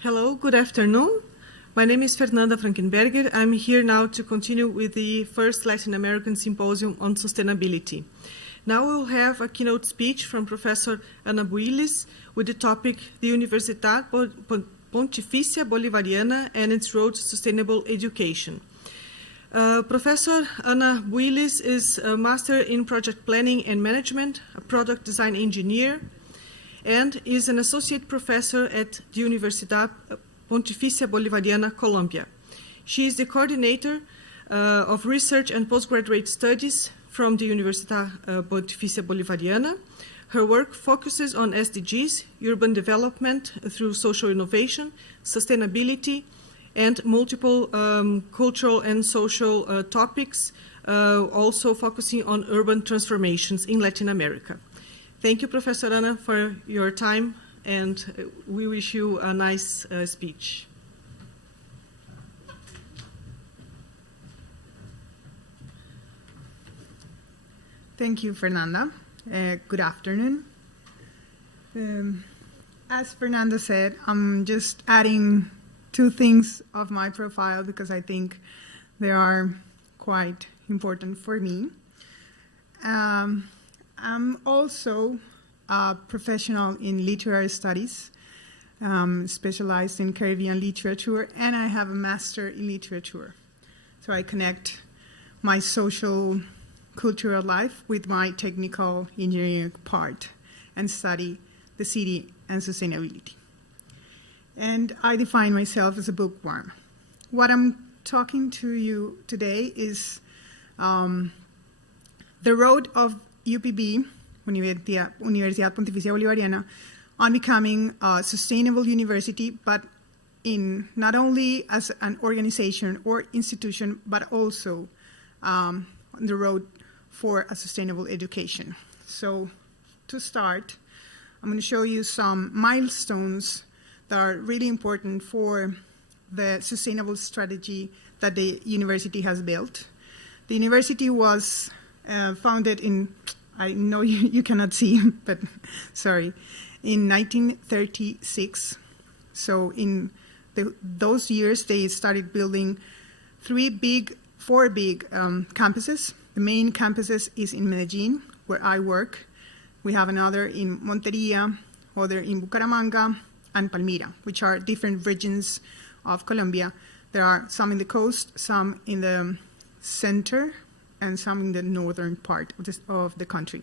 Hello, good afternoon. My name is Fernanda Frankenberger. I'm here now to continue with the first Latin American Symposium on Sustainability. Now we'll have a keynote speech from Professor Ana Builes with the topic The Universidad Pontificia Bolivariana and its Road to Sustainable Education. Professor Ana Builes is a Master in Project Planning and Management, a Product Design Engineer, and is an Associate Professor at the Universidad Pontificia Bolivariana, Colombia. She is the Coordinator of Research and Postgraduate Studies from the Universidad Pontificia Bolivariana. Her work focuses on SDGs, urban development through social innovation, sustainability, and multiple cultural and social topics, also focusing on urban transformations in Latin America. Thank you, Professor Ana, for your time, and we wish you a nice speech. Thank you, Fernanda. Good afternoon. As Fernanda said, I'm just adding two things of my profile because I think they are quite important for me. I'm also a professional in literary studies, specialized in Caribbean literature, and I have a master in literature. So I connect my social cultural life with my technical engineering part and study the city and sustainability. And I define myself as a bookworm. What I'm talking to you today is the road of UPB, Universidad Pontificia Bolivariana, on becoming a sustainable university, but in not only as an organization or institution, but also on the road for a sustainable education. So to start, I'm going to show you some milestones that are really important for the sustainable strategy that the university has built. The university was founded in, I know you cannot see, but sorry, in 1936. So in those years, they started building four big campuses. The main campuses is in Medellin, where I work. We have another in Monteria, other in Bucaramanga, and Palmira, which are different regions of Colombia. There are some in the coast, some in the center, and some in the northern part of the country.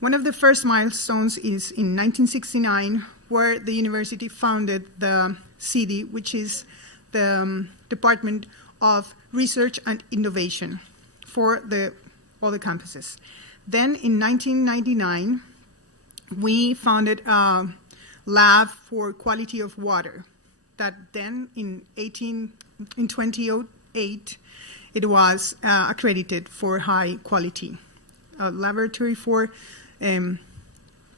One of the first milestones is in 1969, where the university founded the CD, which is the Department of Research and Innovation for all the campuses. Then in 1999, we founded a lab for quality of water that then in 2008, it was accredited for high quality, a laboratory for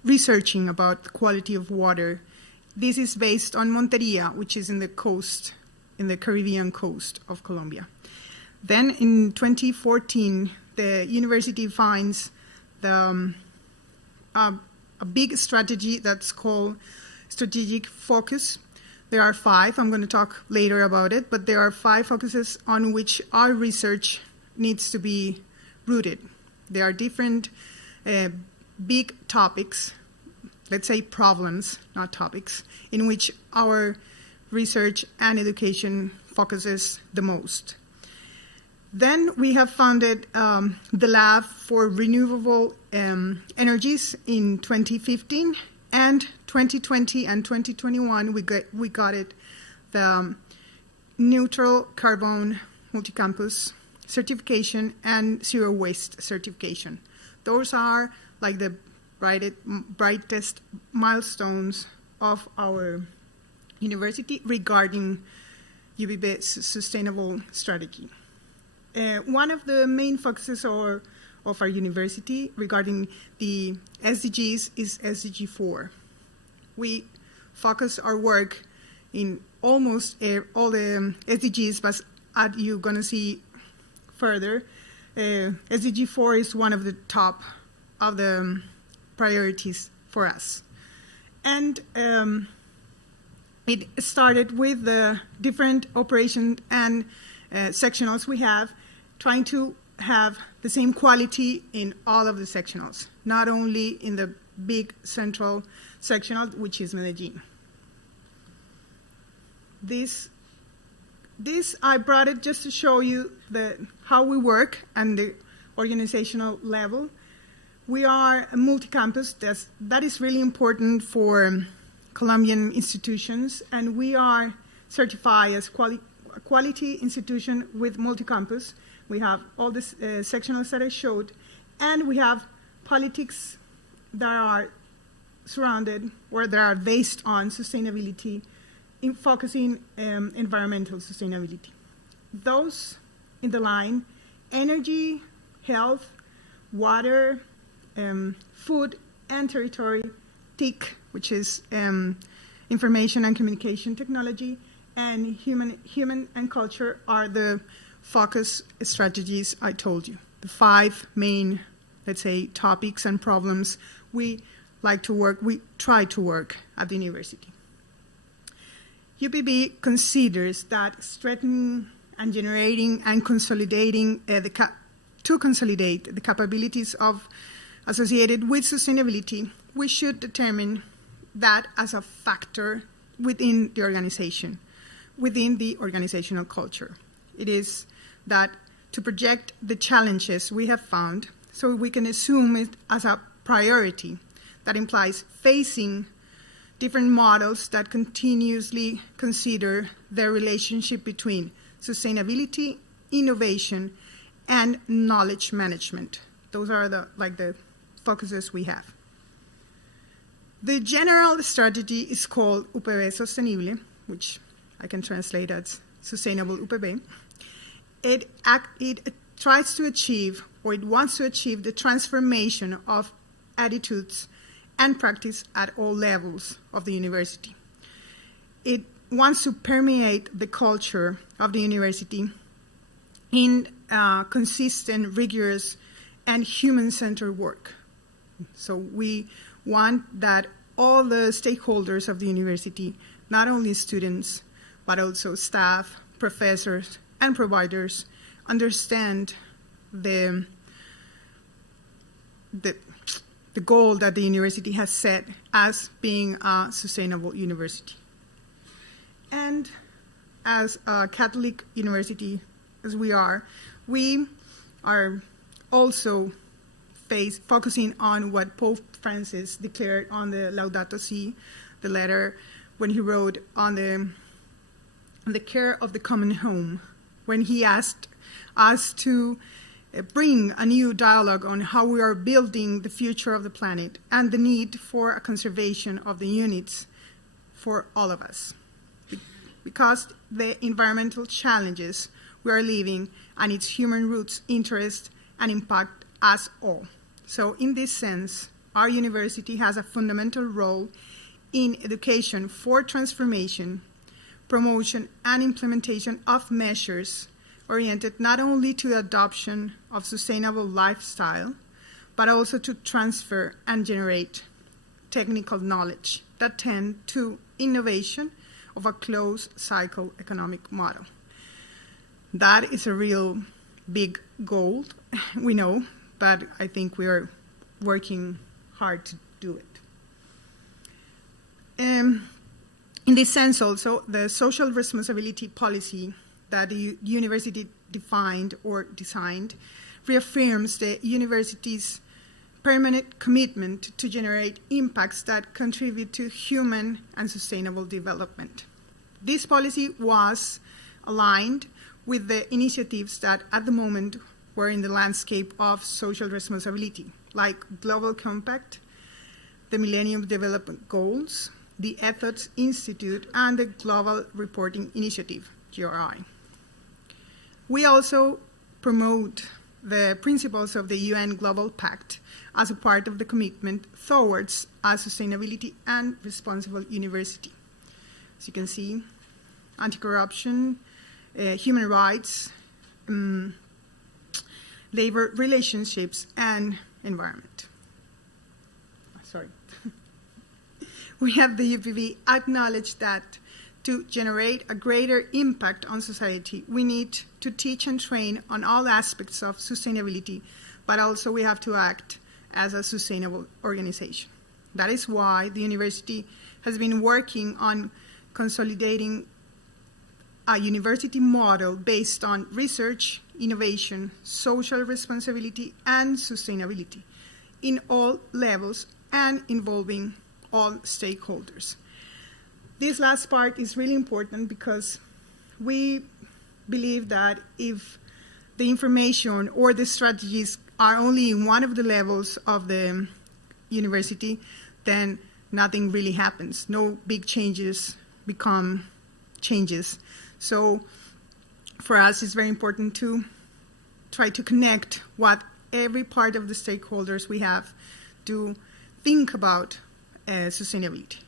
researching about the quality of water. This is based on Monteria, which is in the coast, in the Caribbean coast of Colombia. Then in 2014, the university finds a big strategy that's called strategic focus. There are 5. I'm going to talk later about it, but there are 5 focuses on which our research needs to be rooted. There are different big topics, let's say problems, not topics, in which our research and education focuses the most. Then we have founded the Lab for Renewable Energies in 2015, and 2020 and 2021 we got it, the Neutral Carbon Multi-Campus certification and Zero Waste certification. Those are like the brightest milestones of our university regarding UBB's sustainable strategy. One of the main focuses of our university regarding the SDGs is SDG 4. We focus our work in almost all the SDGs, but as you're going to see further, SDG 4 is one of the top of the priorities for us. And It started with the different operation and sectionals we have, trying to have the same quality in all of the sectionals, not only in the big central sectional, which is Medellin. This I brought it just to show you how we work and the organizational level. We are a multi-campus. That is really important for Colombian institutions, and we are certified as a quality institution with multi-campus. We have all the sectionals that I showed, and we have politics that are surrounded or that are based on sustainability, in focusing environmental sustainability. Those in the line: energy, health, water, food and territory, TIC, which is information and communication technology, and human and culture are the focus strategies I told you. The 5 main, let's say, topics and problems we try to work at the university. UPB considers that strengthening and generating and consolidating to consolidate the capabilities associated with sustainability, we should determine that as a factor within the organization, within the organizational culture. It is that to project the challenges we have found, so we can assume it as a priority. That implies facing different models that continuously consider the relationship between sustainability, innovation, and knowledge management. Those are the focuses we have. The general strategy is called UPB Sostenible, which I can translate as Sustainable UPB. It tries to achieve, or it wants to achieve, the transformation of attitudes and practice at all levels of the university. It wants to permeate the culture of the university in consistent, rigorous, and human-centered work. So we want that all the stakeholders of the university, not only students, but also staff, professors, and providers, understand the goal that the university has set as being a sustainable university. And as a Catholic university as we are also focusing on what Pope Francis declared on the Laudato Si, the letter when he wrote on the care of the common home, when he asked us to bring a new dialogue on how we are building the future of the planet and the need for a conservation of the units for all of us. Because the environmental challenges we are living and its human roots interest and impact us all. So in this sense, our university has a fundamental role in education for transformation, promotion, and implementation of measures oriented not only to the adoption of sustainable lifestyle, but also to transfer and generate technical knowledge that tend to innovation of a closed cycle economic model. That is a real big goal, we know, but I think we are working hard to do it. In this sense also, the social responsibility policy that the university defined or designed reaffirms the university's permanent commitment to generate impacts that contribute to human and sustainable development. This policy was aligned with the initiatives that at the moment were in the landscape of social responsibility, like Global Compact, the Millennium Development Goals, the Ethics Institute, and the Global Reporting Initiative, GRI. We also promote the principles of the UN Global Pact as a part of the commitment towards a sustainability and responsible university. As you can see, anti-corruption, human rights, labor relationships, and environment. Sorry. We have the UPB acknowledge that to generate a greater impact on society, we need to teach and train on all aspects of sustainability, but also we have to act as a sustainable organization. That is why the university has been working on consolidating a university model based on research, innovation, social responsibility, and sustainability in all levels and involving all stakeholders. This last part is really important because we believe that if the information or the strategies are only in one of the levels of the university, then nothing really happens. No big changes become changes. So for us, it's very important to try to connect what every part of the stakeholders we have to think about sustainability.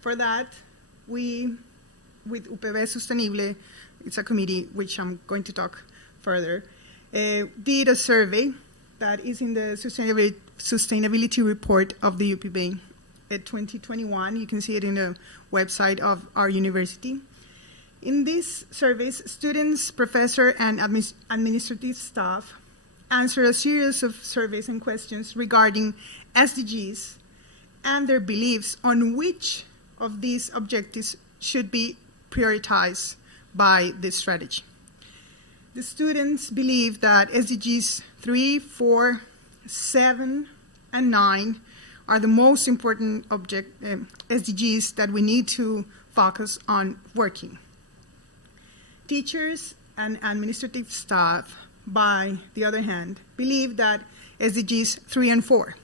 For that, we, with UPB Sostenible, it's a committee which I'm going to talk further, did a survey that is in the sustainability report of the UPB at 2021. You can see it in the website of our university. In these surveys, students, professors, and administrative staff answer a series of surveys and questions regarding SDGs and their beliefs on which of these objectives should be prioritized by this strategy. The students believe that SDGs 3, 4, 7, and 9 are the most important SDGs that we need to focus on working. Teachers and administrative staff, by the other hand, believe that SDGs 3 and 4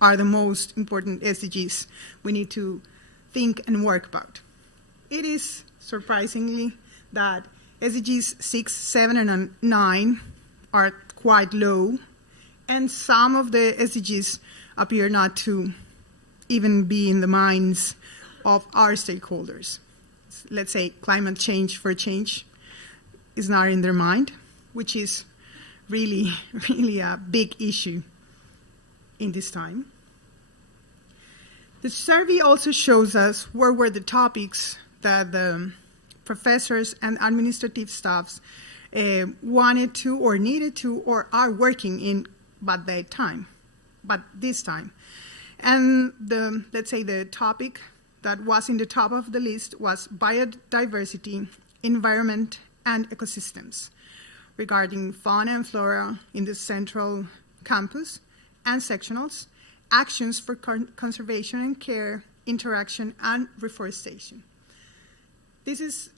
are the most important SDGs we need to think and work about. It is surprisingly that SDGs 6, 7, and 9 are quite low, and some of the SDGs appear not to even be in the minds of our stakeholders. Let's say climate change for change is not in their mind, which is really, really a big issue in this time. The survey also shows us where were the topics that the professors and administrative staffs wanted to or needed to or are working in but this time. And let's say the topic that was in the top of the list was biodiversity, environment, and ecosystems regarding fauna and flora in the central campus and sectionals, actions for conservation and care, interaction, and reforestation. This is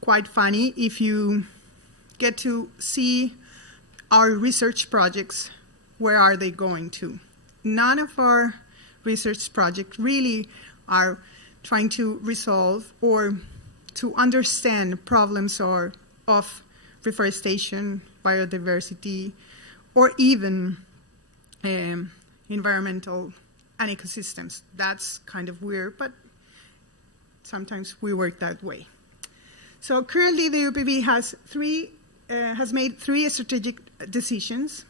quite funny if you get to see our research projects, where are they going to? None of our research projects really are trying to resolve or to understand problems of reforestation, biodiversity, or even environmental and ecosystems. That's kind of weird, but sometimes we work that way. So currently the UPB has made 3 strategic decisions.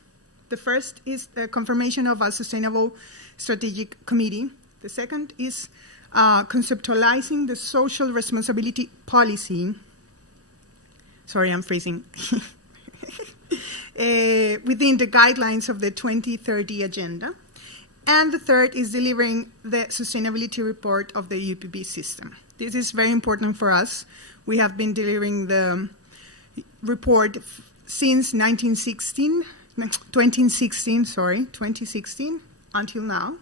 The first is the confirmation of a sustainable strategic committee. The second is conceptualizing the social responsibility policy. Sorry, I'm freezing. Within the guidelines of the 2030 agenda. And the third is delivering the sustainability report of the UPB system. This is very important for us. We have been delivering the report since 2016 until now.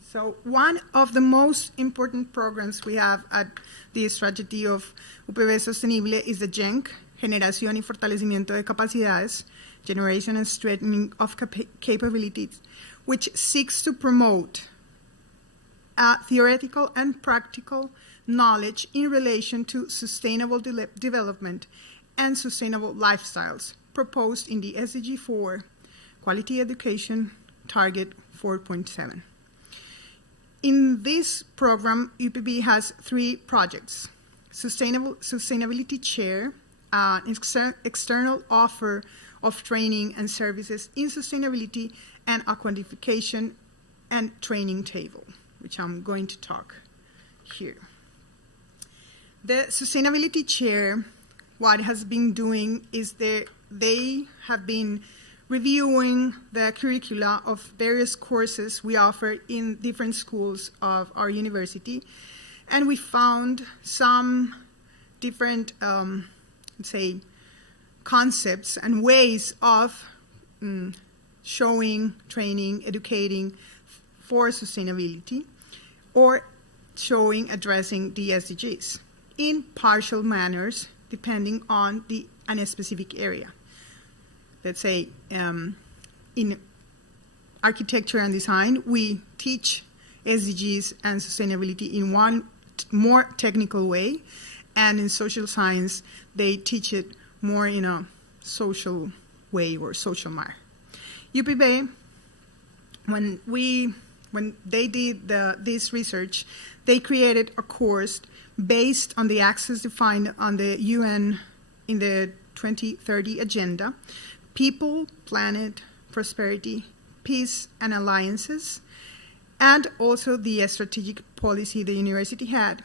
So one of the most important programs we have at the strategy of UPB Sostenible is the GENC, Generación y Fortalecimiento de Capacidades, Generation and Strengthening of Capabilities, which seeks to promote theoretical and practical knowledge in relation to sustainable development and sustainable lifestyles proposed in the SDG 4 Quality Education Target 4.7. In this program, UPB has 3 projects: Sustainability Chair, external offer of training and services in sustainability, and a quantification and training table. which I'm going to talk here. The Sustainability Chair, what has been doing is they have been reviewing the curricula of various courses we offer in different schools of our university, and we found some different, let's say, concepts and ways of showing, training, educating for sustainability, or showing, addressing the SDGs in partial manners, depending on a specific area. Let's say in architecture and design, we teach SDGs and sustainability in one more technical way, and in social science, they teach it more in a social way or social manner. UPB, when they did this research, they created a course based on the axes defined on the UN in the 2030 Agenda: people, planet, prosperity, peace, and alliances, and also the strategic policy the university had,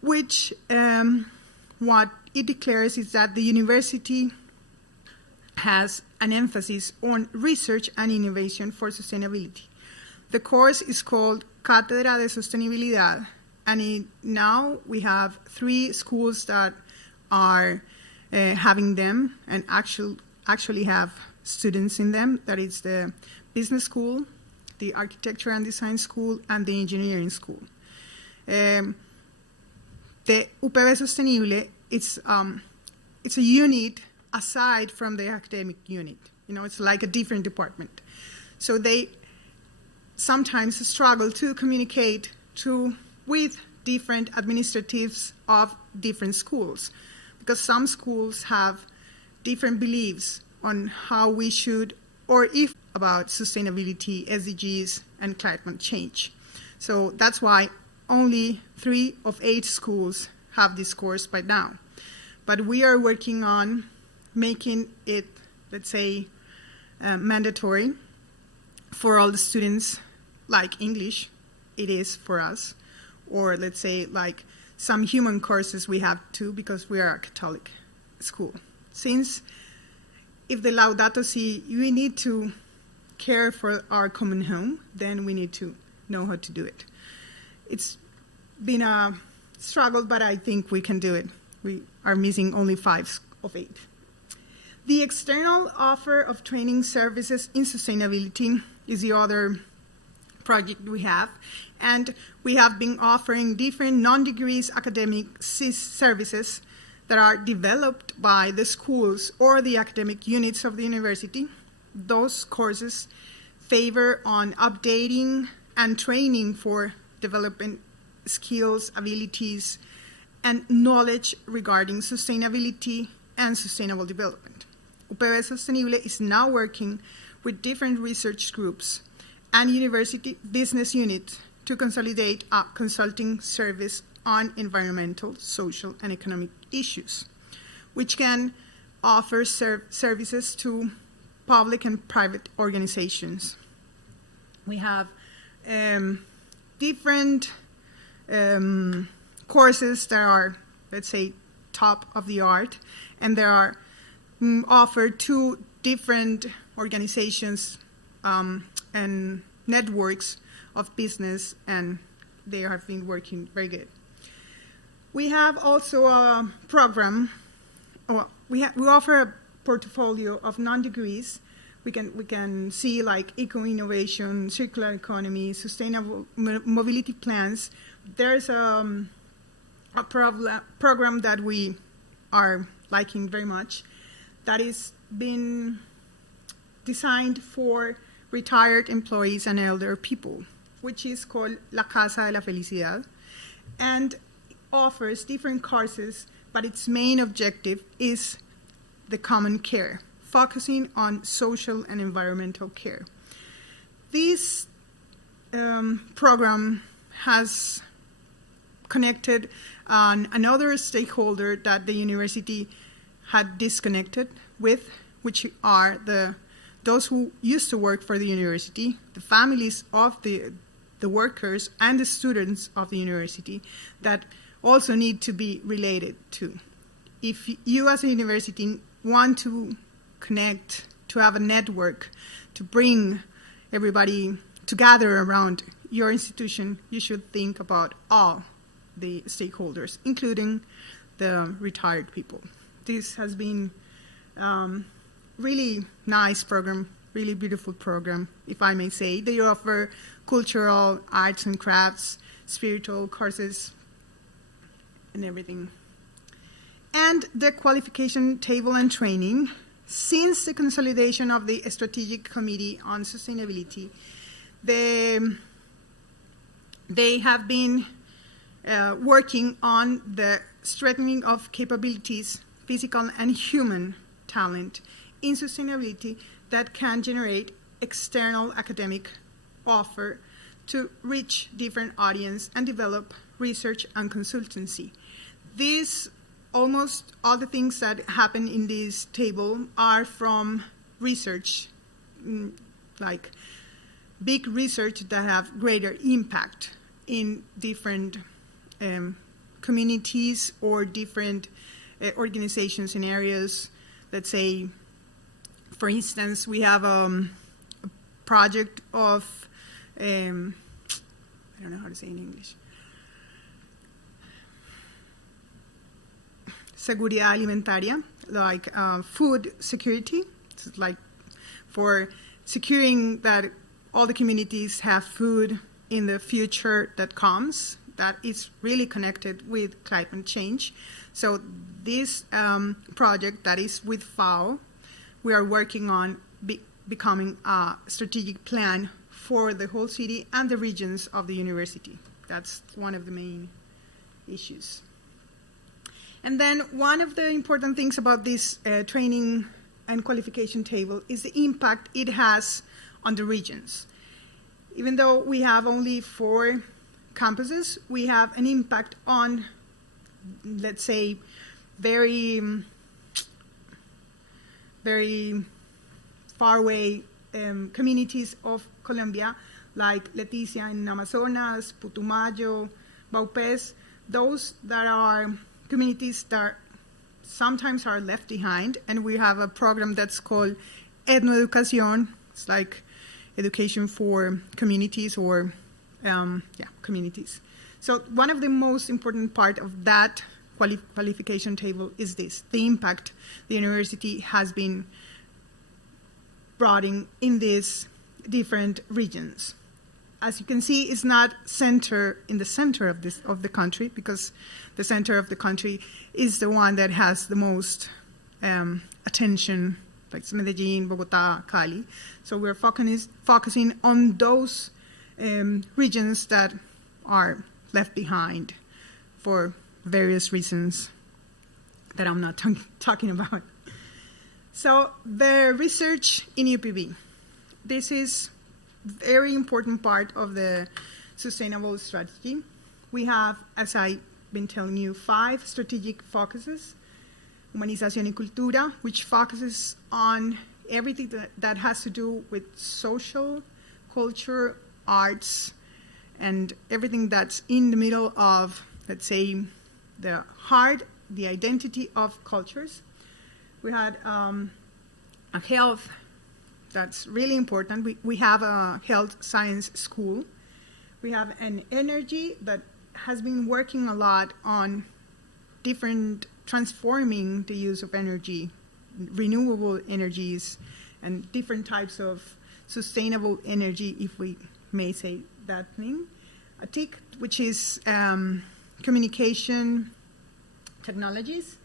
which what it declares is that the university has an emphasis on research and innovation for sustainability. The course is called Cátedra de Sostenibilidad, and now we have 3 schools that are having them and actually have students in them. That is the business school, the architecture and design school, and the engineering school. The UPB Sostenible, it's a unit aside from the academic unit. You know, it's like a different department. So they sometimes struggle to communicate with different administratives of different schools, because some schools have different beliefs on how we should, or if about sustainability, SDGs, and climate change. So that's why only 3 of 8 schools have this course by now. But we are working on making it, let's say, mandatory for all the students, like English, it is for us, or let's say like some human courses we have too, because we are a Catholic school. Since if the Laudato Si, we need to care for our common home, then we need to know how to do it. It's been a struggle, but I think we can do it. We are missing only 5 of 8. The external offer of training services in sustainability is the other project we have, and we have been offering different non-degrees academic services that are developed by the schools or the academic units of the university. Those courses favor on updating and training for developing skills, abilities, and knowledge regarding sustainability and sustainable development. UPB Sostenible is now working with different research groups and university business units to consolidate a consulting service on environmental, social, and economic issues, which can offer services to public and private organizations. We have different courses that are, let's say, top of the art, and they are offered to different organizations and networks of business, and they have been working very good. We have also a program, we offer a portfolio of non-degrees. We can see like eco-innovation, circular economy, sustainable mobility plans. There's a program that we are liking very much that is been designed for retired employees and elder people, which is called La Casa de la Felicidad, and offers different courses, but its main objective is the common care, focusing on social and environmental care. This program has connected another stakeholder that the university had disconnected with, which are those who used to work for the university, the families of the the workers and the students of the university that also need to be related to. If you as a university want to connect, to have a network, to bring everybody to gather around your institution, you should think about all the stakeholders, including the retired people. This has been really nice program, really beautiful program, if I may say. They offer cultural, arts and crafts, spiritual courses, and everything. And the qualification table and training. Since the consolidation of the Strategic Committee on Sustainability, they have been working on the strengthening of capabilities, physical and human talent in sustainability that can generate external academic offer to reach different audience and develop research and consultancy. These, almost all the things that happen in this table are from research, like big research that have greater impact in different communities or different organizations in areas. Let's say, for instance, we have a project of, I don't know how to say in English, seguridad alimentaria, like food security. It's like for securing that all the communities have food in the future that comes, that is really connected with climate change. So this project that is with FAO, we are working on becoming a strategic plan for the whole city and the regions of the university. That's one of the main issues. And then one of the important things about this training and qualification table is the impact it has on the regions. Even though we have only 4 campuses, we have an impact on, let's say, very far away communities of Colombia, like Leticia in Amazonas, Putumayo, Baupés, those that are communities that sometimes are left behind, and we have a program that's called Etnoeducación. It's like education for communities or communities. So one of the most important part of that qualification table is this, the impact the university has been brought in these different regions. As you can see, it's not in the center of the country, because the center of the country is the one that has the most attention, like Medellin, Bogotá, Cali. So we're focusing on those regions that are left behind for various reasons that I'm not talking about. So the research in UPB. This is very important part of the sustainable strategy. We have, as I've been telling you, 5 strategic focuses. Humanización y Cultura, which focuses on everything that has to do with social, culture, arts, and everything that's in the middle of, let's say, the heart, the identity of cultures. We had a health that's really important. We have a health science school. We have an energy that has been working a lot on transforming the use of energy, renewable energies, and different types of sustainable energy, if we may say that thing. A TIC, which is communication technologies,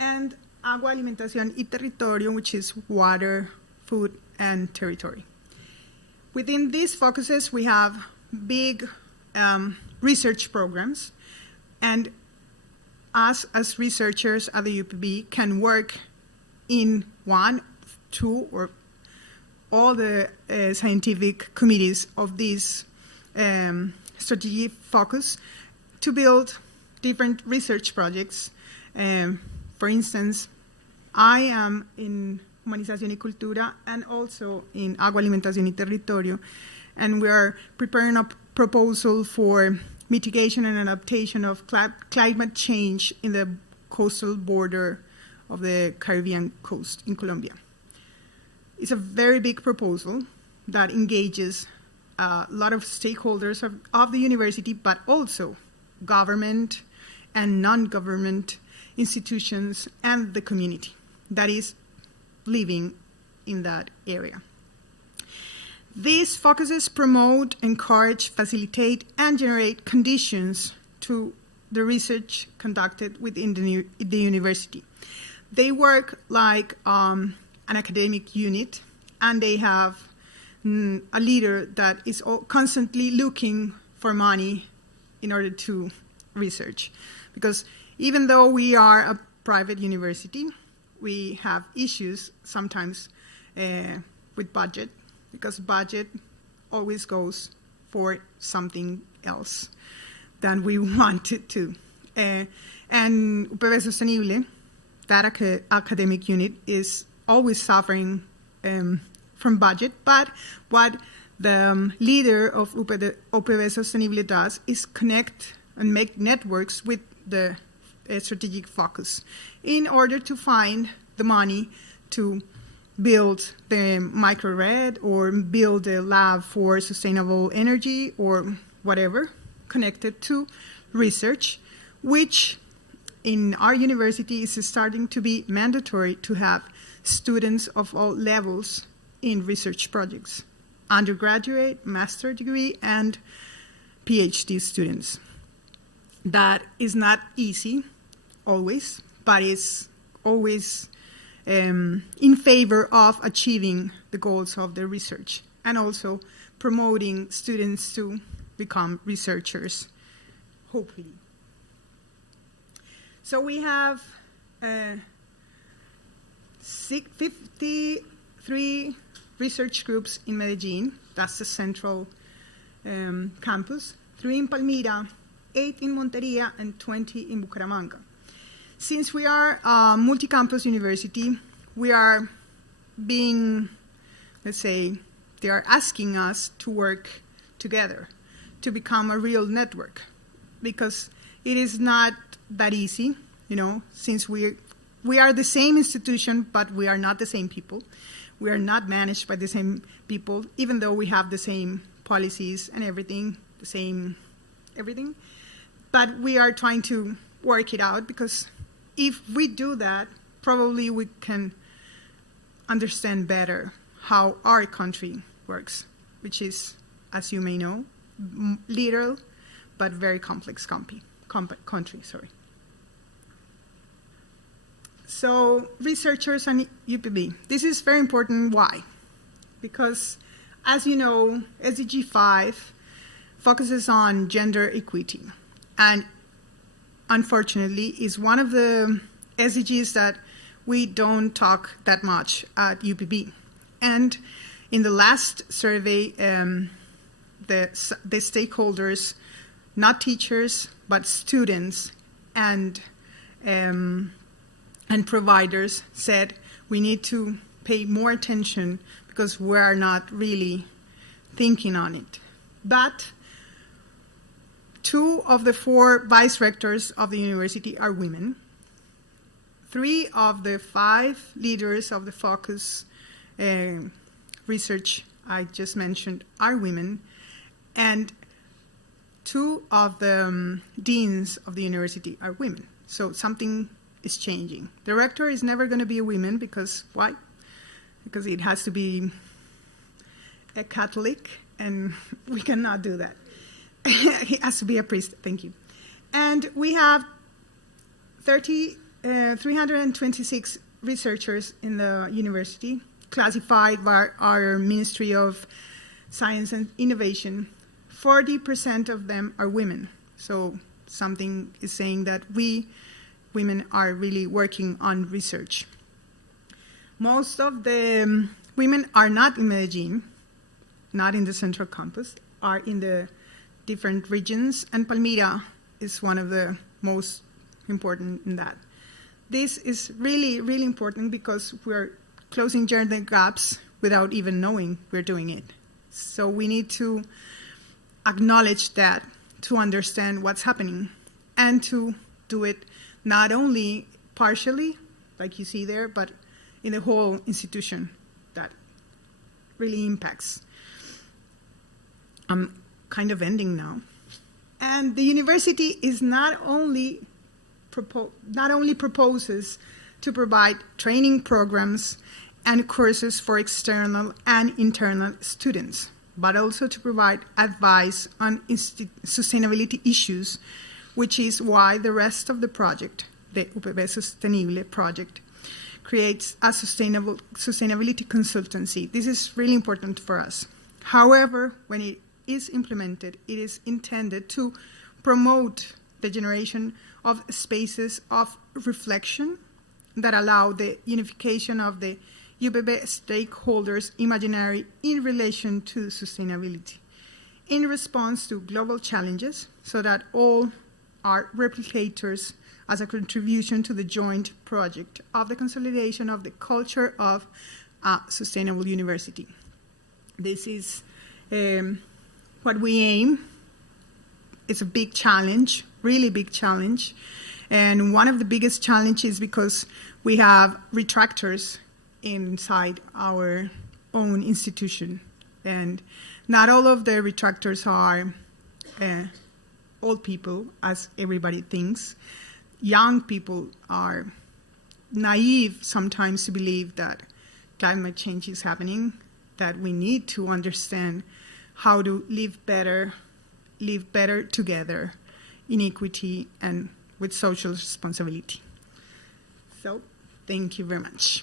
and agua, alimentación y territorio, which is water, food, and territory. Within these focuses, we have big research programs, and us as researchers at the UPB can work in 1, 2, or all the scientific committees of this strategic focus to build different research projects. For instance, I am in Humanización y Cultura and also in Agua, Alimentación y Territorio, and we are preparing a proposal for mitigation and adaptation of climate change in the coastal border of the Caribbean coast in Colombia. It's a very big proposal that engages a lot of stakeholders of the university, but also government and non-government institutions and the community that is living in that area. These focuses promote, encourage, facilitate, and generate conditions to the research conducted within the university. They work like an academic unit, and they have a leader that is constantly looking for money in order to research. Because even though we are a private university, we have issues sometimes with budget, because budget always goes for something else than we want it to. And UPB Sostenible, that academic unit, is always suffering from budget, but what the leader of UPB Sostenible does is connect and make networks with the strategic focus in order to find the money to build the micro-red or build a lab for sustainable energy or whatever connected to research, which in our university is starting to be mandatory to have students of all levels in research projects, undergraduate, master degree, and PhD students. That is not easy always, but is always in favor of achieving the goals of the research and also promoting students to become researchers, hopefully. So we have 53 research groups in Medellin, that's the central campus, 3 in Palmira, 8 in Monteria, and 20 in Bucaramanga. Since we are a multi-campus university, we are being, let's say, they are asking us to work together to become a real network, because it is not that easy, since we are the same institution, but we are not the same people. We are not managed by the same people, even though we have the same policies and everything, the same everything. But we are trying to work it out, because if we do that, probably we can understand better how our country works, which is, as you may know, little but very complex country. So researchers and UPB. This is very important. Why? Because, as you know, SDG 5 focuses on gender equity, and unfortunately is one of the SDGs that we don't talk that much at UPB. And in the last survey, the stakeholders, not teachers, but students and providers, said we need to pay more attention because we are not really thinking on it. But 2 of the 4 vice rectors of the university are women. 3 of the 5 leaders of the focus research I just mentioned are women, and 2 of the deans of the university are women. So something is changing. The rector is never going to be a woman, because why? Because it has to be a Catholic, and we cannot do that. He has to be a priest. Thank you. And we have 326 researchers in the university, classified by our Ministry of Science and Innovation. 40% of them are women. So something is saying that we women are really working on research. Most of the women are not in Medellin, not in the central campus, are in the different regions, and Palmira is one of the most important in that. This is really, really important because we're closing gender gaps without even knowing we're doing it. So we need to acknowledge that, to understand what's happening, and to do it not only partially, like you see there, but in the whole institution that really impacts. I'm kind of ending now. And the university is not only proposes to provide training programs and courses for external and internal students, but also to provide advice on sustainability issues, which is why the rest of the project, the UPB Sostenible project, creates a sustainability consultancy. This is really important for us. However, when it is implemented, it is intended to promote the generation of spaces of reflection that allow the unification of the UPB stakeholders' imaginary in relation to sustainability, in response to global challenges, so that all are replicators as a contribution to the joint project of the consolidation of the culture of a sustainable university. This is what we aim. It's a big challenge, really big challenge. And one of the biggest challenges because we have retractors inside our own institution. And not all of the retractors are old people, as everybody thinks. Young people are naive sometimes to believe that climate change is happening, that we need to understand how to live better together in equity and with social responsibility. So, thank you very much.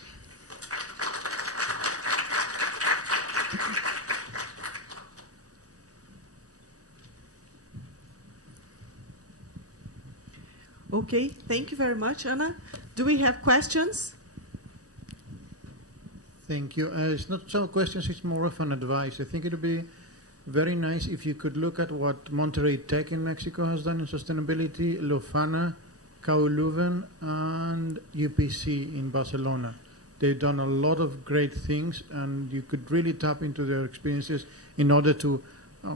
Okay, thank you very much, Anna. Do we have questions? Thank you. It's not so questions, it's more of an advice. I think it would be very nice if you could look at what Monterrey Tech in Mexico has done in sustainability, Lofana, KU Leuven, and UPC in Barcelona. They've done a lot of great things, and you could really tap into their experiences in order to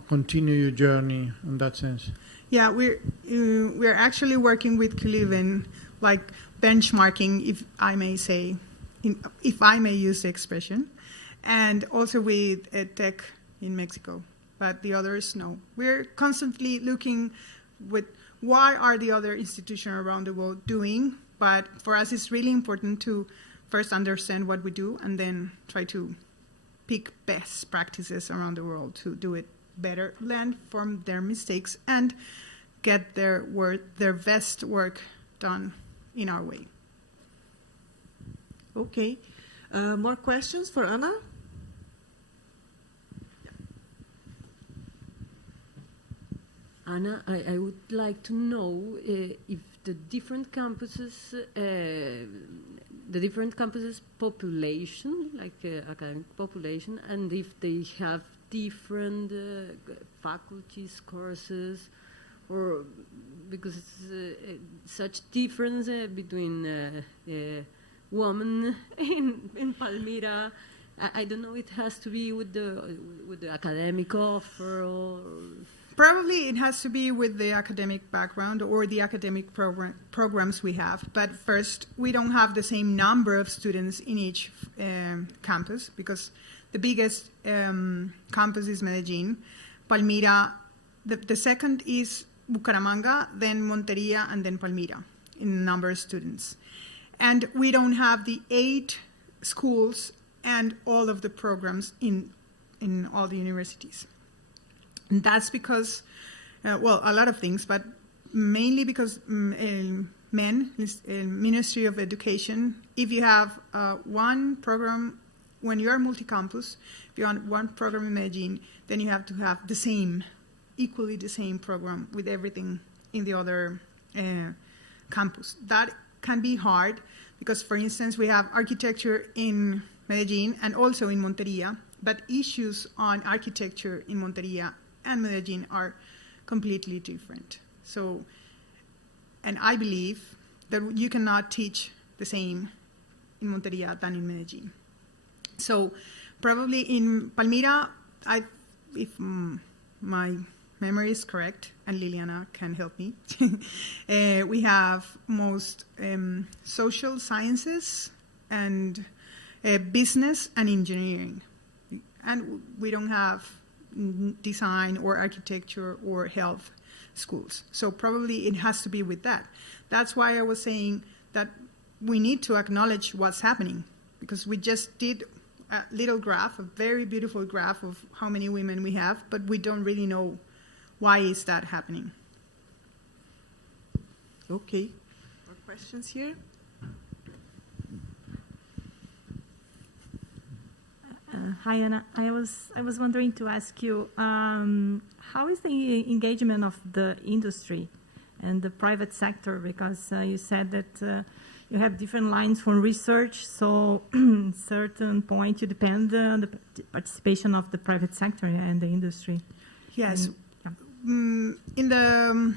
continue your journey in that sense. Yeah, we're actually working with KU Leuven, like benchmarking, if I may say, if I may use the expression, and also with Tech in Mexico. But the others, no. We're constantly looking with what are the other institutions around the world doing, but for us it's really important to first understand what we do and then try to pick best practices around the world to do it better, learn from their mistakes, and get their best work done in our way. Okay. More questions for Anna? Anna, I would like to know if the different campuses, population, like academic population, and if they have different faculties, courses, or because it's such difference between women in Palmira. I don't know. It has to be with the academic offer, or probably it has to be with the academic background or the academic programs we have. But first, we don't have the same number of students in each campus because the biggest campus is Medellin. Palmira, the second is Bucaramanga, then Montería, and then Palmira in number of students. And we don't have the 8 schools and all of the programs in all the universities. And that's because, well, a lot of things, but mainly because Ministry of Education, if you have one program, when you're multi-campus, if you want one program in Medellin, then you have to have the same, equally the same program with everything in the other campus. That can be hard because, for instance, we have architecture in Medellin and also in Montería, but issues on architecture in Montería and Medellin are completely different. So, and I believe that you cannot teach the same in Montería than in Medellin. So probably in Palmira, if my memory is correct, and Liliana can help me. We have most social sciences and business and engineering. And we don't have design or architecture or health schools. So probably it has to be with that. That's why I was saying that we need to acknowledge what's happening, because we just did a little graph, a very beautiful graph of how many women we have, but we don't really know why is that happening. Okay. More questions here? Hi, Anna. I was wondering to ask you, how is the engagement of the industry and the private sector? Because you said that you have different lines for research, so at certain point you depend on the participation of the private sector and the industry. Yes. And, in the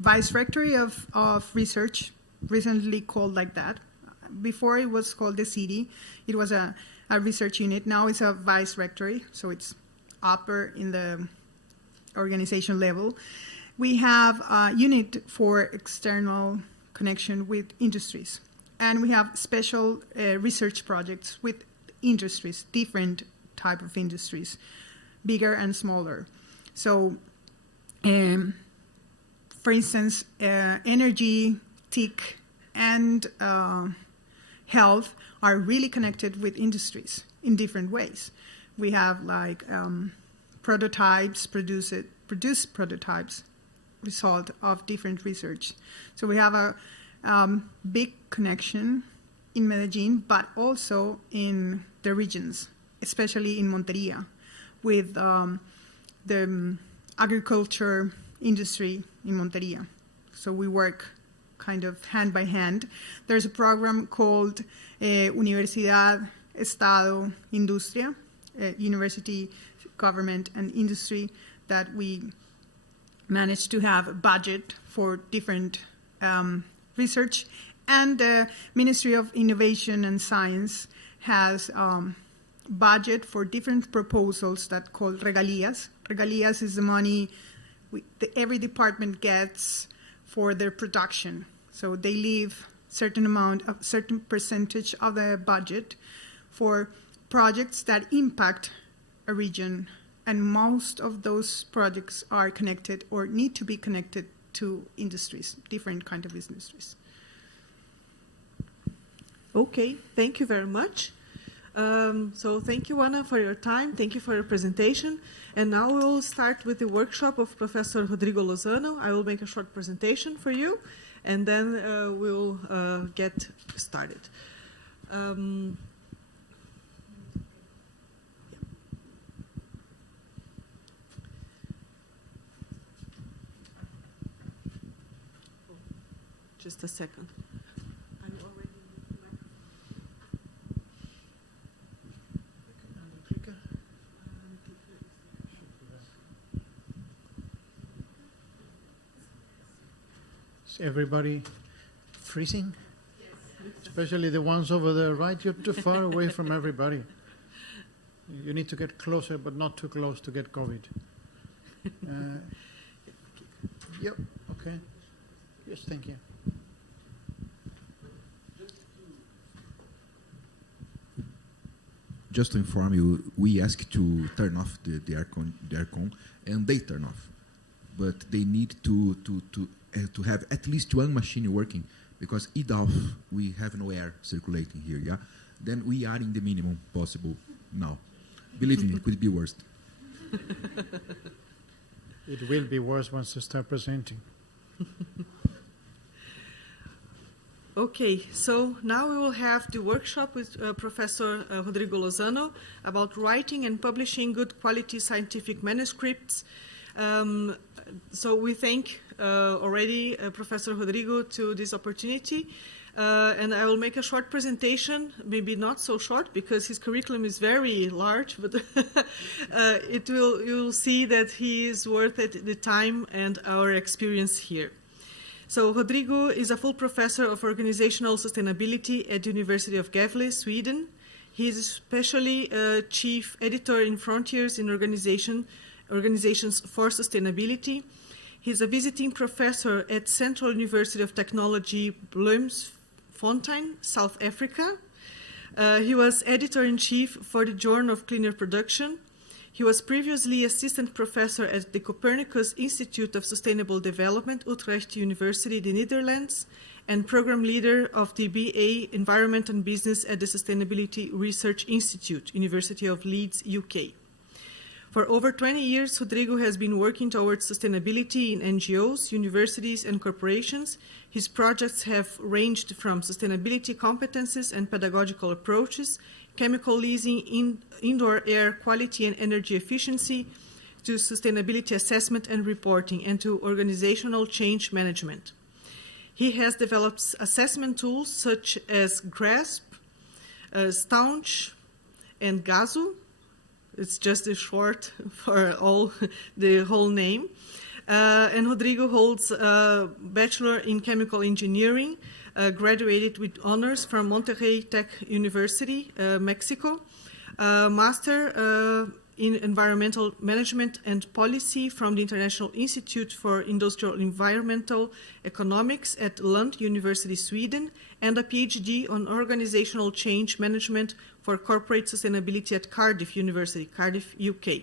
Vice Rectory of Research, recently called like that. Before it was called the CD. It was a research unit. Now it's a Vice Rectory, so it's upper in the organization level. We have a unit for external connection with industries. And we have special research projects with industries, different type of industries, bigger and smaller. So, for instance, energy, TIC, and health are really connected with industries in different ways. We have like prototypes, produce prototypes, result of different research. So we have a big connection in Medellin, but also in the regions, especially in Monteria, with the agriculture industry in Monteria. So we work kind of hand by hand. There's a program called Universidad, Estado, Industria, University, Government, and Industry, that we managed to have a budget for different research. And the Ministry of Innovation and Science has budget for different proposals that called regalias. Regalias is the money every department gets for their production. So they leave certain percentage of the budget for projects that impact a region, and most of those projects are connected or need to be connected to industries, different kind of industries. Okay, thank you very much. So thank you, Ana, for your time. Thank you for your presentation. And now we will start with the workshop of Professor Rodrigo Lozano. I will make a short presentation for you, and then we'll get started. Just a second. Is everybody freezing? Yes. Especially the ones over there, right? You're too far away from everybody. You need to get closer, but not too close to get COVID. Yep, okay. Yes, thank you. Just to inform you, we ask to turn off the aircon, and they turn off. But they need to have at least one machine working, because off, we have no air circulating here, yeah? Then we are in the minimum possible now. Believe me, it could be worse. It will be worse once you start presenting. Okay, so now we will have the workshop with Professor Rodrigo Lozano about writing and publishing good quality scientific manuscripts. So we thank already Professor Rodrigo to this opportunity. And I will make a short presentation, maybe not so short because his curriculum is very large, but you'll see that he is worth it, the time and our experience here. So Rodrigo is a full professor of organizational sustainability at the University of Gävle, Sweden. He is especially chief editor in Frontiers in Organization Organizations for Sustainability. He's a visiting professor at Central University of Technology, Bloemfontein, South Africa. He was editor-in-chief for the Journal of Cleaner Production. He was previously assistant professor at the Copernicus Institute of Sustainable Development, Utrecht University, the Netherlands, and program leader of the BA Environment and Business at the Sustainability Research Institute, University of Leeds, UK. For over 20 years, Rodrigo has been working towards sustainability in NGOs, universities, and corporations. His projects have ranged from sustainability competences and pedagogical approaches, chemical leasing, indoor air quality and energy efficiency, to sustainability assessment and reporting, and to organizational change management. He has developed assessment tools such as GRASP, Staunch, and GAZU. It's just a short for the whole name. And Rodrigo holds a Bachelor in Chemical Engineering, graduated with honors from Monterrey Tech University, Mexico, Master in Environmental Management and Policy from the International Institute for Industrial Environmental Economics at Lund University, Sweden, and a PhD on Organizational Change Management for Corporate Sustainability at Cardiff University, Cardiff, UK.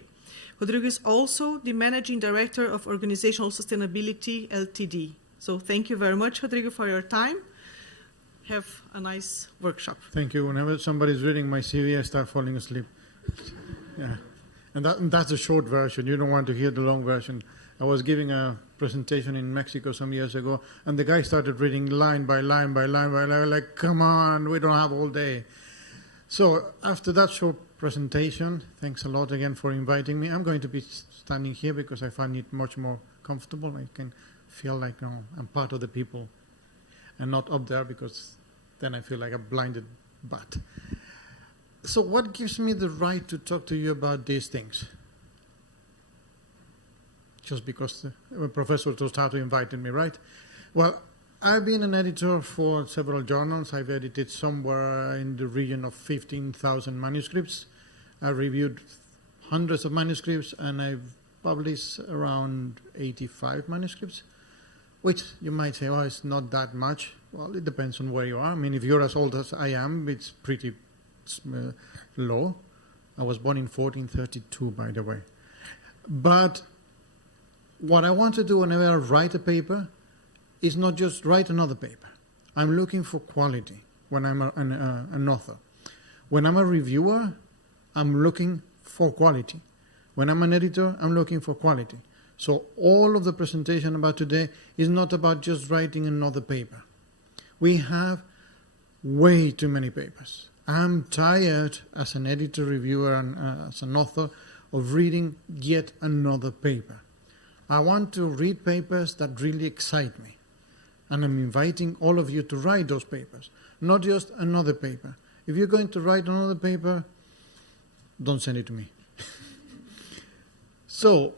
Rodrigo is also the Managing Director of Organizational Sustainability Ltd. So thank you very much, Rodrigo, for your time. Have a nice workshop. Thank you. Whenever somebody's reading my CV, I start falling asleep. Yeah. And that's the short version. You don't want to hear the long version. I was giving a presentation in Mexico some years ago, and the guy started reading line by line by line by line, like, come on, we don't have all day. So after that short presentation, thanks a lot again for inviting me. I'm going to be standing here because I find it much more comfortable. I can feel like I'm part of the people and not up there, because then I feel like a blinded bat. So what gives me the right to talk to you about these things? Just because the professor Tostado invited me, right? Well, I've been an editor for several journals. I've edited somewhere in the region of 15,000 manuscripts. I reviewed hundreds of manuscripts, and I've published around 85 manuscripts, which you might say, oh, it's not that much. Well, it depends on where you are. I mean, if you're as old as I am, it's pretty low. I was born in 1432, by the way. But what I want to do whenever I write a paper is not just write another paper. I'm looking for quality when I'm an author. When I'm a reviewer, I'm looking for quality. When I'm an editor, I'm looking for quality. So all of the presentation about today is not about just writing another paper. We have way too many papers. I'm tired as an editor, reviewer, and as an author of reading yet another paper. I want to read papers that really excite me. And I'm inviting all of you to write those papers, not just another paper. If you're going to write another paper, don't send it to me. So,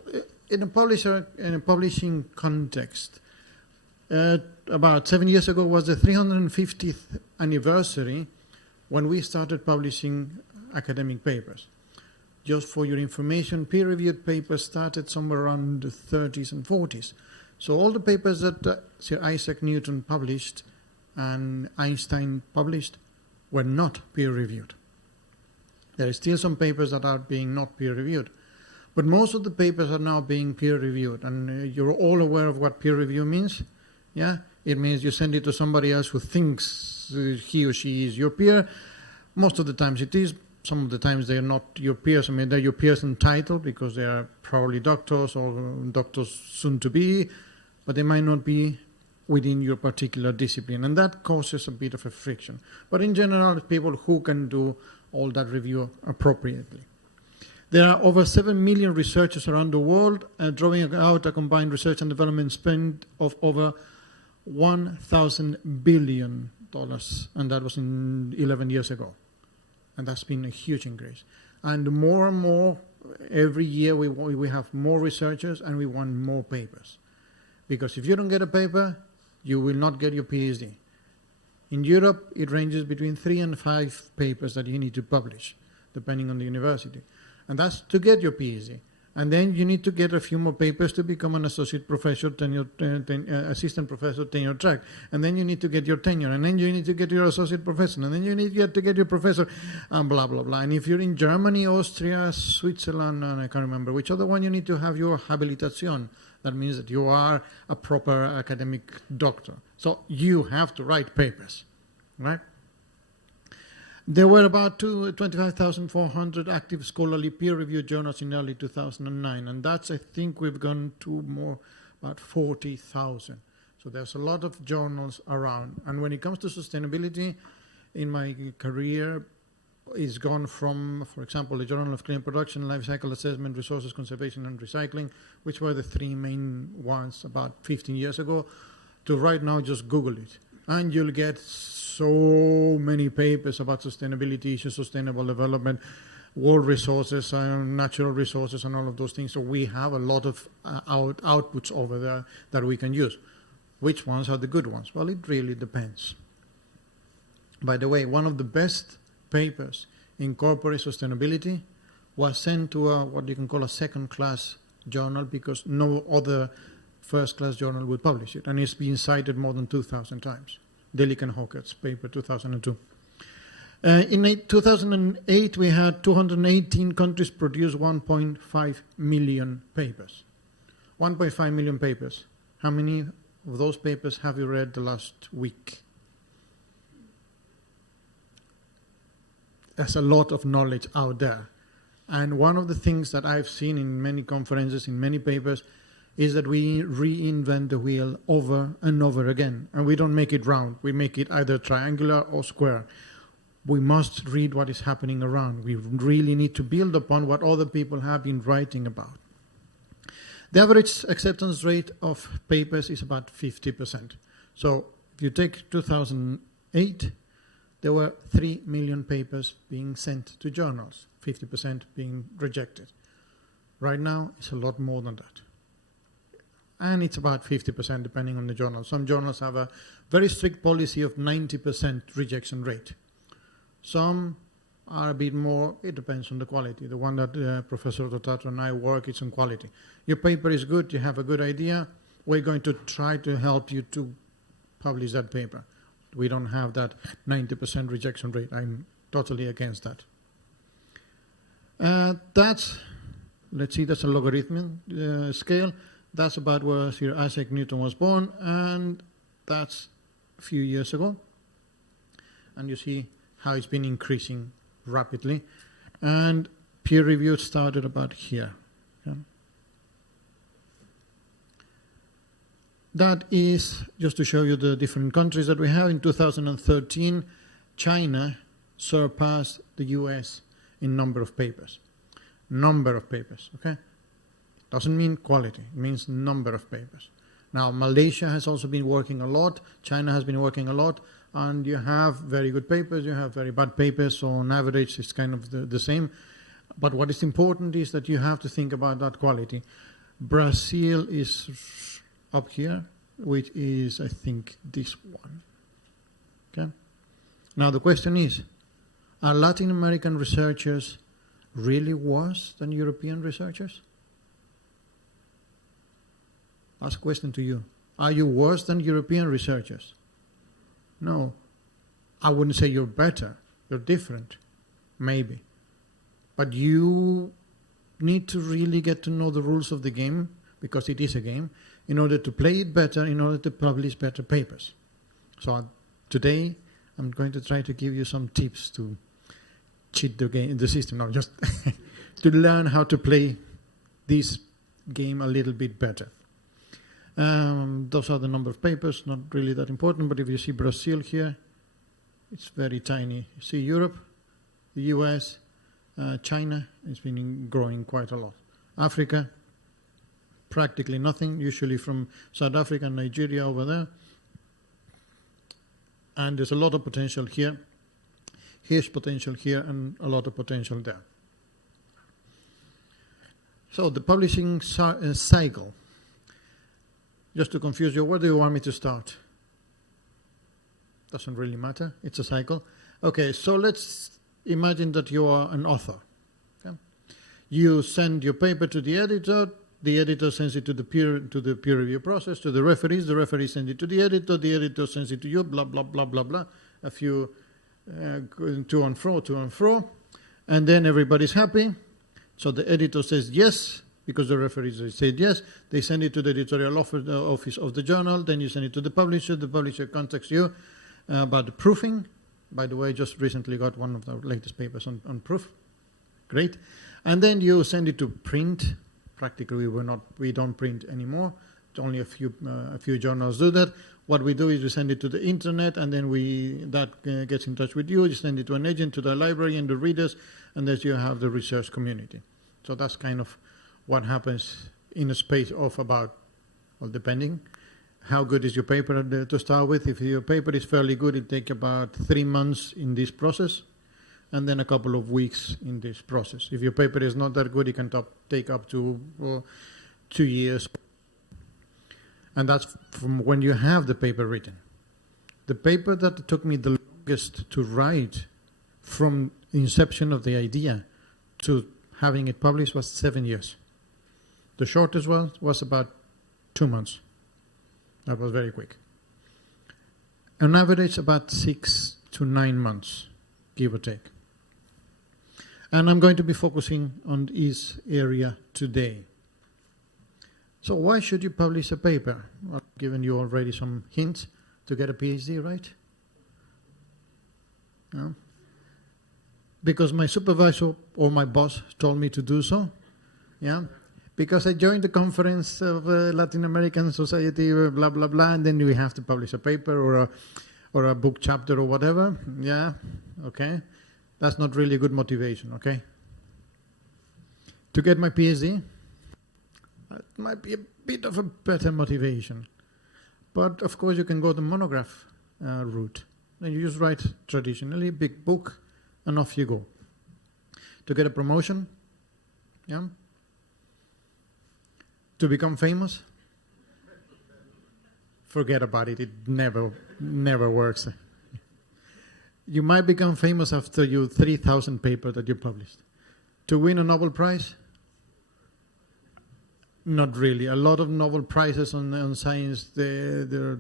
in a publishing context, about 7 years ago was the 350th anniversary when we started publishing academic papers. Just for your information, peer-reviewed papers started somewhere around the 30s and 40s. So all the papers that Sir Isaac Newton published and Einstein published were not peer-reviewed. There are still some papers that are being not peer-reviewed. But most of the papers are now being peer-reviewed. And you're all aware of what peer review means. Yeah? It means you send it to somebody else who thinks he or she is your peer. Most of the times it is. Some of the times they're not your peers. I mean, they're your peers in title because they are probably doctors or doctors soon to be, but they might not be within your particular discipline. And that causes a bit of a friction. But in general, people who can do all that review appropriately. There are over 7 million researchers around the world drawing out a combined research and development spend of over $1,000 billion. And that was in 11 years ago. And that's been a huge increase. And more, every year we have more researchers and we want more papers. Because if you don't get a paper, you will not get your PhD. In Europe, it ranges between 3 and 5 papers that you need to publish, depending on the university. And that's to get your PhD. And then you need to get a few more papers to become an associate professor, assistant professor, tenure track. And then you need to get your tenure. And then you need to get your associate professor. And then you need to get your professor, and blah, blah, blah. And if you're in Germany, Austria, Switzerland, and I can't remember which other one, you need to have your habilitation. That means that you are a proper academic doctor. So you have to write papers, right? There were about 25,400 active scholarly peer-reviewed journals in early 2009, and that's, I think, we've gone to more, about 40,000. So there's a lot of journals around. And when it comes to sustainability, in my career, it's gone from, for example, the Journal of Clean Production, Life Cycle Assessment, Resources Conservation and Recycling, which were the three main ones about 15 years ago, to right now just Google it. And you'll get so many papers about sustainability issues, sustainable development, world resources, natural resources, and all of those things. So we have a lot of outputs over there that we can use. Which ones are the good ones? Well, it really depends. By the way, one of the best papers in corporate sustainability was sent to what you can call a second-class journal because no other first-class journal would publish it, and it's been cited more than 2,000 times. Delic and Hawkett's paper, 2002. In 2008, we had 218 countries produce 1.5 million papers. 1.5 million papers. How many of those papers have you read the last week? There's a lot of knowledge out there. And one of the things that I've seen in many conferences, in many papers, is that we reinvent the wheel over and over again. And we don't make it round. We make it either triangular or square. We must read what is happening around. We really need to build upon what other people have been writing about. The average acceptance rate of papers is about 50%. So if you take 2008, there were 3 million papers being sent to journals, 50% being rejected. Right now, it's a lot more than that. And it's about 50% depending on the journal. Some journals have a very strict policy of 90% rejection rate. Some are a bit more, it depends on the quality. The one that Professor Rotato and I work, it's on quality. Your paper is good, you have a good idea, we're going to try to help you to publish that paper. We don't have that 90% rejection rate. I'm totally against that. Let's see, that's a logarithmic scale. That's about where Sir Isaac Newton was born, and that's a few years ago. And you see how it's been increasing rapidly. And peer review started about here. Okay. That is just to show you the different countries that we have. In 2013, China surpassed the US in number of papers. Number of papers, okay? Doesn't mean quality, it means number of papers. Now, Malaysia has also been working a lot, China has been working a lot, and you have very good papers, you have very bad papers, so on average it's kind of the same. But what is important is that you have to think about that quality. Brazil is up here, which is, I think, this one. Okay. Now, the question is, are Latin American researchers really worse than European researchers? That's a question to you. Are you worse than European researchers? No. I wouldn't say you're better. You're different. Maybe. But you need to really get to know the rules of the game, because it is a game, in order to play it better, in order to publish better papers. So today, I'm going to try to give you some tips to cheat the game, the system, no, just to learn how to play this game a little bit better. Those are the number of papers, not really that important, but if you see Brazil here, it's very tiny. You see Europe, the US, China, it's been growing quite a lot. Africa, practically nothing, usually from South Africa and Nigeria over there. And there's a lot of potential here, huge potential here, and a lot of potential there. So the publishing cycle. Just to confuse you, where do you want me to start? Doesn't really matter, it's a cycle. Okay, so let's imagine that you are an author. Okay? You send your paper to the editor sends it to the peer review process, to the referees send it to the editor sends it to you, blah, blah, blah, blah, blah. A few to and fro, and then everybody's happy. So the editor says yes, because the referees said yes. They send it to the editorial office of the journal, then you send it to the publisher contacts you about the proofing. By the way, just recently got one of the latest papers on proof. Great. And then you send it to print. Practically, we don't print anymore. Only a few journals do that. What we do is we send it to the internet, and then that gets in touch with you. You send it to an agent, to the library, and the readers, and then you have the research community. So that's kind of what happens in a space of about, well, depending how good is your paper to start with. If your paper is fairly good, it takes about 3 months in this process, and then a couple of weeks in this process. If your paper is not that good, it can take up to 2 years. And that's from when you have the paper written. The paper that took me the longest to write from inception of the idea to having it published was 7 years. The shortest one was about 2 months. That was very quick. On average, about 6 to 9 months, give or take. And I'm going to be focusing on this area today. So why should you publish a paper? I've given you already some hints to get a PhD, right? Yeah. Because my supervisor or my boss told me to do so. Yeah. Because I joined the conference of Latin American Society, blah, blah, blah, and then we have to publish a paper or a book chapter or whatever. Yeah. Okay. That's not really good motivation, okay? To get my PhD, it might be a bit of a better motivation. But of course you can go the monograph route. And you just write traditionally, big book, and off you go. To get a promotion, yeah? To become famous, forget about it. It never works. You might become famous after your 3,000 paper that you published. To win a Nobel Prize? Not really. A lot of Nobel Prizes on science, their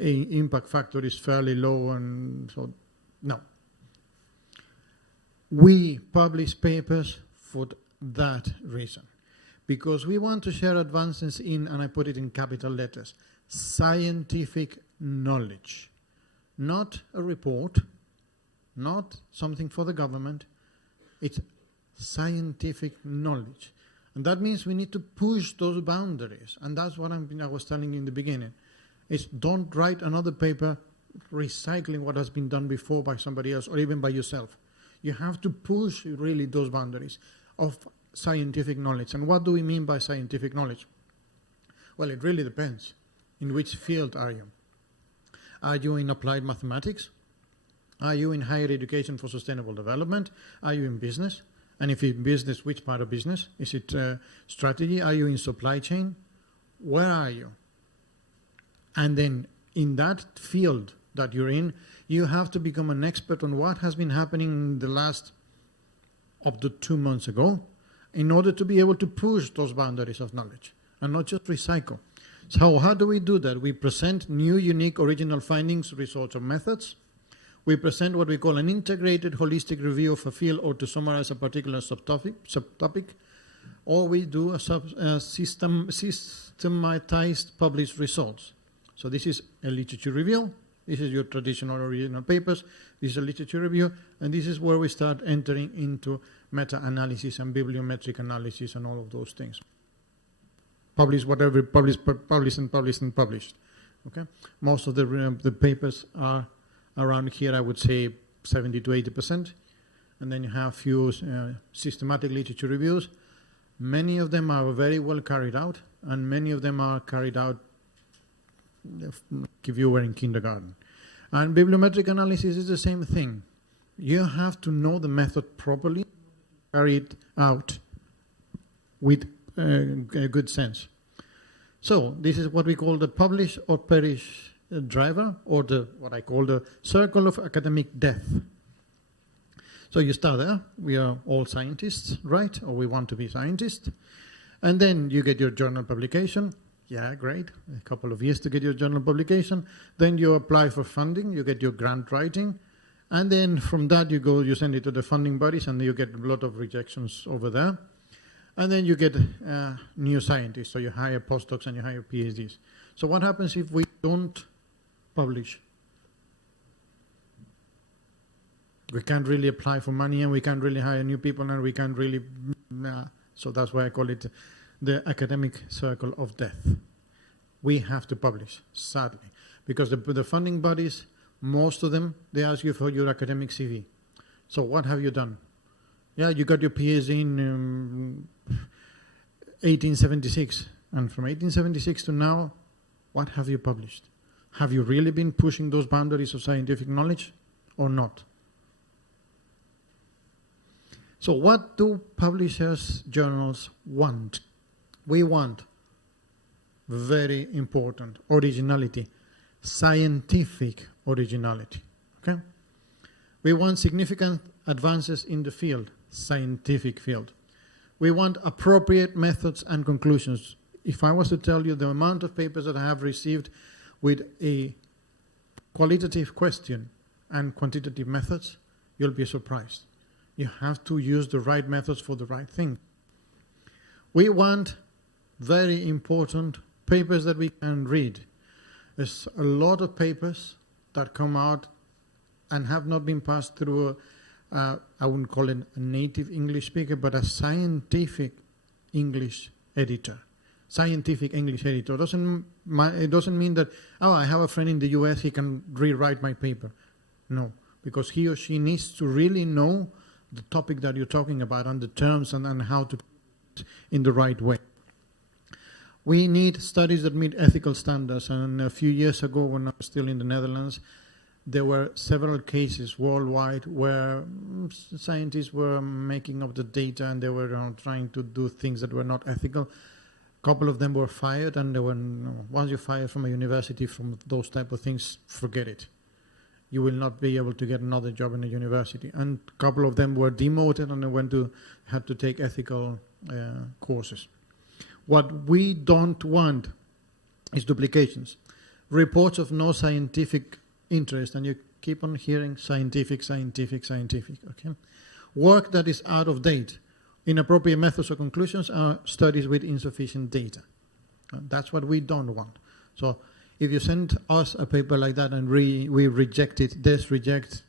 impact factor is fairly low, and so, no. We publish papers for that reason. Because we want to share advances in, and I put it in capital letters, scientific knowledge. Not a report, not something for the government. It's scientific knowledge. And that means we need to push those boundaries. And that's what I was telling you in the beginning. It's don't write another paper recycling what has been done before by somebody else or even by yourself. You have to push really those boundaries of scientific knowledge. And what do we mean by scientific knowledge? Well, it really depends. In which field are you? Are you in applied mathematics? Are you in higher education for sustainable development? Are you in business? And if you're in business, which part of business? Is it strategy? Are you in supply chain? Where are you? And then in that field that you're in, you have to become an expert on what has been happening in the last up to 2 months ago in order to be able to push those boundaries of knowledge and not just recycle. So how do we do that? We present new, unique, original findings, results, or methods. We present what we call an integrated, holistic review of a field or to summarize a particular subtopic. Or we do a systematized published results. So this is a literature review. This is your traditional original papers. This is a literature review. And this is where we start entering into meta-analysis and bibliometric analysis and all of those things. Publish whatever, published. Okay? Most of the papers are around here, I would say 70 to 80%. And then you have few systematic literature reviews. Many of them are very well carried out, and many of them are carried out if you were in kindergarten. And bibliometric analysis is the same thing. You have to know the method properly, carry it out with a good sense. So this is what we call the publish or perish driver, or what I call the circle of academic death. So you start there. We are all scientists, right? Or we want to be scientists. And then you get your journal publication. Yeah, great. A couple of years to get your journal publication. Then you apply for funding. You get your grant writing. And then from that you send it to the funding bodies, and you get a lot of rejections over there. And then you get new scientists. So you hire postdocs and you hire PhDs. So what happens if we don't publish? We can't really apply for money, and we can't really hire new people, and we can't really... So that's why I call it the academic circle of death. We have to publish, sadly, because the funding bodies, most of them, they ask you for your academic CV. So what have you done? Yeah, you got your PhD in 1876, and from 1876 to now, what have you published? Have you really been pushing those boundaries of scientific knowledge or not? So what do publishers' journals want? We want, very important, originality, scientific originality. Okay? We want significant advances in the field, scientific field. We want appropriate methods and conclusions. If I was to tell you the amount of papers that I have received with a qualitative question and quantitative methods, you'll be surprised. You have to use the right methods for the right thing. We want very important papers that we can read. There's a lot of papers that come out and have not been passed through, I wouldn't call it a native English speaker, but a scientific English editor. Scientific English editor. It doesn't mean that, oh, I have a friend in the US, he can rewrite my paper. No, because he or she needs to really know the topic that you're talking about and the terms and how to put it in the right way. We need studies that meet ethical standards. And a few years ago, when I was still in the Netherlands, there were several cases worldwide where scientists were making up the data and they were trying to do things that were not ethical. A couple of them were fired, and once you're fired from a university from those type of things, forget it. You will not be able to get another job in a university. And a couple of them were demoted, and they had to take ethical courses. What we don't want is duplications. Reports of no scientific interest, and you keep on hearing scientific, okay? Work that is out of date. Inappropriate methods or conclusions are studies with insufficient data. That's what we don't want. So if you send us a paper like that and we reject it, reject,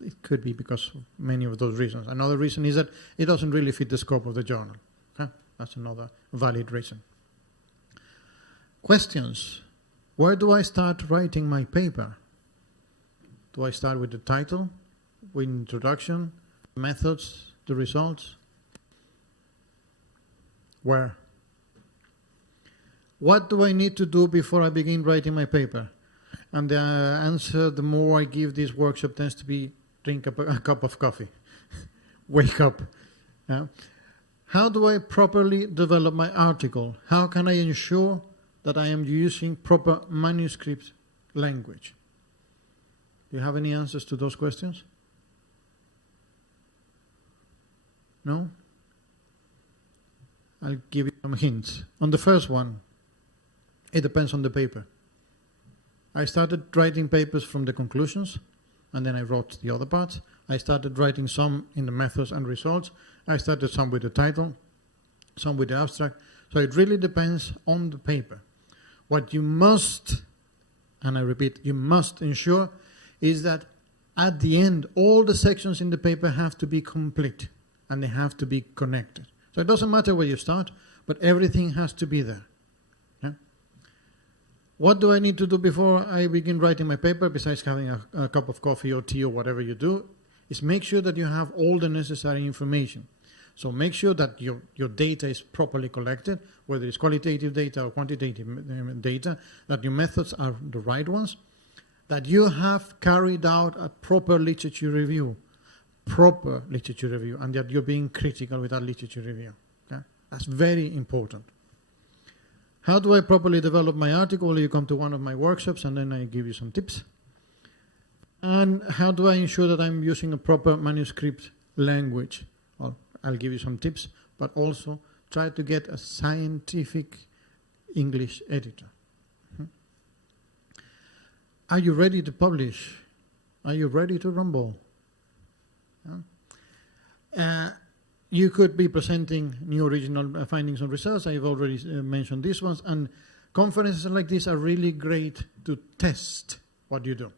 it could be because of many of those reasons. Another reason is that it doesn't really fit the scope of the journal. Okay? That's another valid reason. Questions. Where do I start writing my paper? Do I start with the title, with introduction, methods, the results? Where? What do I need to do before I begin writing my paper? And the answer, the more I give this workshop, tends to be drink a cup of coffee. Wake up. Yeah. How do I properly develop my article? How can I ensure that I am using proper manuscript language? Do you have any answers to those questions? No? I'll give you some hints. On the first one, it depends on the paper. I started writing papers from the conclusions, and then I wrote the other parts. I started writing some in the methods and results. I started some with the title, some with the abstract. So it really depends on the paper. What you must, and I repeat, you must ensure is that at the end, all the sections in the paper have to be complete, and they have to be connected. So it doesn't matter where you start, but everything has to be there. Yeah? What do I need to do before I begin writing my paper, besides having a cup of coffee or tea or whatever you do, is make sure that you have all the necessary information. So make sure that your data is properly collected, whether it's qualitative data or quantitative data, that your methods are the right ones, that you have carried out a proper literature review, and that you're being critical with that literature review. Okay? That's very important. How do I properly develop my article? You come to one of my workshops and then I give you some tips. And how do I ensure that I'm using a proper manuscript language? Well, I'll give you some tips, but also try to get a scientific English editor. Are you ready to publish? Are you ready to rumble? You could be presenting new original findings on research. I've already mentioned these ones. And conferences like this are really great to test what you do.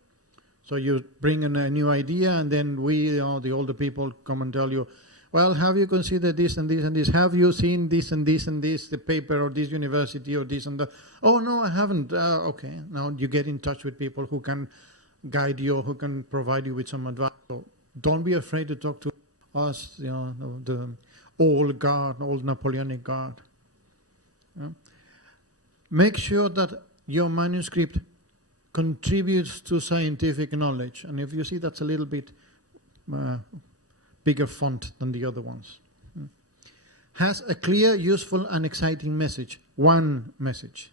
So you bring in a new idea, and then we, the older people, come and tell you, well, have you considered this and this and this? Have you seen this and this and this, the paper or this university or this and that? Oh, no, I haven't. Okay, now you get in touch with people who can guide you, who can provide you with some advice. So don't be afraid to talk to us, the old guard, old Napoleonic guard. Make sure that your manuscript contributes to scientific knowledge. And if you see, that's a little bit bigger font than the other ones. Has a clear, useful, and exciting message. One message.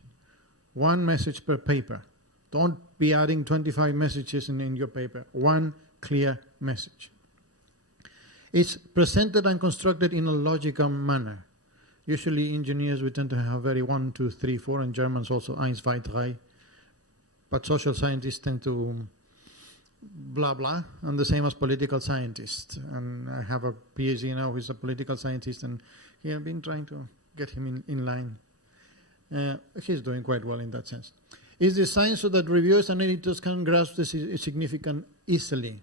One message per paper. Don't be adding 25 messages in your paper. One clear message. It's presented and constructed in a logical manner. Usually engineers, we tend to have very 1, 2, 3, 4, and Germans also 1, 2, 3. But social scientists tend to blah, blah, and the same as political scientists. And I have a PhD now who's a political scientist, and I've been trying to get him in line. He's doing quite well in that sense. Is designed so that reviewers and editors can grasp the significance easily.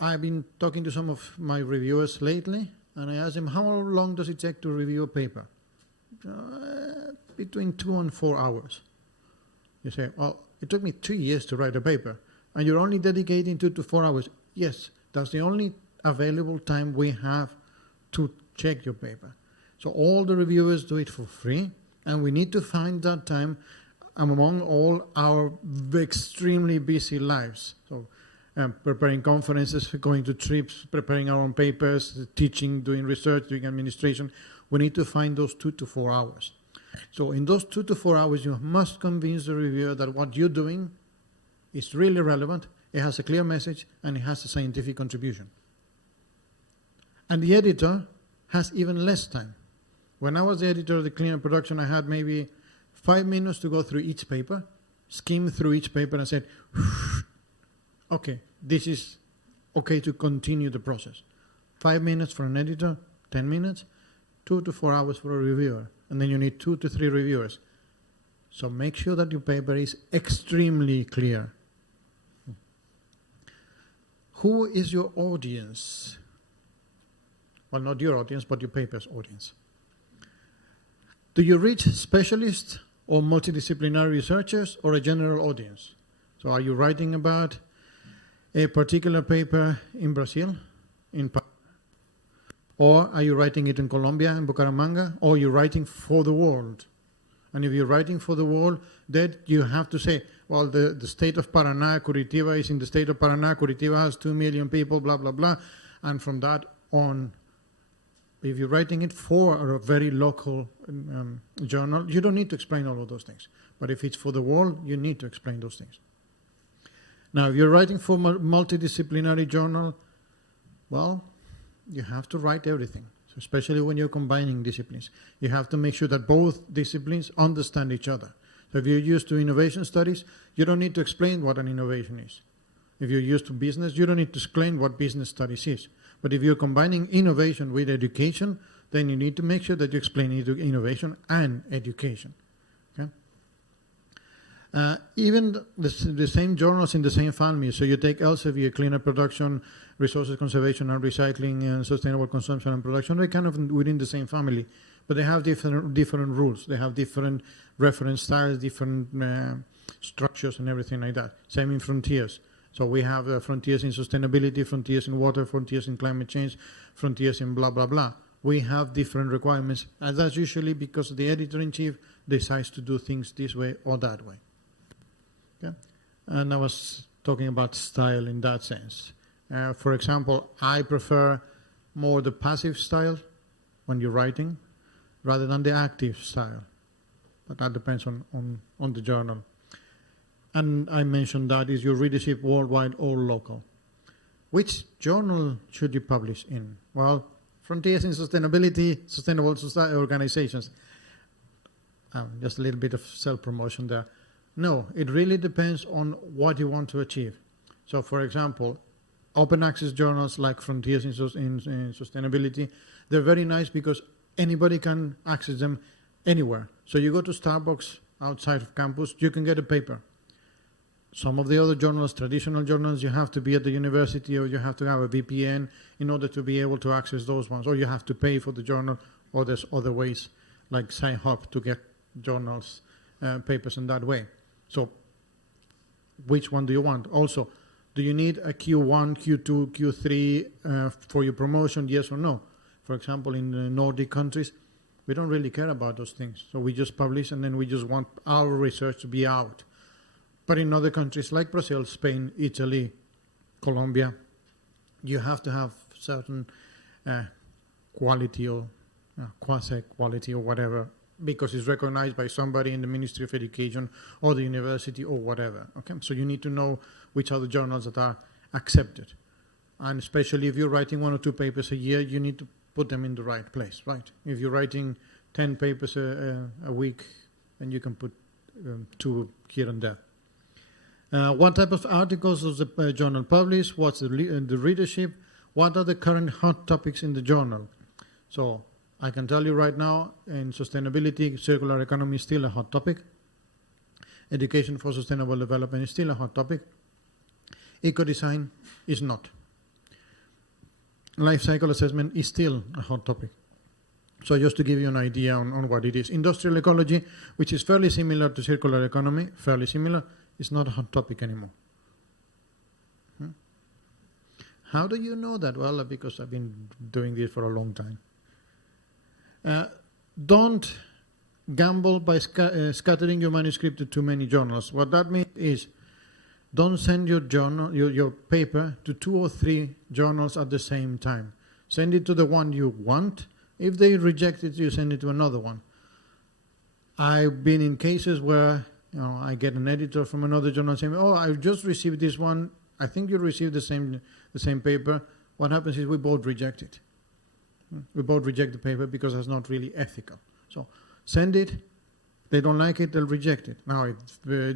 I've been talking to some of my reviewers lately, and I asked them, how long does it take to review a paper? Between 2 and 4 hours. You say, well, it took me 2 years to write a paper, and you're only dedicating 2 to 4 hours. Yes, that's the only available time we have to check your paper. So all the reviewers do it for free, and we need to find that time among all our extremely busy lives. So preparing conferences, going to trips, preparing our own papers, teaching, doing research, doing administration. We need to find those 2 to 4 hours. So in those 2 to 4 hours, you must convince the reviewer that what you're doing is really relevant, it has a clear message, and it has a scientific contribution. And the editor has even less time. When I was the editor of the Cleaner Production, I had maybe 5 minutes to go through each paper, skim through each paper, and said, okay, this is okay to continue the process. 5 minutes for an editor, 10 minutes, 2 to 4 hours for a reviewer, and then you need 2 to 3 reviewers. So make sure that your paper is extremely clear. Who is your audience? Well, not your audience, but your paper's audience. Do you reach specialists or multidisciplinary researchers or a general audience? So are you writing about a particular paper in Brazil, or are you writing it in Colombia, in Bucaramanga, or are you writing for the world? And if you're writing for the world, then you have to say, well, the state of Paraná, Curitiba is in the state of Paraná, Curitiba has 2 million people, blah, blah, blah. And from that on, if you're writing it for a very local journal, you don't need to explain all of those things. But if it's for the world, you need to explain those things. Now, if you're writing for a multidisciplinary journal, well, you have to write everything. So especially when you're combining disciplines. You have to make sure that both disciplines understand each other. So if you're used to innovation studies, you don't need to explain what an innovation is. If you're used to business, you don't need to explain what business studies is. But if you're combining innovation with education, then you need to make sure that you explain innovation and education. Okay? Even the same journals in the same family. So you take Elsevier, Cleaner Production, Resources Conservation and Recycling, and Sustainable Consumption and Production. They're kind of within the same family, but they have different rules. They have different reference styles, different structures, and everything like that. Same in Frontiers. So we have frontiers in sustainability, frontiers in water, frontiers in climate change, frontiers in blah, blah, blah. We have different requirements, and that's usually because the editor-in-chief decides to do things this way or that way. Okay? And I was talking about style in that sense. For example, I prefer more the passive style when you're writing rather than the active style. But that depends on the journal. and I mentioned that, is your readership worldwide or local. Which journal should you publish in? Well, Frontiers in Sustainability, Sustainable Society Organizations. Just a little bit of self-promotion there. No, it really depends on what you want to achieve. So, for example, open access journals like Frontiers in Sustainability, they're very nice because anybody can access them anywhere. So you go to Starbucks outside of campus, you can get a paper. Some of the other journals, traditional journals, you have to be at the university or you have to have a VPN in order to be able to access those ones, or you have to pay for the journal, or there's other ways like Sci-Hub to get journals, papers in that way. So which one do you want? Also, do you need a Q1, Q2, Q3 for your promotion, yes or no? For example, in the Nordic countries, we don't really care about those things. So we just publish and then we just want our research to be out. But in other countries like Brazil, Spain, Italy, Colombia, you have to have certain quality or quasi-quality or whatever, because it's recognized by somebody in the Ministry of Education or the university or whatever. Okay, so you need to know which are the journals that are accepted. And especially if you're writing 1 or 2 papers a year, you need to put them in the right place, right? If you're writing 10 papers a week, then you can put 2 here and there. What type of articles does the journal publish? What's the readership? What are the current hot topics in the journal? So I can tell you right now, in sustainability, circular economy is still a hot topic. Education for sustainable development is still a hot topic. Eco-design is not. Life cycle assessment is still a hot topic. So just to give you an idea on what it is. Industrial ecology, which is fairly similar to circular economy, fairly similar, is not a hot topic anymore. How do you know that? Well, because I've been doing this for a long time. Don't gamble by scattering your manuscript to too many journals. What that means is don't send your journal, your paper to 2 or 3 journals at the same time. Send it to the one you want. If they reject it, you send it to another one. I've been in cases where I get an editor from another journal saying, "Oh, I just received this one. I think you received the same paper." What happens is we both reject it. We both reject the paper because it's not really ethical. So send it. They don't like it, they'll reject it. Now,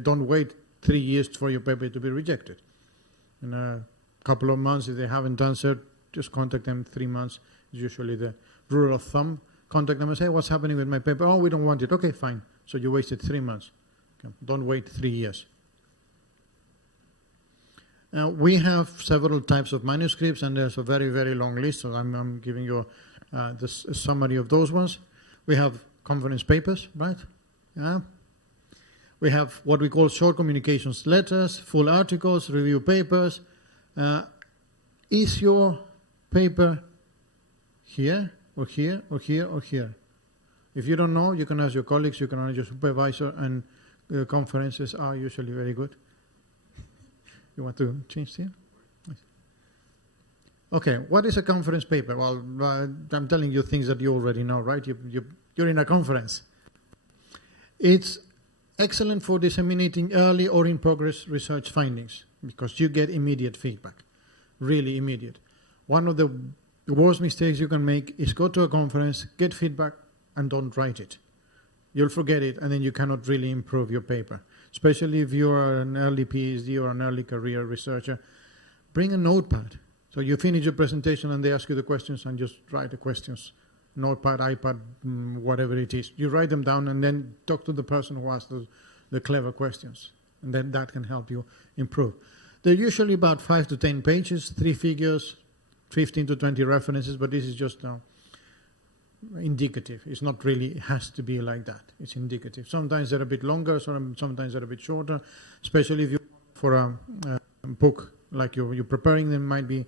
don't wait 3 years for your paper to be rejected. In a couple of months, if they haven't answered, just contact them 3 months. It's usually the rule of thumb. Contact them and say, "What's happening with my paper?" "Oh, we don't want it." "Okay, fine." So you wasted 3 months. Okay. Don't wait 3 years. We have several types of manuscripts, and there's a very, very long list, so I'm giving you a summary of those ones. We have conference papers, right? Yeah. We have what we call short communications letters, full articles, review papers. Is your paper here, or here, or here, or here? If you don't know, you can ask your colleagues, you can ask your supervisor, and conferences are usually very good. You want to change here? Okay, what is a conference paper? Well, I'm telling you things that you already know, right? You're in a conference. It's excellent for disseminating early or in-progress research findings because you get immediate feedback, really immediate. One of the worst mistakes you can make is go to a conference, get feedback, and don't write it. You'll forget it, and then you cannot really improve your paper. Especially if you are an early PhD or an early career researcher, bring a notepad. So you finish your presentation and they ask you the questions and just write the questions. Notepad, iPad, whatever it is. You write them down and then talk to the person who asked the clever questions. And then that can help you improve. They're usually about 5 to 10 pages, 3 figures, 15 to 20 references, but this is just indicative. It's not really, it has to be like that. It's indicative. Sometimes they're a bit longer, sometimes they're a bit shorter, especially if you for a book like you're preparing them might be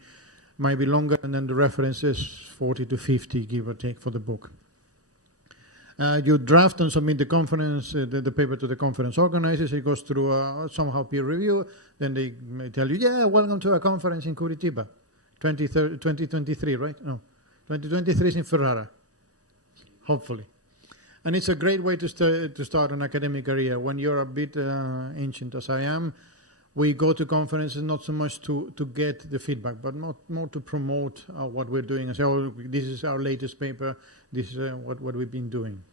longer, and then the references 40 to 50 give or take for the book. You draft and submit the conference, the paper to the conference organizers. It goes through somehow peer review. Then they may tell you, "Yeah, welcome to a conference in Curitiba, 2023, right? No, 2023 is in Ferrara, hopefully." And it's a great way to start an academic career. When you're a bit ancient as I am, we go to conferences not so much to get the feedback, but more to promote what we're doing and say, oh, this is our latest paper, this is what we've been doing.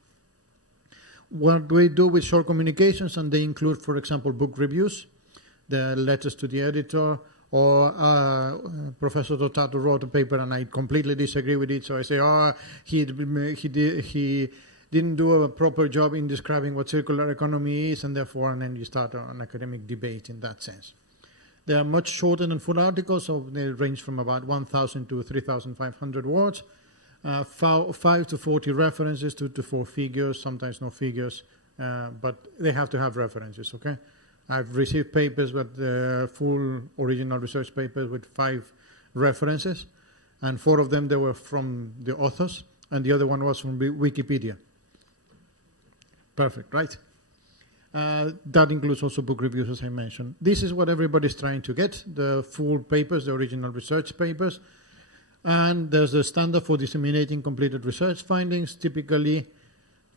What we do with short communications, and they include, for example, book reviews, the letters to the editor, or Professor Lozano wrote a paper and I completely disagree with it, so I say, oh, he didn't do a proper job in describing what circular economy is, and then you start an academic debate in that sense. They are much shorter than full articles, so they range from about 1,000 to 3,500 words. 5 to 40 references, 2 to 4 figures, sometimes no figures, but they have to have references, okay? I've received papers with full original research papers with 5 references, and 4 of them they were from the authors, and the other one was from Wikipedia. Perfect, right? That includes also book reviews, as I mentioned. This is what everybody's trying to get, the full papers, the original research papers. And there's a standard for disseminating completed research findings, typically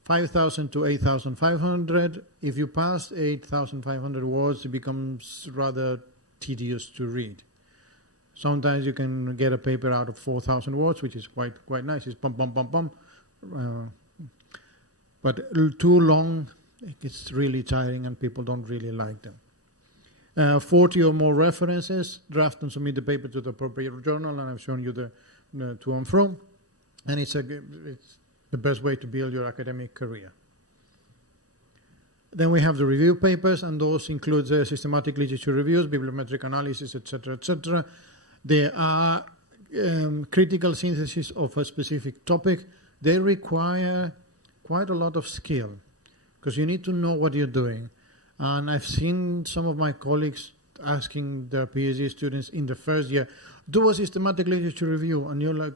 5,000 to 8,500. If you pass 8,500 words, it becomes rather tedious to read. Sometimes you can get a paper out of 4,000 words, which is quite nice. It's bum, bum, bum, bum. But too long, it's really tiring and people don't really like them. 40 or more references, draft and submit the paper to the appropriate journal, and I've shown you the to and from. And it's the best way to build your academic career. Then we have the review papers, and those include systematic literature reviews, bibliometric analysis, etc., etc. They are critical synthesis of a specific topic. They require quite a lot of skill, because you need to know what you're doing. And I've seen some of my colleagues asking their PhD students in the first year, do a systematic literature review, and you're like,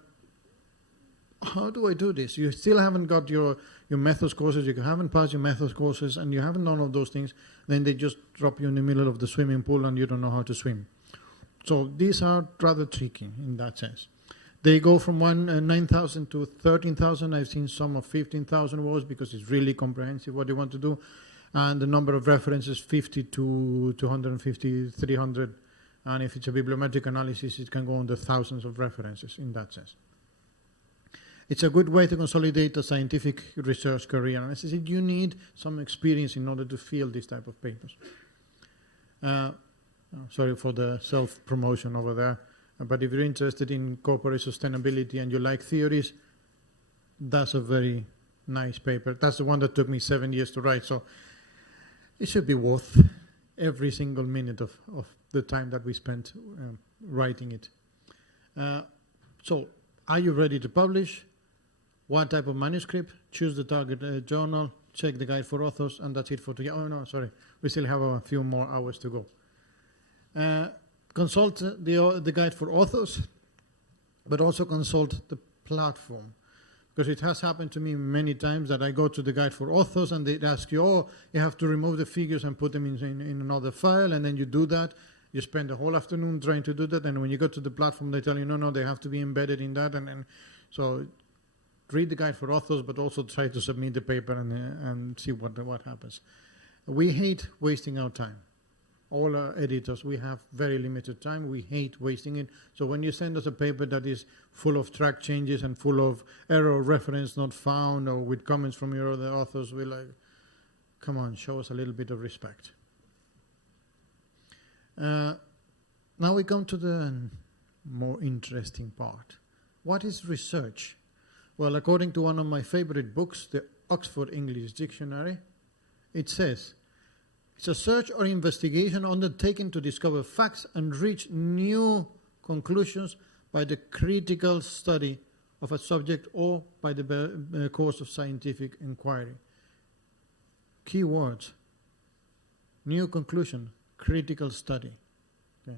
how do I do this? You still haven't got your methods courses, you haven't passed your methods courses, and you haven't done all those things. Then they just drop you in the middle of the swimming pool and you don't know how to swim. So these are rather tricky in that sense. They go from 9,000 to 13,000. I've seen some of 15,000 words because it's really comprehensive what you want to do. And the number of references, 50 to 250, 300. And if it's a bibliometric analysis, it can go on the thousands of references in that sense. It's a good way to consolidate a scientific research career. And as I said, you need some experience in order to fill this type of papers. Sorry for the self-promotion over there. But if you're interested in corporate sustainability and you like theories, that's a very nice paper. That's the one that took me 7 years to write. So it should be worth every single minute of the time that we spent writing it. So are you ready to publish? What type of manuscript? Choose the target journal, check the guide for authors, and that's it for today. Oh, no, sorry. We still have a few more hours to go. Consult the guide for authors, but also consult the platform. Because it has happened to me many times that I go to the guide for authors and they ask you, oh, you have to remove the figures and put them in another file, and then you do that. You spend the whole afternoon trying to do that, and when you go to the platform, they tell you, no, they have to be embedded in that. And so read the guide for authors, but also try to submit the paper and see what happens. We hate wasting our time. All our editors, we have very limited time. We hate wasting it. So when you send us a paper that is full of track changes and full of error reference not found or with comments from your other authors, we're like, come on, show us a little bit of respect. Now we come to the more interesting part. What is research? Well, according to one of my favorite books, the Oxford English Dictionary, it says, it's a search or investigation undertaken to discover facts and reach new conclusions by the critical study of a subject or by the course of scientific inquiry. Key words: new conclusion, critical study. Okay.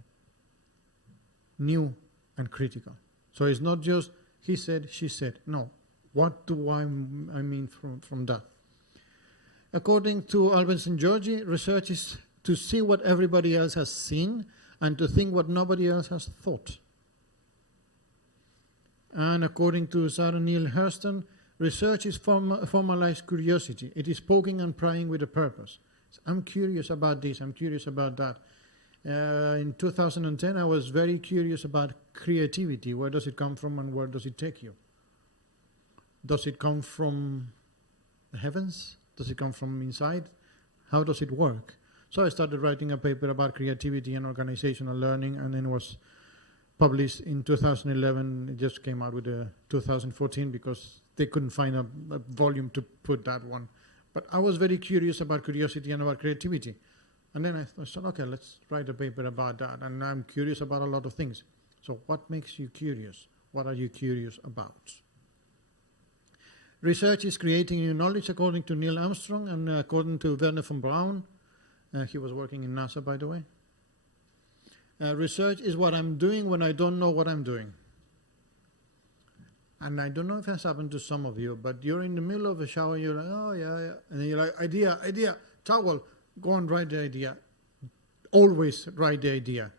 New and critical. So it's not just he said, she said. No. What do I mean from that? According to Albans and Georgi, research is to see what everybody else has seen and to think what nobody else has thought. And according to Sarah Neale Hurston, Research is formalized curiosity. It is poking and prying with a purpose. So I'm curious about this, I'm curious about that. In 2010, I was very curious about creativity. Where does it come from and where does it take you? Does it come from the heavens? Does it come from inside? How does it work? So I started writing a paper about creativity and organizational learning, and then it was published in 2011. It just came out with 2014 because they couldn't find a volume to put that one. But I was very curious about curiosity and about creativity. And then I thought, okay, let's write a paper about that. And I'm curious about a lot of things. So what makes you curious? What are you curious about? Research is creating new knowledge, according to Neil Armstrong and according to Werner von Braun. He was working in NASA, by the way. Research is what I'm doing when I don't know what I'm doing. And I don't know if it has happened to some of you, but you're in the middle of a shower, you're like, oh, yeah. And then you're like, idea, towel, go and write the idea. Always write the idea.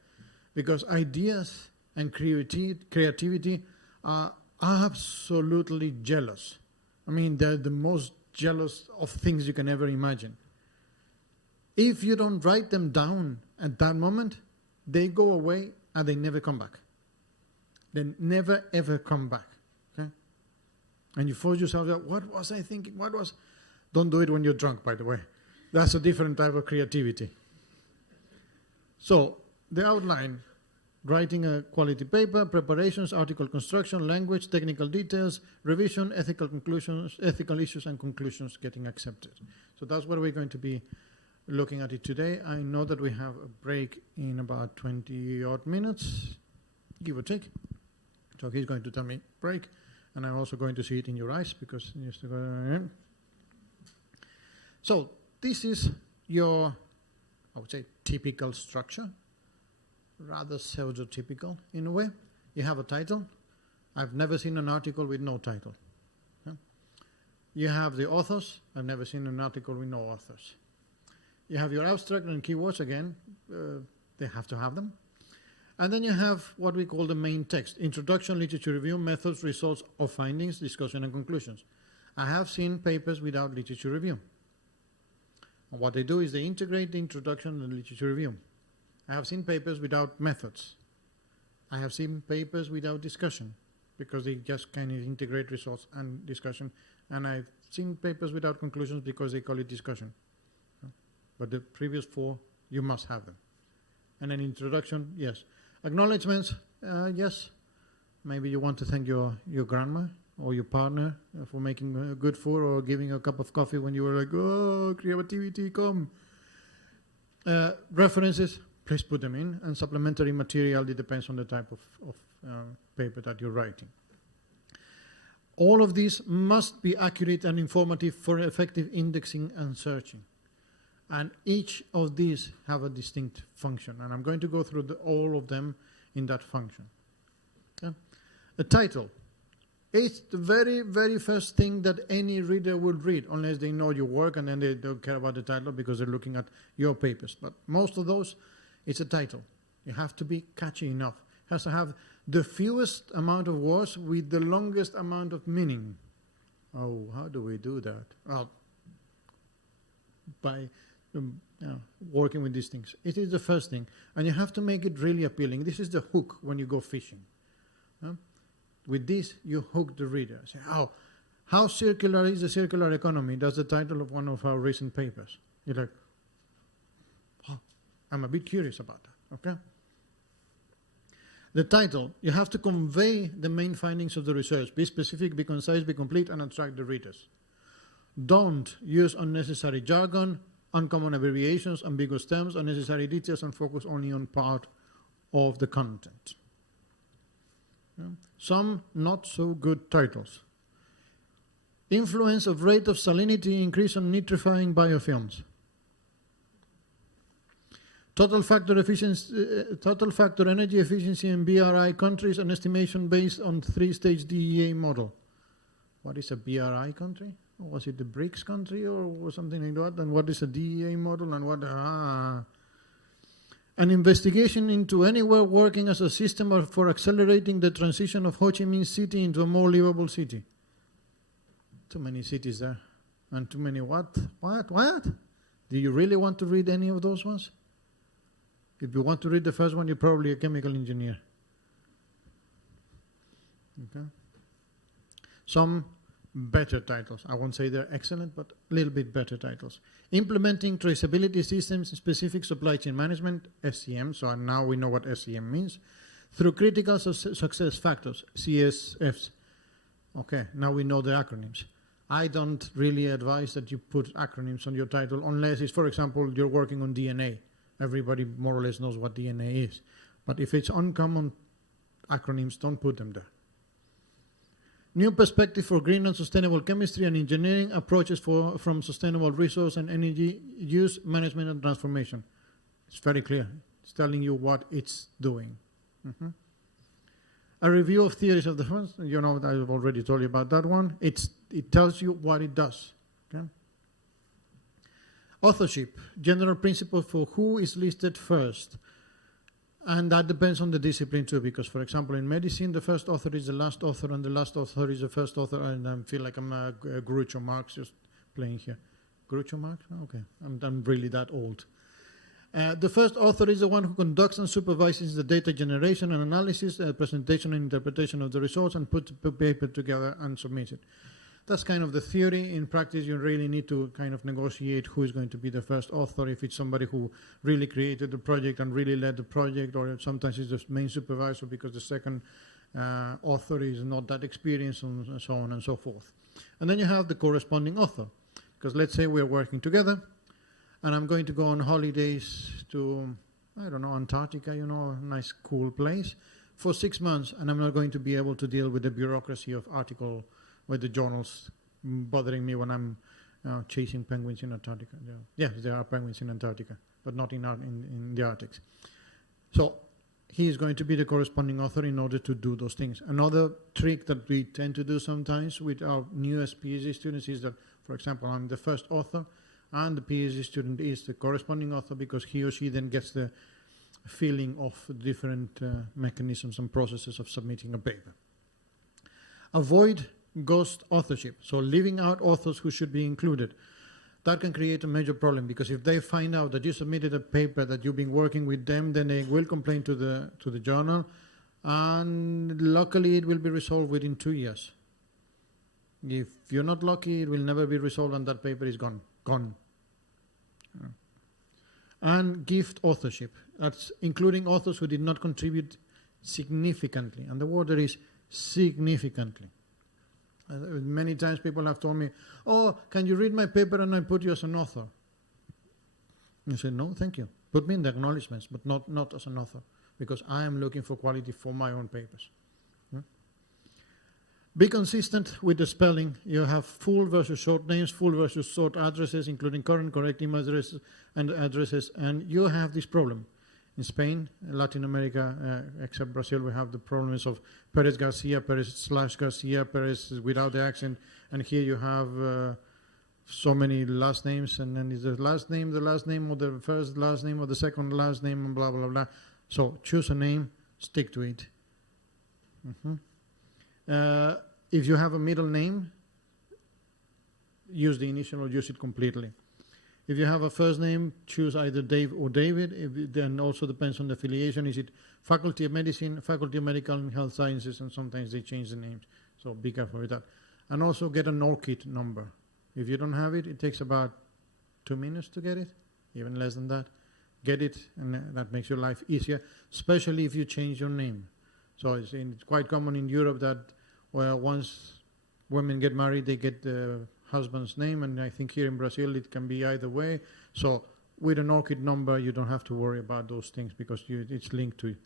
Because ideas and creativity are absolutely jealous. I mean, they're the most jealous of things you can ever imagine. If you don't write them down at that moment, they go away and they never come back. They never, ever come back. Okay? And you force yourself out, what was I thinking? Don't do it when you're drunk, by the way. That's a different type of creativity. So, the outline, writing a quality paper, preparations, article construction, language, technical details, revision, ethical conclusions, ethical issues and conclusions getting accepted. So that's what we're going to be looking at it today. I know that we have a break in about 20 odd minutes, give or take. So he's going to tell me break, and I'm also going to see it in your eyes because it needs to go in. So this is your, I would say, typical structure, rather pseudo-typical in a way. You have a title. I've never seen an article with no title. Yeah? You have the authors. I've never seen an article with no authors. You have your abstract and keywords again. They have to have them. And then you have what we call the main text. Introduction, literature review, methods, results or findings, discussion and conclusions. I have seen papers without literature review. And what they do is they integrate the introduction and literature review. I have seen papers without methods. I have seen papers without discussion because they just kind of integrate results and discussion. And I've seen papers without conclusions because they call it discussion. But the previous four, you must have them. And an introduction, yes. Acknowledgements, yes. Maybe you want to thank your grandma or your partner for making good food or giving a cup of coffee when you were like, oh, creativity, come. References, please put them in. And supplementary material, it depends on the type of paper that you're writing. All of these must be accurate and informative for effective indexing and searching. And each of these have a distinct function. And I'm going to go through all of them in that function. Okay? A title. It's the very, very first thing that any reader would read, unless they know your work and then they don't care about the title because they're looking at your papers. But most of those, it's a title. You have to be catchy enough. It has to have the fewest amount of words with the longest amount of meaning. Oh, how do we do that? Well, by working with these things. It is the first thing. And you have to make it really appealing. This is the hook when you go fishing. With this, you hook the reader. Say, oh, how circular is the circular economy? That's the title of one of our recent papers. You're like, oh, I'm a bit curious about that. Okay? The title, you have to convey the main findings of the research. Be specific, be concise, be complete, and attract the readers. Don't use unnecessary jargon, uncommon abbreviations, ambiguous terms, unnecessary details, and focus only on part of the content. Some not so good titles. Influence of rate of salinity increase on nitrifying biofilms. Total factor energy efficiency in BRI countries, an estimation based on 3-stage DEA model. What is a BRI country? Or was it the BRICS country or something like that? And what is a DEA model and what? An investigation into anywhere working as a system for accelerating the transition of Ho Chi Minh City into a more livable city. too many cities there. And too many what? What? Do you really want to read any of those ones? If you want to read the first one, you're probably a chemical engineer. Okay. Some better titles. I won't say they're excellent, but a little bit better titles. Implementing traceability systems in specific supply chain management, SCM. So now we know what SCM means. Through critical success factors, CSFs. Okay, now we know the acronyms. I don't really advise that you put acronyms on your title unless it's, for example, you're working on DNA. Everybody more or less knows what DNA is. But if it's uncommon acronyms, don't put them there. New perspective for green and sustainable chemistry and engineering approaches from sustainable resource and energy use, management and transformation. It's very clear. It's telling you what it's doing. A review of theories of the first, you know, I've already told you about that one. It tells you what it does. Okay? Authorship, general principle for who is listed first. And that depends on the discipline too, because, for example, in medicine, the first author is the last author, and the last author is the first author, and I feel like I'm a Groucho Marx just playing here. Groucho Marx? Okay, I'm really that old. The first author is the one who conducts and supervises the data generation and analysis, presentation and interpretation of the results, and puts the paper together and submits it. That's kind of the theory. In practice, you really need to kind of negotiate who is going to be the first author, if it's somebody who really created the project and really led the project, or sometimes it's the main supervisor because the second author is not that experienced, and so on and so forth. And then you have the corresponding author, because let's say we're working together, and I'm going to go on holidays to, I don't know, Antarctica, you know, a nice cool place, for 6 months, and I'm not going to be able to deal with the bureaucracy of article, with the journals bothering me when I'm chasing penguins in Antarctica. Yes, there are penguins in Antarctica, but not in the Arctic. So he is going to be the corresponding author in order to do those things. Another trick that we tend to do sometimes with our newest PhD students is that, for example, I'm the first author, and the PhD student is the corresponding author, because he or she then gets the feeling of different mechanisms and processes of submitting a paper. Avoid ghost authorship, so leaving out authors who should be included. That can create a major problem, because if they find out that you submitted a paper, that you've been working with them, then they will complain to the journal, and luckily it will be resolved within 2 years. If you're not lucky, it will never be resolved, and that paper is gone. And gift authorship, that's including authors who did not contribute significantly, and the word there is significantly. Many times people have told me, oh, can you read my paper and I put you as an author? You say, no, thank you. Put me in the acknowledgements, but not as an author, because I am looking for quality for my own papers. Be consistent with the spelling. You have full versus short names, full versus short addresses, including current, correct email addresses, and you have this problem. In Spain, Latin America, except Brazil, we have the problems of Perez Garcia, Perez/Garcia, Perez without the accent, and here you have so many last names, and then is the last name, or the first last name, or the second last name, and blah, blah, blah. So choose a name, stick to it. If you have a middle name, use the initial or use it completely. If you have a first name, choose either Dave or David. Then also depends on the affiliation. Is it Faculty of Medicine, Faculty of Medical and Health Sciences, and sometimes they change the names. So be careful with that. And also get an ORCID number. If you don't have it, it takes about 2 minutes to get it, even less than that. Get it, and that makes your life easier, especially if you change your name. So it's quite common in Europe that once women get married, they get the husband's name, and I think here in Brazil it can be either way. So with an ORCID number, you don't have to worry about those things, because it's linked to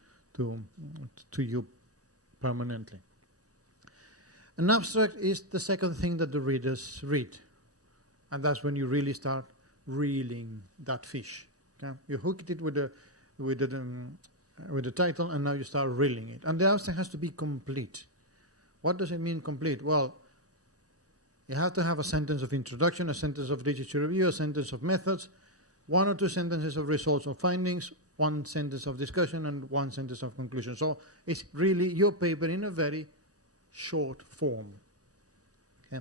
you permanently. An abstract is the second thing that the readers read, and that's when you really start reeling that fish. Okay? You hooked it with the title, and now you start reeling it. And the abstract has to be complete. What does it mean complete? Well, you have to have a sentence of introduction, a sentence of literature review, a sentence of methods, 1 or 2 sentences of results or findings, 1 sentence of discussion, and 1 sentence of conclusion. So it's really your paper in a very short form. Yeah.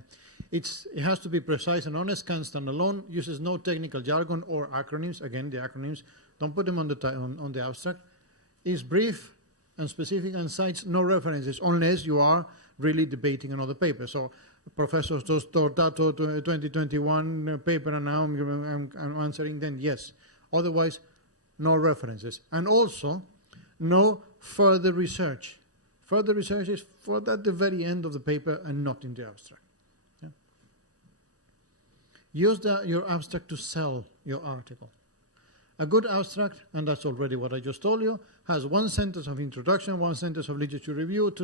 It has to be precise and honest, can stand alone, uses no technical jargon or acronyms. Again, the acronyms, don't put them on the abstract. Is brief and specific and cites no references unless you are really debating another paper. So, Professor Tortato 2021 paper, and now I'm answering, then yes. Otherwise, no references. And also, no further research. Further research is at the very end of the paper and not in the abstract. Yeah? Use your abstract to sell your article. A good abstract, and that's already what I just told you, has one sentence of introduction, one sentence of literature review, 1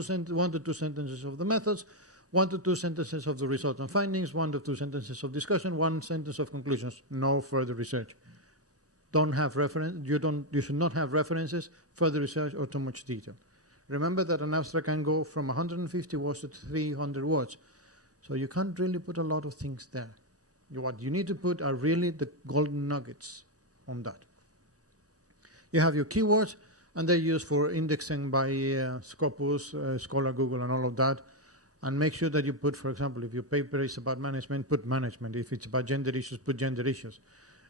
to 2 sentences of the methods, 1 to 2 sentences of the results and findings, 1 to 2 sentences of discussion, 1 sentence of conclusions. No further research. Don't have you should not have references, further research, or too much detail. Remember that an abstract can go from 150 words to 300 words. So you can't really put a lot of things there. What you need to put are really the golden nuggets on that. You have your keywords, and they're used for indexing by Scopus, Scholar, Google, and all of that. And make sure that you put, for example, if your paper is about management, put management. If it's about gender issues, put gender issues.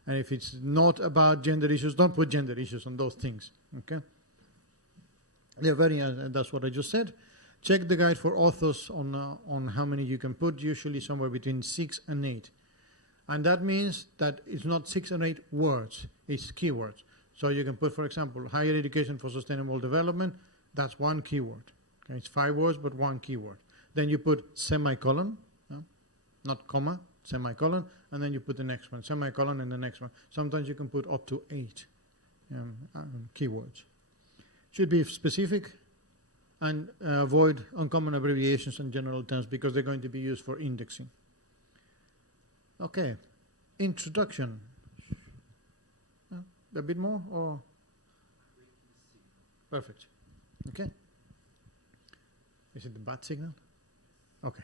And if it's not about gender issues, don't put gender issues on those things. Okay? They're very, that's what I just said. Check the guide for authors on how many you can put, usually somewhere between 6 and 8. And that means that it's not 6 and 8 words, it's keywords. So you can put, for example, higher education for sustainable development, that's one keyword. Okay? It's 5 words, but one keyword. Then you put semicolon, not comma, semicolon, and then you put the next one, semicolon, and the next one. Sometimes you can put up to 8 keywords. Should be specific and avoid uncommon abbreviations and general terms because they're going to be used for indexing. Okay, introduction. A bit more or? Perfect. Okay. Is it the bat signal? Okay.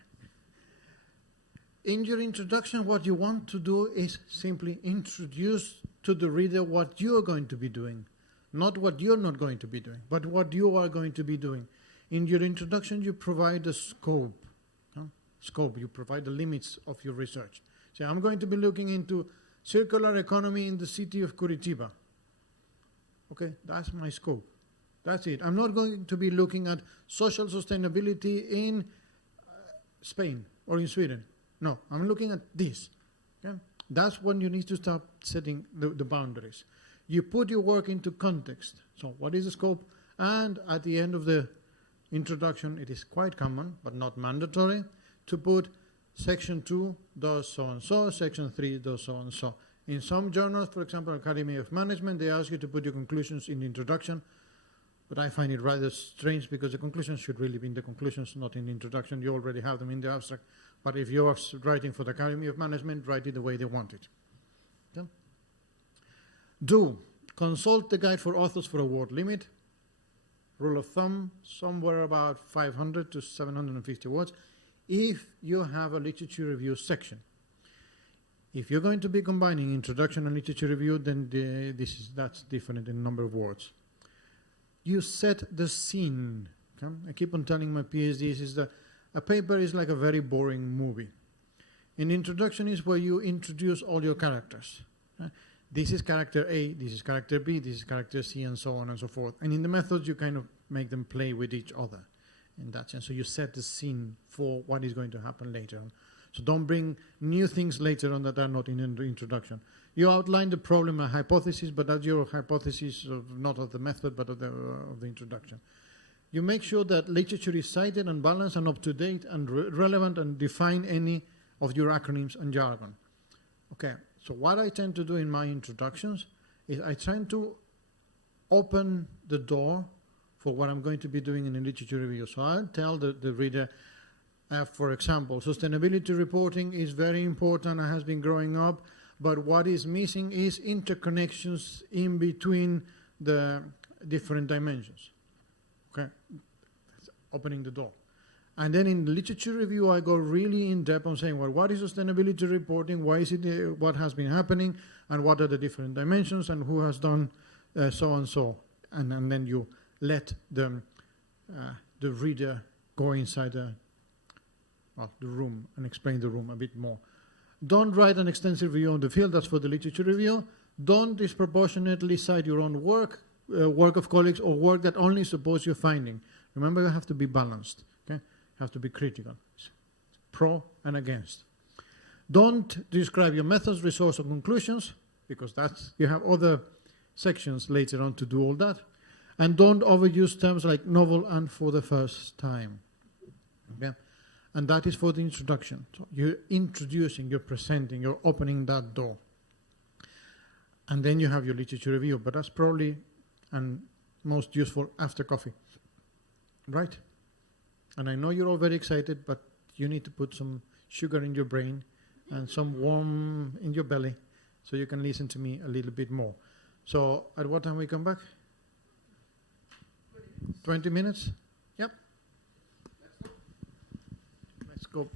In your introduction, what you want to do is simply introduce to the reader what you are going to be doing. Not what you're not going to be doing, but what you are going to be doing. In your introduction, you provide a scope. Scope, you provide the limits of your research. So I'm going to be looking into circular economy in the city of Curitiba. Okay, that's my scope. That's it. I'm not going to be looking at social sustainability in Spain or in Sweden. No, I'm looking at this. Okay? That's when you need to start setting the boundaries. You put your work into context. So what is the scope? And at the end of the introduction, it is quite common, but not mandatory, to put section 2 does so-and-so, section 3 does so-and-so. In some journals, for example, Academy of Management, they ask you to put your conclusions in the introduction, but I find it rather strange because the conclusions should really be in the conclusions, not in the introduction. You already have them in the abstract. But if you're writing for the Academy of Management, write it the way they want it. Okay? Do. Consult the guide for authors for a word limit. Rule of thumb, somewhere about 500 to 750 words. If you have a literature review section. If you're going to be combining introduction and literature review, then that's different in number of words. You set the scene. Okay? I keep on telling my PhDs is that a paper is like a very boring movie. In introduction is where you introduce all your characters. This is character A, this is character B, this is character C, and so on and so forth. And in the methods, you kind of make them play with each other in that sense. So you set the scene for what is going to happen later on. So don't bring new things later on that are not in the introduction. You outline the problem and hypothesis, but that's your hypothesis not of the method, but of the introduction. You make sure that literature is cited and balanced and up-to-date and relevant and define any of your acronyms and jargon. Okay, so what I tend to do in my introductions is I try to open the door for what I'm going to be doing in a literature review. So I'll tell the reader, for example, sustainability reporting is very important and has been growing up, but what is missing is interconnections in between the different dimensions. Okay, that's opening the door. And then in the literature review, I go really in depth on saying, well, what is sustainability reporting? Why is it? What has been happening? And what are the different dimensions? And who has done so and so? And then you let the reader go inside well, the room and explain the room a bit more. Don't write an extensive review on the field, that's for the literature review. Don't disproportionately cite your own work, work of colleagues, or work that only supports your finding. Remember, you have to be balanced, okay? You have to be critical, pro and against. Don't describe your methods, resource, or conclusions, because you have other sections later on to do all that. And don't overuse terms like novel and for the first time. Okay? And that is for the introduction. So you're introducing, you're presenting, you're opening that door. And then you have your literature review, but that's probably and most useful after coffee. Right? And I know you're all very excited, but you need to put some sugar in your brain and some warm in your belly so you can listen to me a little bit more. So at what time we come back? 20 minutes? Yep. Let's go.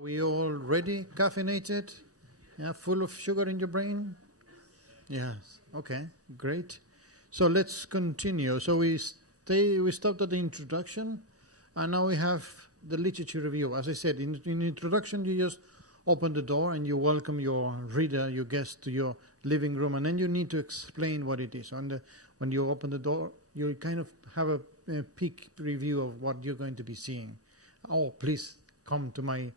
We all ready? Caffeinated? Yeah, full of sugar in your brain? Yes. Okay, great. So let's continue. So we stopped at the introduction, and now we have the literature review. As I said, in introduction, you just open the door and you welcome your reader, your guest, to your living room, and then you need to explain what it is. When you open the door, you kind of have a peek preview of what you're going to be seeing. Oh, please come to my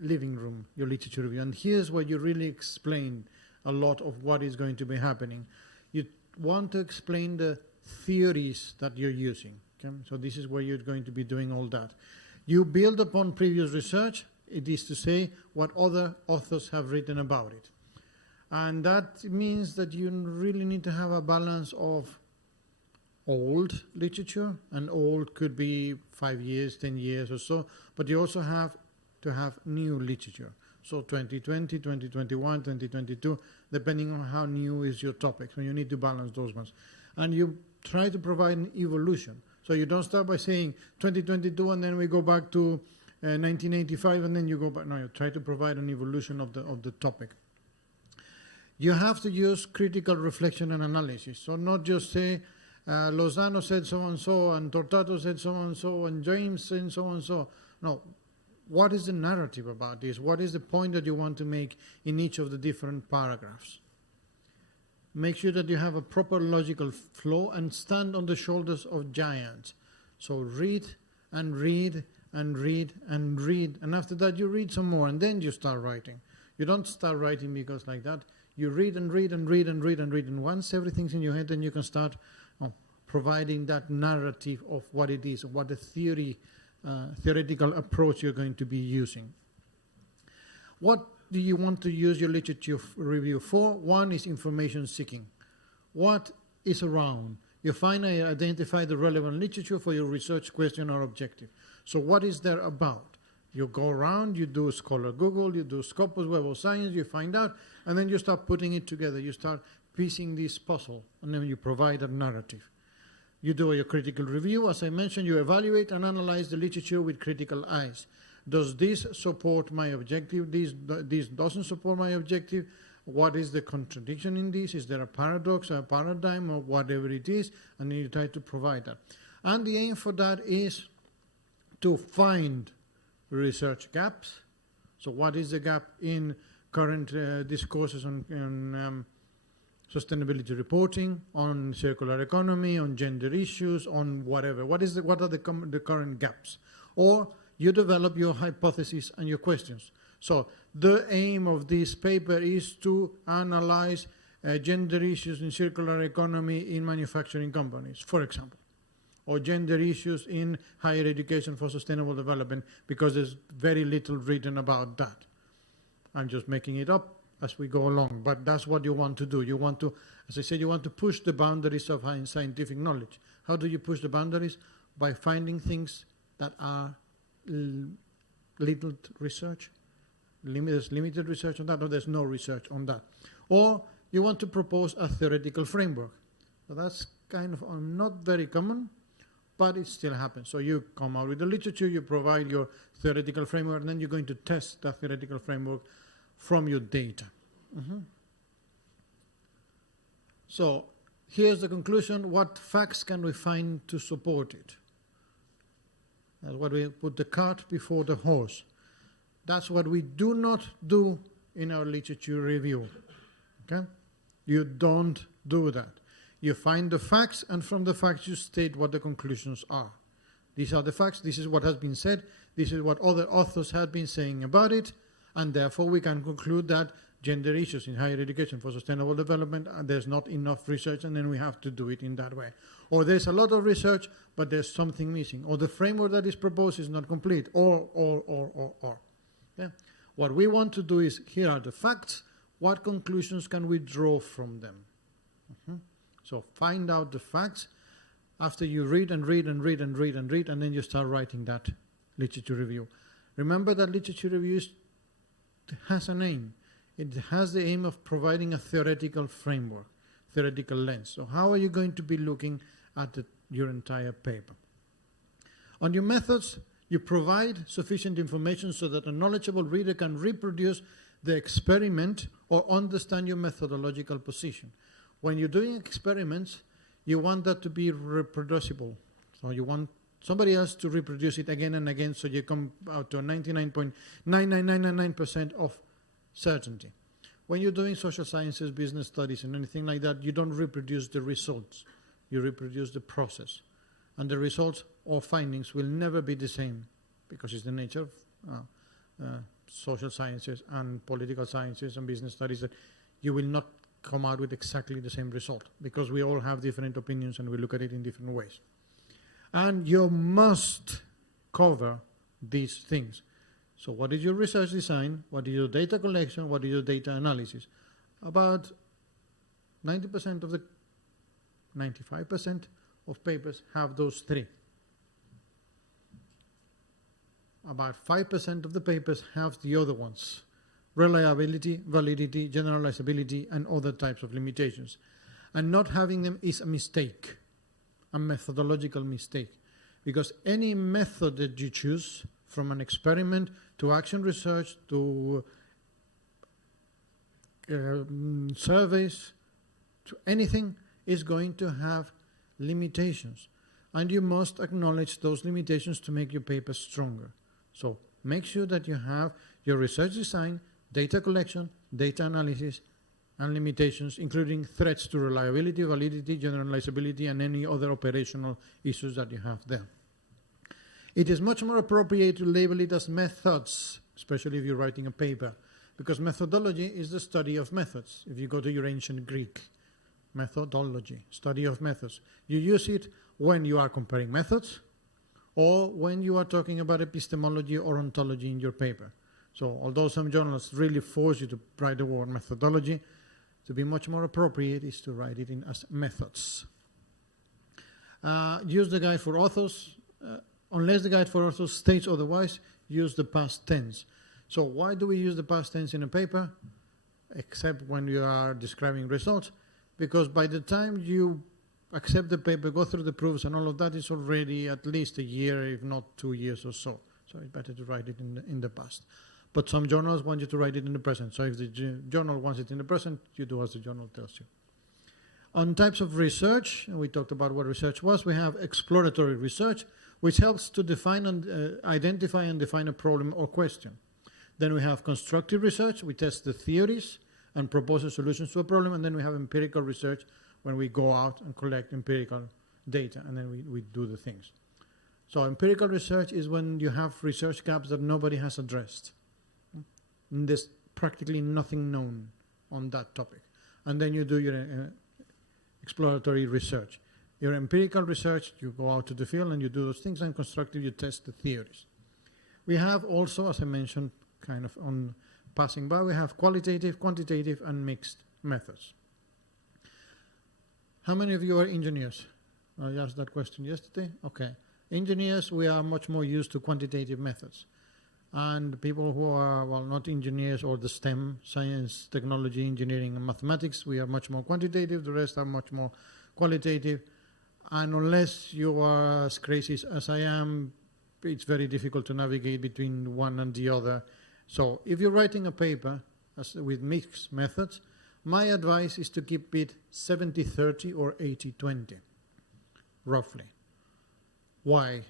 living room, your literature review. And here's where you really explain a lot of what is going to be happening. You want to explain the theories that you're using. Okay? So this is where you're going to be doing all that. You build upon previous research, it is to say what other authors have written about it. And that means that you really need to have a balance of old literature, and old could be 5 years, 10 years or so, but you also have to have new literature. So 2020, 2021, 2022, depending on how new is your topic. So you need to balance those ones. And you try to provide an evolution. So you don't start by saying 2022 and then we go back to 1985 and then you go back. No, you try to provide an evolution of the topic. You have to use critical reflection and analysis. So not just say, Lozano said so-and-so, and Tortato said so-and-so, and James said so-and-so. No. What is the narrative about this? What is the point that you want to make in each of the different paragraphs? Make sure that you have a proper logical flow and stand on the shoulders of giants. So read and read and read and read. And after that you read some more and then you start writing. You don't start writing because like that. You read and read and read and read and read. And once everything's in your head, then you can start providing that narrative of what it is, what the theoretical approach you're going to be using. What do you want to use your literature review for? One is information seeking. What is around? You finally identify the relevant literature for your research question or objective. So what is there about? You go around, you do Scholar Google, you do Scopus Web of Science, you find out, and then you start putting it together. You start piecing this puzzle, and then you provide a narrative. You do your critical review. As I mentioned, you evaluate and analyze the literature with critical eyes. Does this support my objective? This doesn't support my objective. What is the contradiction in this? Is there a paradox, a paradigm, or whatever it is? And then you try to provide that. And the aim for that is to find research gaps. So what is the gap in current discourses on sustainability reporting, on circular economy, on gender issues, on whatever. What are the current gaps? Or you develop your hypotheses and your questions. So the aim of this paper is to analyze gender issues in circular economy in manufacturing companies, for example, or gender issues in higher education for sustainable development, because there's very little written about that. I'm just making it up as we go along, but that's what you want to do. You want to, as I said, you want to push the boundaries of scientific knowledge. How do you push the boundaries? By finding things that are little research. There's limited research on that, or there's no research on that. Or you want to propose a theoretical framework. So that's kind of not very common, but it still happens. So you come out with the literature, you provide your theoretical framework, and then you're going to test that theoretical framework from your data. So here's the conclusion. What facts can we find to support it? That's what we put the cart before the horse. That's what we do not do in our literature review. Okay? You don't do that. You find the facts, and from the facts you state what the conclusions are. These are the facts, this is what has been said, this is what other authors have been saying about it, and therefore we can conclude that gender issues in higher education for sustainable development, there's not enough research, and then we have to do it in that way. Or there's a lot of research, but there's something missing. Or the framework that is proposed is not complete. Or. Yeah? What we want to do is, here are the facts, what conclusions can we draw from them? So find out the facts after you read and read and read and read and read, and then you start writing that literature review. Remember that literature review has an aim. It has the aim of providing a theoretical framework, theoretical lens. So how are you going to be looking at your entire paper? On your methods, You provide sufficient information so that a knowledgeable reader can reproduce the experiment or understand your methodological position. When you're doing experiments, you want that to be reproducible. So you want somebody else to reproduce it again and again, so you come out to a 99.99999% of certainty. When you're doing social sciences, business studies, and anything like that, you don't reproduce the results. You reproduce the process. And the results or findings will never be the same, because it's the nature of social sciences and political sciences and business studies that you will not come out with exactly the same result, because we all have different opinions and we look at it in different ways. And you must cover these things. So what is your research design? What is your data collection? What is your data analysis? About 95% of papers have those three. About 5% of the papers have the other ones: reliability, validity, generalizability, and other types of limitations. And not having them is a mistake, a methodological mistake, because any method that you choose, from an experiment to action research to surveys to anything, is going to have limitations. And you must acknowledge those limitations to make your paper stronger. So make sure that you have your research design, data collection, data analysis, and limitations, including threats to reliability, validity, generalizability, and any other operational issues that you have there. It is much more appropriate to label it as methods, especially if you're writing a paper, because methodology is the study of methods. If you go to your ancient Greek, methodology, study of methods, you use it when you are comparing methods or when you are talking about epistemology or ontology in your paper. So although some journals really force you to write the word methodology, to be much more appropriate is to write it in as methods. Use the guide for authors. Unless the guide for authors states otherwise, use the past tense. So why do we use the past tense in a paper? Except when you are describing results. Because by the time you accept the paper, go through the proofs and all of that, it's already at least a year, if not 2 years or so. So it's better to write it in the past. But some journals want you to write it in the present. So if the journal wants it in the present, you do as the journal tells you. On types of research, and we talked about what research was, we have exploratory research, which helps to define and identify and define a problem or question. Then we have constructive research. We test the theories and propose solutions to a problem. And then we have empirical research, when we go out and collect empirical data, and then we do the things. So empirical research is when you have research gaps that nobody has addressed. There's practically nothing known on that topic. And then you do your exploratory research. Your empirical research, you go out to the field and you do those things, and constructive, you test the theories. We have also, as I mentioned, kind of on passing by, we have qualitative, quantitative, and mixed methods. How many of you are engineers? I asked that question yesterday. Okay. Engineers, we are much more used to quantitative methods. And people who are, well, not engineers or the STEM, science, technology, engineering, and mathematics, we are much more quantitative. The rest are much more qualitative. And unless you are as crazy as I am, it's very difficult to navigate between one and the other. So if you're writing a paper with mixed methods, my advice is to keep it 70-30 or 80-20, roughly. Why?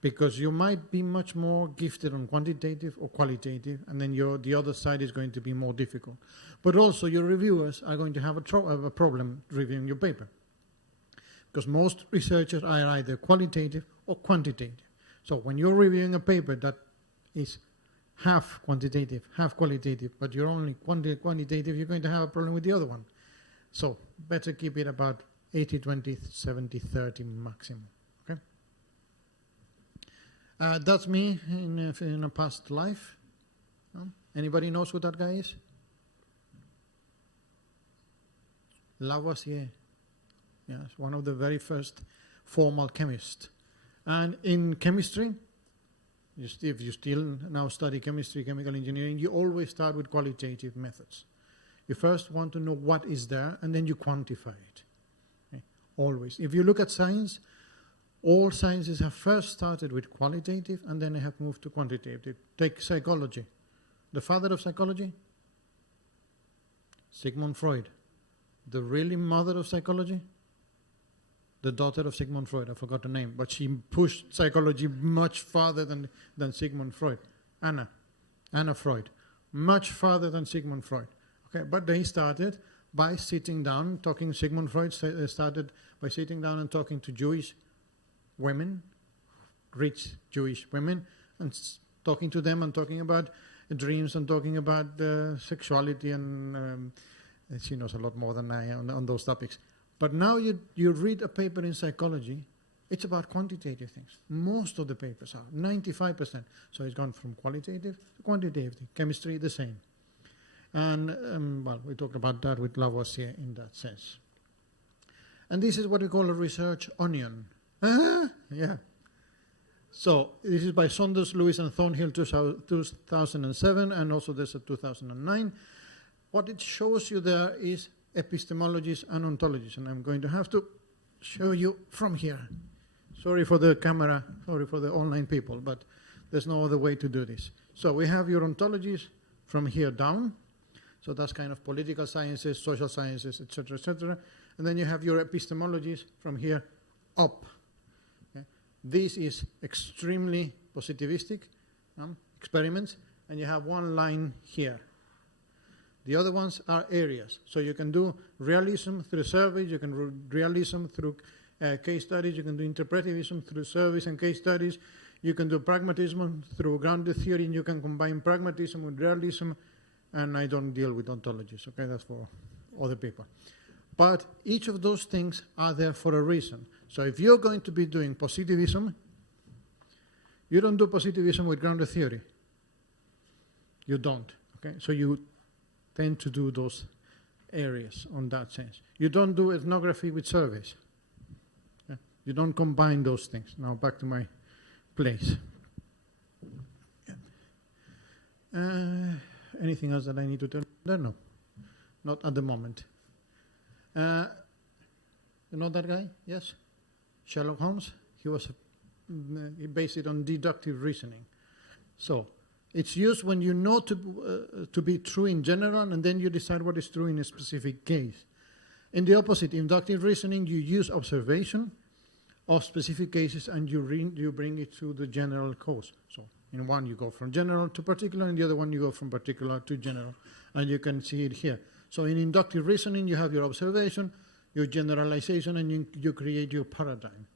Because you might be much more gifted on quantitative or qualitative, and then the other side is going to be more difficult. But also your reviewers are going to have a problem reviewing your paper, because most researchers are either qualitative or quantitative. So when you're reviewing a paper that is half quantitative, half qualitative, but you're only quantitative, you're going to have a problem with the other one. So better keep it about 80-20, 70-30 maximum. Okay? That's me in a past life. Anybody knows who that guy is? Lavoisier. Yes, one of the very first formal chemists. And in chemistry, if you still now study chemistry, chemical engineering, you always start with qualitative methods. You first want to know what is there, and then you quantify it. Okay? Always. If you look at science, All sciences have first started with qualitative and then they have moved to quantitative. Take psychology. The father of psychology? Sigmund Freud. The really mother of psychology? The daughter of Sigmund Freud. I forgot the name, but she pushed psychology much farther than Sigmund Freud. Anna Freud. Much farther than Sigmund Freud. Okay, but they started by sitting down, talking. Sigmund Freud started by sitting down and talking to Jewish women, rich Jewish women, and talking to them and talking about dreams and talking about sexuality, and she knows a lot more than I on those topics. But now you read a paper in psychology, it's about quantitative things. Most of the papers are, 95%. So it's gone from qualitative to quantitative. Chemistry, the same. And, well, we talked about that with Lavoisier in that sense. And this is what we call a research onion. Yeah. So this is by Saunders, Lewis, and Thornhill, 2007, and also there's a 2009. What it shows you there is epistemologies and ontologies, and I'm going to have to show you from here. Sorry for the camera, sorry for the online people, but there's no other way to do this. So we have your ontologies from here down. So that's kind of political sciences, social sciences, etc., etc. And then you have your epistemologies from here up. Okay? This is extremely positivistic experiments, and you have one line here. The other ones are areas. So you can do realism through surveys, you can do realism through case studies, you can do interpretivism through surveys and case studies, you can do pragmatism through grounded theory, and you can combine pragmatism with realism, and I don't deal with ontologies, okay, that's for other people. But each of those things are there for a reason. So if you're going to be doing positivism, you don't do positivism with grounded theory. You don't, okay? So you tend to do those areas on that sense. You don't do ethnography with surveys. Okay? You don't combine those things. Now back to my place. Anything else that I need to tell? No, not at the moment. You know that guy? Yes? Sherlock Holmes? He based it on deductive reasoning. So it's used when you know to be true in general, and then you decide what is true in a specific case. In the opposite, inductive reasoning, you use observation of specific cases and you bring it to the general cause. So in one you go from general to particular, in the other one you go from particular to general, and you can see it here. So in inductive reasoning you have your observation, your generalization, and you create your paradigm.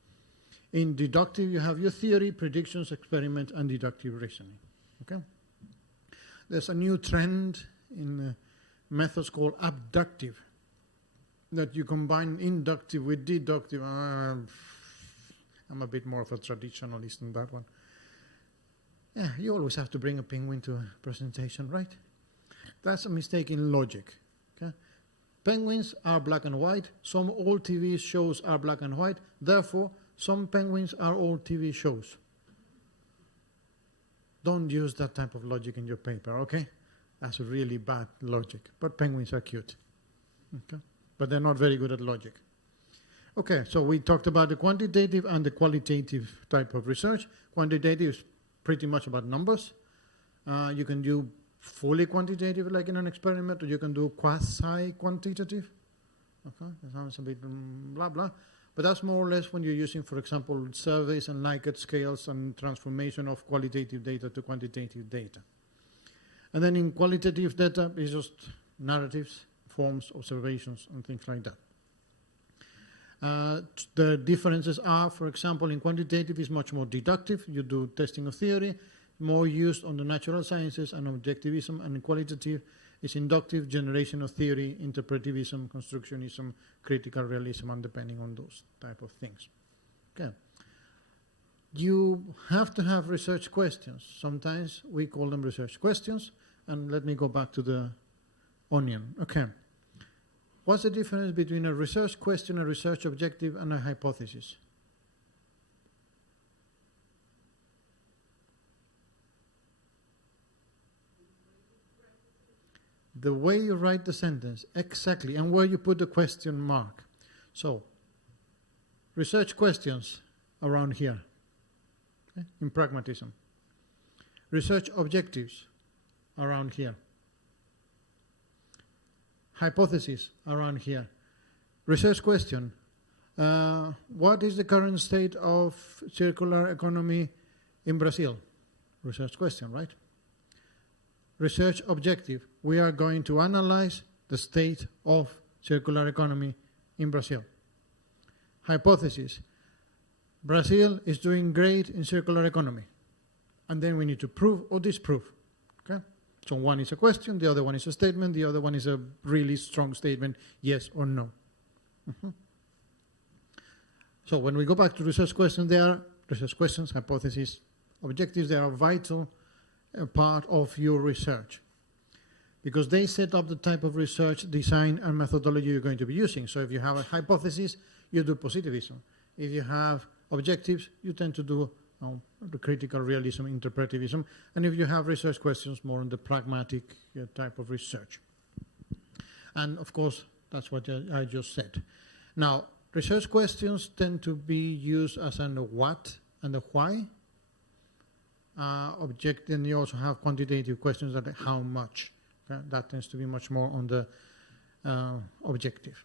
In deductive you have your theory, predictions, experiment, and deductive reasoning. Okay? There's a new trend in methods called abductive, that you combine inductive with deductive. I'm a bit more of a traditionalist in that one. Yeah, you always have to bring a penguin to a presentation, right? That's a mistake in logic. Okay? Penguins are black and white. Some old TV shows are black and white. Therefore, some penguins are old TV shows. Don't use that type of logic in your paper, okay? That's really bad logic. But penguins are cute. Okay? But they're not very good at logic. Okay, so we talked about the quantitative and the qualitative type of research. Quantitative is pretty much about numbers. You can do fully quantitative like in an experiment, or you can do quasi-quantitative. Okay, that sounds a bit blah, blah. But that's more or less when you're using, for example, surveys and Likert scales and transformation of qualitative data to quantitative data. And then in qualitative data, it's just narratives, forms, observations, and things like that. The differences are, for example, in quantitative is much more deductive. You do testing of theory, more used on the natural sciences and objectivism, and in qualitative is inductive, generation of theory, interpretivism, constructionism, critical realism, and depending on those type of things. Okay. You have to have research questions. Sometimes we call them research questions, and let me go back to the onion. Okay. What's the difference between a research question, a research objective, and a hypothesis? The way you write the sentence, exactly, and where you put the question mark. So, research questions, around here, okay, in pragmatism. Research objectives around here. Hypothesis around here. Research question. What is the current state of circular economy in Brazil? Research question, right? Research objective. We are going to analyze the state of circular economy in Brazil. Hypothesis. Brazil is doing great in circular economy. And then we need to prove or disprove. Okay? So one is a question, the other one is a statement, the other one is a really strong statement, yes or no. So when we go back to research questions, there are research questions, hypotheses, objectives. They are a vital part of your research because they set up the type of research design and methodology you're going to be using. So if you have a hypothesis, you do positivism. If you have objectives, you tend to do the critical realism, interpretivism. And if you have research questions, more on the pragmatic type of research. And of course, that's what I just said. Now, research questions tend to be used as a what and a why. And you also have quantitative questions that how much. Okay? That tends to be much more on the objective.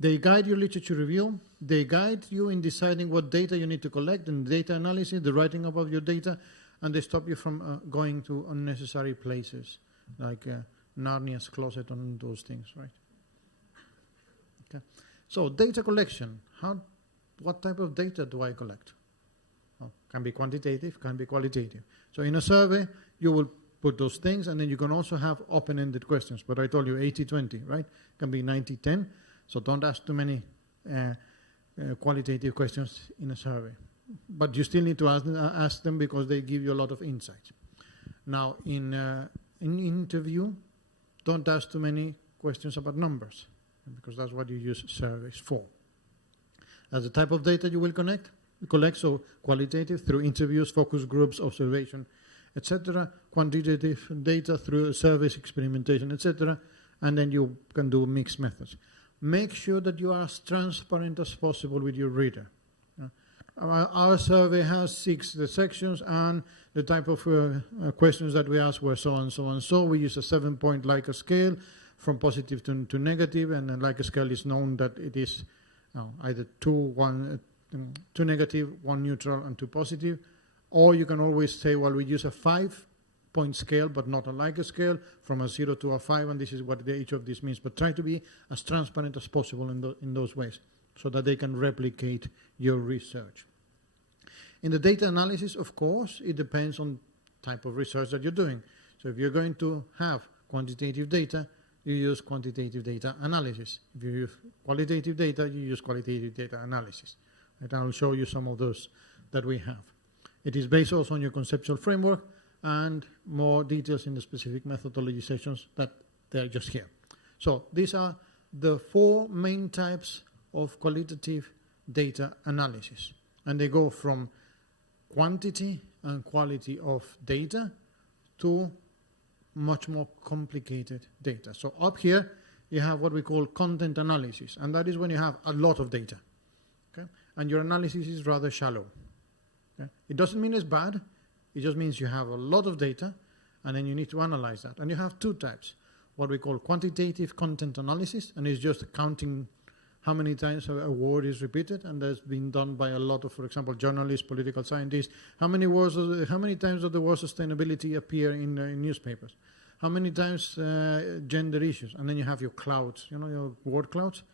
They guide your literature review. They guide you in deciding what data you need to collect and data analysis, the writing about your data, and they stop you from going to unnecessary places like Narnia's closet and those things, right? Okay. So data collection. What type of data do I collect? Well, can be quantitative, can be qualitative. So in a survey, you will put those things, and then you can also have open-ended questions. But I told you 80-20, right? Can be 90-10. So don't ask too many qualitative questions in a survey. But you still need to ask them because they give you a lot of insight. Now, in interview, don't ask too many questions about numbers because that's what you use surveys for. That's the type of data you will collect, so qualitative through interviews, focus groups, observation, etc. Quantitative data through surveys, experimentation, etc. And then you can do mixed methods. Make sure that you are as transparent as possible with your reader. Our survey has 6 sections, and the type of questions that we ask were so and so and so. We use a 7-point Likert scale from positive to negative, and a Likert scale is known that it is either 2 negative, 1 neutral, and 2 positive. Or you can always say, well, we use a 5-point scale, but not a Likert scale, from a 0 to a 5, and this is what each of these means. But try to be as transparent as possible in those ways, so that they can replicate your research. In the data analysis, of course, it depends on type of research that you're doing. So if you're going to have quantitative data, you use quantitative data analysis. If you use qualitative data, you use qualitative data analysis. And I'll show you some of those that we have. It is based also on your conceptual framework, and more details in the specific methodology sections that they're just here. So these are the 4 main types of qualitative data analysis. And they go from quantity and quality of data to much more complicated data. So up here, you have what we call content analysis, and that is when you have a lot of data. Okay? And your analysis is rather shallow. Okay? It doesn't mean it's bad. It just means you have a lot of data, and then you need to analyze that. And you have 2 types, what we call quantitative content analysis, and it's just counting how many times a word is repeated, and that's been done by a lot of, for example, journalists, political scientists. How many times does the word sustainability appear in newspapers? How many times gender issues? And then you have your clouds, your word clouds.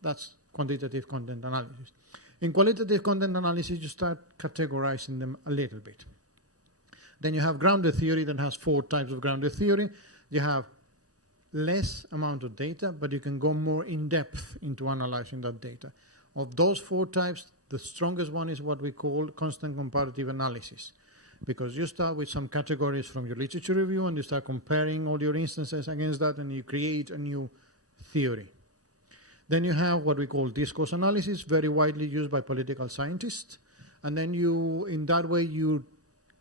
That's quantitative content analysis. In qualitative content analysis, you start categorizing them a little bit. Then you have grounded theory that has 4 types of grounded theory. You have less amount of data, but you can go more in depth into analyzing that data. Of those 4 types, the strongest one is what we call constant comparative analysis, because you start with some categories from your literature review and you start comparing all your instances against that, and you create a new theory. Then you have what we call discourse analysis, very widely used by political scientists, and then in that way you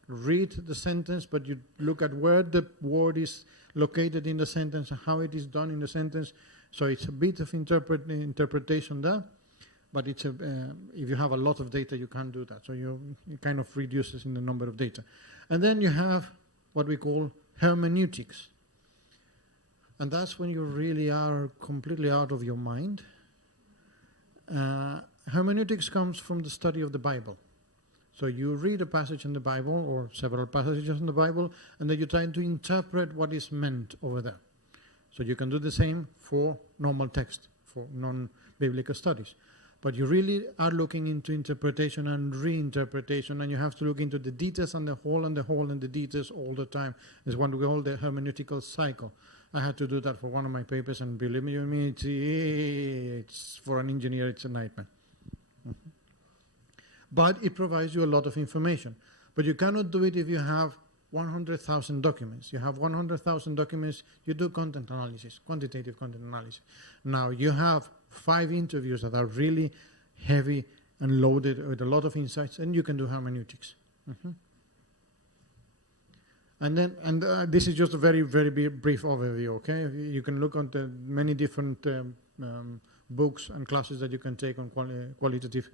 read the sentence, but you look at where the word is located in the sentence and how it is done in the sentence. So it's a bit of interpretation there. but it's if you have a lot of data, you can't do that. So it kind of reduces in the number of data. And then you have what we call hermeneutics. And that's when you really are completely out of your mind. Hermeneutics comes from the study of the Bible. So you read a passage in the Bible or several passages in the Bible, and then you try to interpret what is meant over there. So you can do the same for normal text, for non-biblical studies. But you really are looking into interpretation and reinterpretation, and you have to look into the details and the whole and the whole and the details all the time. It's what we call the hermeneutical cycle. I had to do that for one of my papers, and believe me, it's for an engineer, it's a nightmare. Mm-hmm. But it provides you a lot of information. But you cannot do it if you have 100,000 documents. You have 100,000 documents, you do content analysis, quantitative content analysis. Now you have 5 interviews that are really heavy and loaded with a lot of insights, and you can do hermeneutics. Mm-hmm. And this is just a very, very brief overview, okay? You can look at the many different books and classes that you can take on qualitative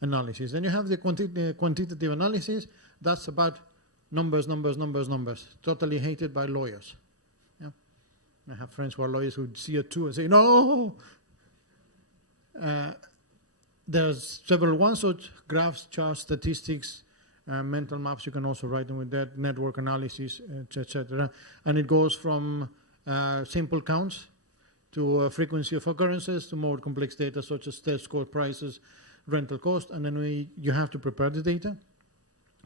analysis. Then you have the quantitative analysis. That's about numbers, totally hated by lawyers. Yeah? I have friends who are lawyers who see a 2 and say, no! There's several ones, so graphs, charts, statistics, mental maps, you can also write them with that, network analysis, etc. And it goes from simple counts to frequency of occurrences to more complex data such as test score, prices, rental cost, and then you have to prepare the data.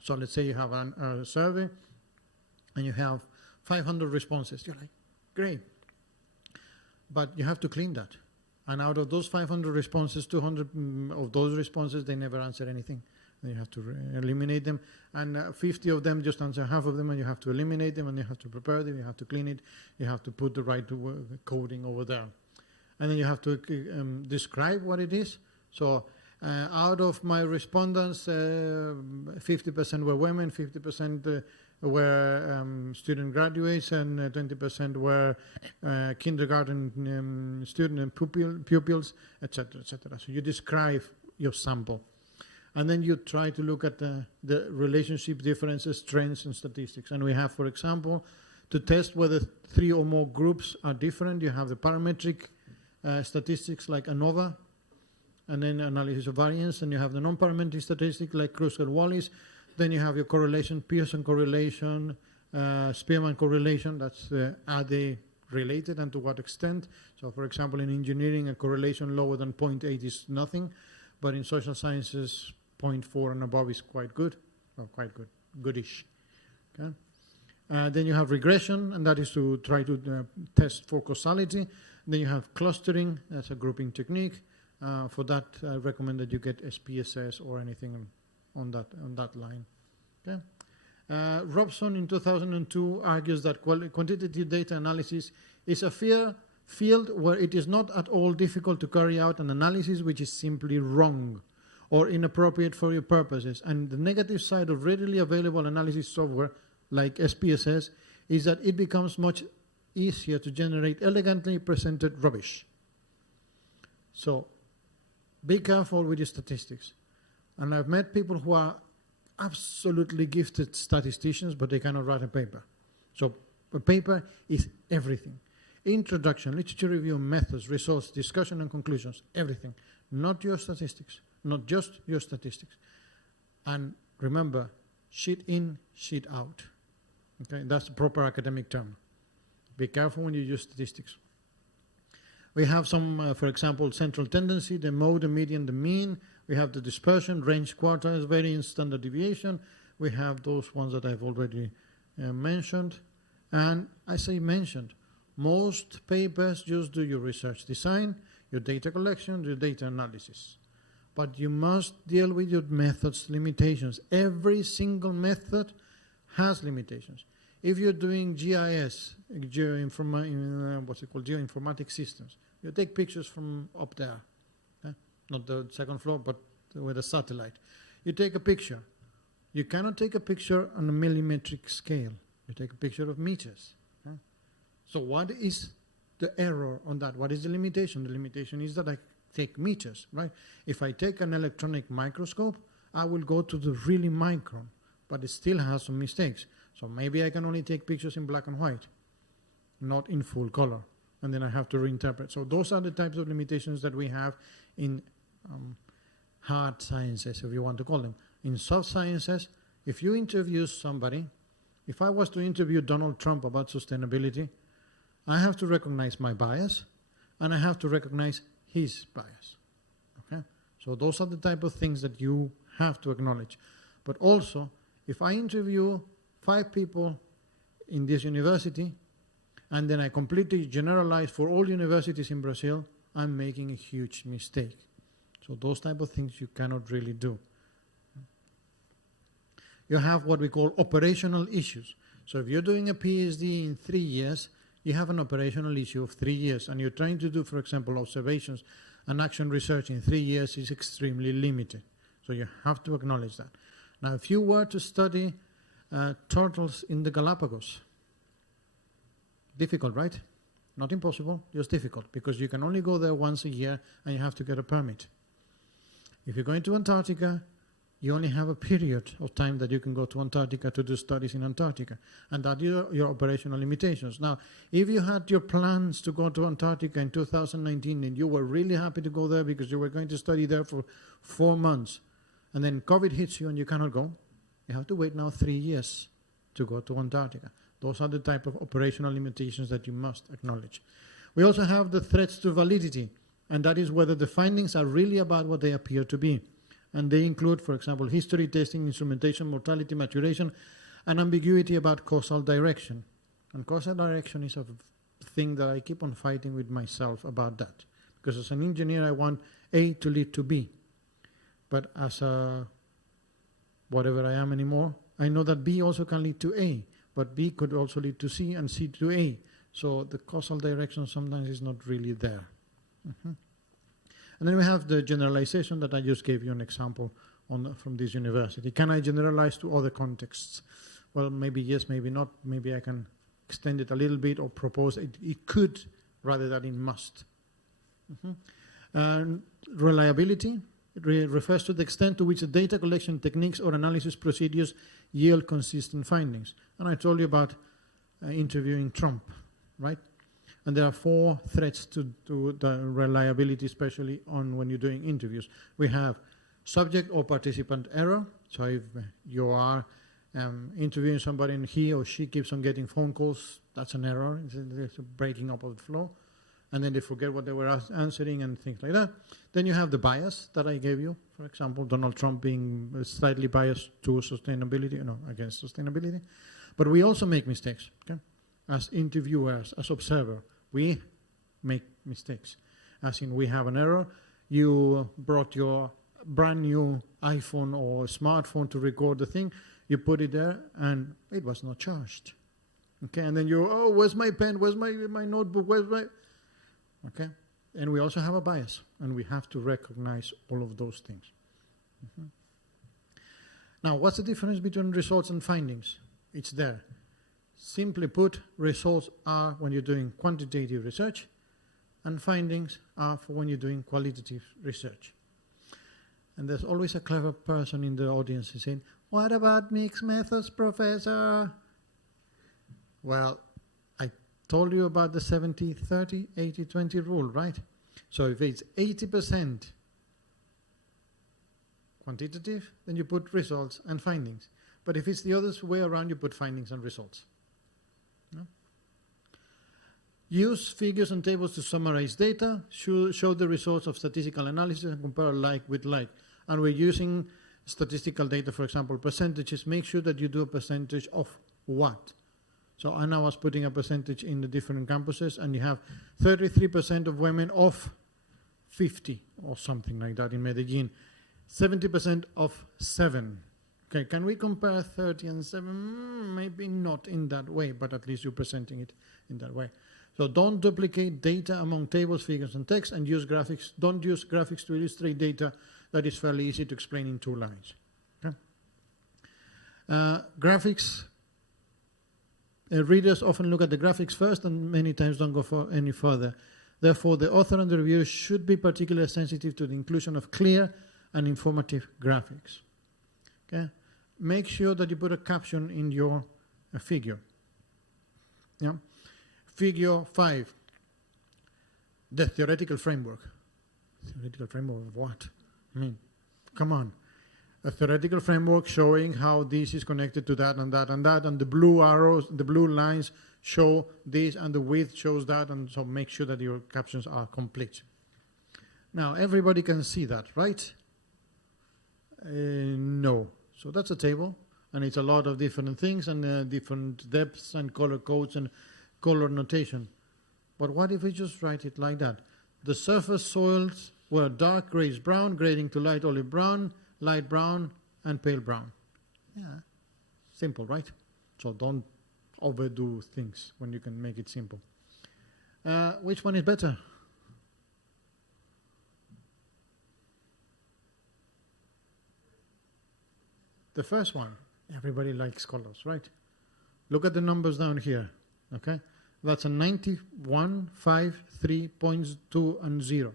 So let's say you have a survey and you have 500 responses. You're like, great. But you have to clean that. And out of those 500 responses, 200 of those responses, they never answer anything. And you have to eliminate them. And 50 of them just answer half of them, and you have to eliminate them, and you have to prepare them, you have to clean it, you have to put the right coding over there. And then you have to describe what it is. So out of my respondents, 50% were women, 50% were student graduates, and 20% were kindergarten student and pupils, etc., etc. So you describe your sample. And then you try to look at the relationship differences, trends, and statistics. And we have, for example, to test whether 3 or more groups are different, you have the parametric statistics like ANOVA, and then analysis of variance, and you have the non-parametric statistics like Kruskal-Wallis. Then you have your correlation, Pearson correlation, Spearman correlation. That's are they related and to what extent? So, for example, in engineering, a correlation lower than 0.8 is nothing, but in social sciences, 0.4 and above is quite good, or quite good, goodish. Okay? Then you have regression, and that is to try to test for causality. Then you have clustering, that's a grouping technique. For that, I recommend that you get SPSS or anything on that line. Okay? Robson in 2002 argues that quantitative data analysis is a field where it is not at all difficult to carry out an analysis which is simply wrong or inappropriate for your purposes. And the negative side of readily available analysis software like SPSS is that it becomes much easier to generate elegantly presented rubbish. So be careful with your statistics. And I've met people who are absolutely gifted statisticians, but they cannot write a paper. So a paper is everything. Introduction, literature review, methods, results, discussion and conclusions, everything. Not your statistics, not just your statistics. And remember, sheet in, sheet out. Okay, that's the proper academic term. Be careful when you use statistics. We have some, for example, central tendency, the mode, the median, the mean. We have the dispersion, range, quartiles, variance, standard deviation. We have those ones that I've already mentioned. And I say mentioned, most papers just do your research design, your data collection, your data analysis. But you must deal with your method's limitations. Every single method has limitations. If you're doing GIS, geoinformatic systems, you take pictures from up there, okay? Not the second floor, but with a satellite. You take a picture. You cannot take a picture on a millimetric scale. You take a picture of meters. Okay? So what is the error on that? What is the limitation? The limitation is that I take meters, right? If I take an electronic microscope, I will go to the really micron, but it still has some mistakes. So maybe I can only take pictures in black and white, not in full color, and then I have to reinterpret. So those are the types of limitations that we have in hard sciences, if you want to call them. In soft sciences, if you interview somebody, if I was to interview Donald Trump about sustainability, I have to recognize my bias, and I have to recognize his bias. Okay? So those are the type of things that you have to acknowledge. But also, if I interview 5 people in this university, and then I completely generalize for all universities in Brazil, I'm making a huge mistake. So those type of things you cannot really do. You have what we call operational issues. So if you're doing a PhD in 3 years, you have an operational issue of 3 years, and you're trying to do, for example, observations and action research in 3 years is extremely limited. So you have to acknowledge that. Now, if you were to study turtles in the Galapagos, difficult, right? Not impossible, just difficult, because you can only go there once a year and you have to get a permit. If you're going to Antarctica, you only have a period of time that you can go to Antarctica to do studies in Antarctica. And that are your operational limitations. Now, if you had your plans to go to Antarctica in 2019 and you were really happy to go there because you were going to study there for 4 months, and then COVID hits you and you cannot go, you have to wait now 3 years to go to Antarctica. Those are the type of operational limitations that you must acknowledge. We also have the threats to validity, and that is whether the findings are really about what they appear to be. And they include, for example, history, testing, instrumentation, mortality, maturation, and ambiguity about causal direction. And causal direction is a thing that I keep on fighting with myself about that. Because as an engineer, I want A to lead to B. But as a whatever I am anymore, I know that B also can lead to A. But B could also lead to C and C to A. So the causal direction sometimes is not really there. And then we have the generalization that I just gave you an example on from this university. Can I generalize to other contexts? Well, maybe yes, maybe not. Maybe I can extend it a little bit or propose it could rather than it must. And reliability, it refers to the extent to which the data collection techniques or analysis procedures yield consistent findings. And I told you about interviewing Trump, right? And there are 4 threats to the reliability, especially on when you're doing interviews. We have subject or participant error. So if you are interviewing somebody and he or she keeps on getting phone calls, that's an error. It's a breaking up of the flow. And then they forget what they were answering and things like that. Then you have the bias that I gave you. For example, Donald Trump being slightly biased to sustainability, against sustainability. But we also make mistakes, okay? As interviewers, as observers, we make mistakes. As in, we have an error. You brought your brand new iPhone or smartphone to record the thing. You put it there, and it was not charged. Okay, and then where's my pen? Where's my notebook? Where's my... Okay, and we also have a bias, and we have to recognize all of those things. Now, what's the difference between results and findings? It's there. Simply put, results are when you're doing quantitative research, and findings are for when you're doing qualitative research. And there's always a clever person in the audience who's saying, what about mixed methods, Professor? Well, I told you about the 70-30, 80-20 rule, right? So if it's 80% quantitative, then you put results and findings. But if it's the other way around, you put findings and results. No? Use figures and tables to summarize data, show the results of statistical analysis and compare like with like. And we're using statistical data, for example, percentages. Make sure that you do a percentage of what? So Anna was putting a percentage in the different campuses, and you have 33% of women of 50 or something like that in Medellin. 70% of 7. Okay, can we compare 30 and 7? Maybe not in that way, but at least you're presenting it in that way. So don't duplicate data among tables, figures, and text, and use graphics. Don't use graphics to illustrate data that is fairly easy to explain in 2 lines. Okay? Graphics, readers often look at the graphics first and many times don't go any further. Therefore, the author and the reviewer should be particularly sensitive to the inclusion of clear and informative graphics. Okay? Make sure that you put a caption in your figure. Yeah? Figure 5, the theoretical framework. Theoretical framework of what? I mean, come on. A theoretical framework showing how this is connected to that and that and that, and the blue arrows, the blue lines show this, and the width shows that, and so make sure that your captions are complete. Now, everybody can see that, right? No. So that's a table, and it's a lot of different things, and different depths, and color codes, and color notation. But what if we just write it like that? The surface soils were dark grayish brown, grading to light olive brown, light brown, and pale brown. Yeah, simple, right? So don't overdo things when you can make it simple. Which one is better? The first one. Everybody likes colors, right? Look at the numbers down here, okay? That's a 91, 5, 3.2, and 0.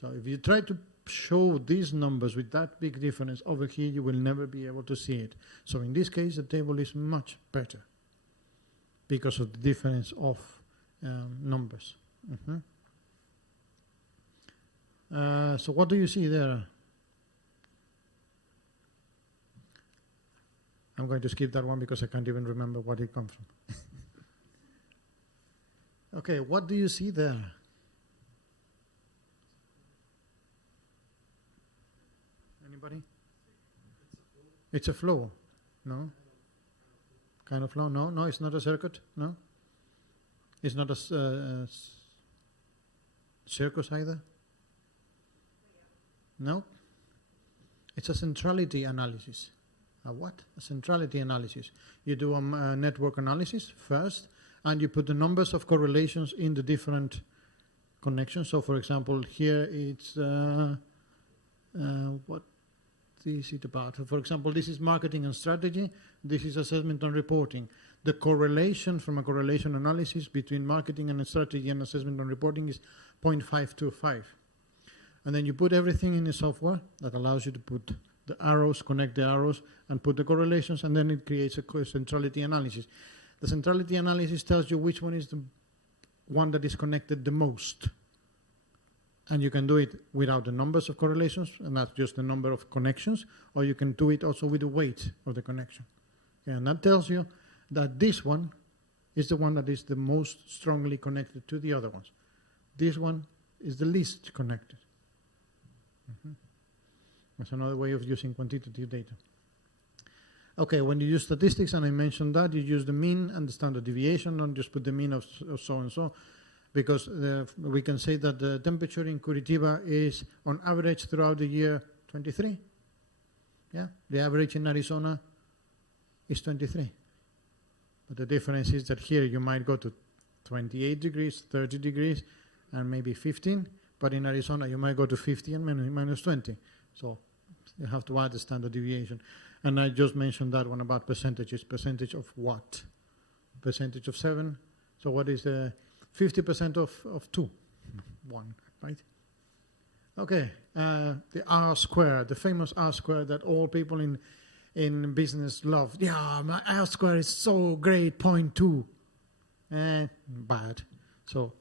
So if you try to show these numbers with that big difference over here, you will never be able to see it. So in this case, the table is much better because of the difference of numbers. So what do you see there? I'm going to skip that one because I can't even remember what it comes from. Okay, what do you see there? Anybody? It's a flow. No? Kind of flow? No? No, it's not a circuit? No? It's not a circus either? No? It's a centrality analysis. A what? A centrality analysis. You do a network analysis first, and you put the numbers of correlations in the different connections. So, for example, here it's what is it about? For example, this is marketing and strategy. This is assessment and reporting. The correlation from a correlation analysis between marketing and strategy and assessment and reporting is 0.525. And then you put everything in the software that allows you to put the arrows, connect the arrows, and put the correlations, and then it creates a centrality analysis. The centrality analysis tells you which one is the one that is connected the most. And you can do it without the numbers of correlations, and that's just the number of connections, or you can do it also with the weight of the connection. Okay, and that tells you that this one is the one that is the most strongly connected to the other ones. This one is the least connected. That's another way of using quantitative data. Okay, when you use statistics, and I mentioned that, you use the mean and the standard deviation, don't just put the mean of so and so, because we can say that the temperature in Curitiba is, on average, throughout the year, 23. Yeah, the average in Arizona is 23. But the difference is that here you might go to 28 degrees, 30 degrees, and maybe 15, but in Arizona you might go to 50 and minus 20. So you have to add the standard deviation. And I just mentioned that one about percentages. Percentage of what? Percentage of 7. So what is 50% of 2? 1, right? Okay, the R squared, the famous R squared that all people in business love. Yeah, my R squared is so great, 0.2. Bad. So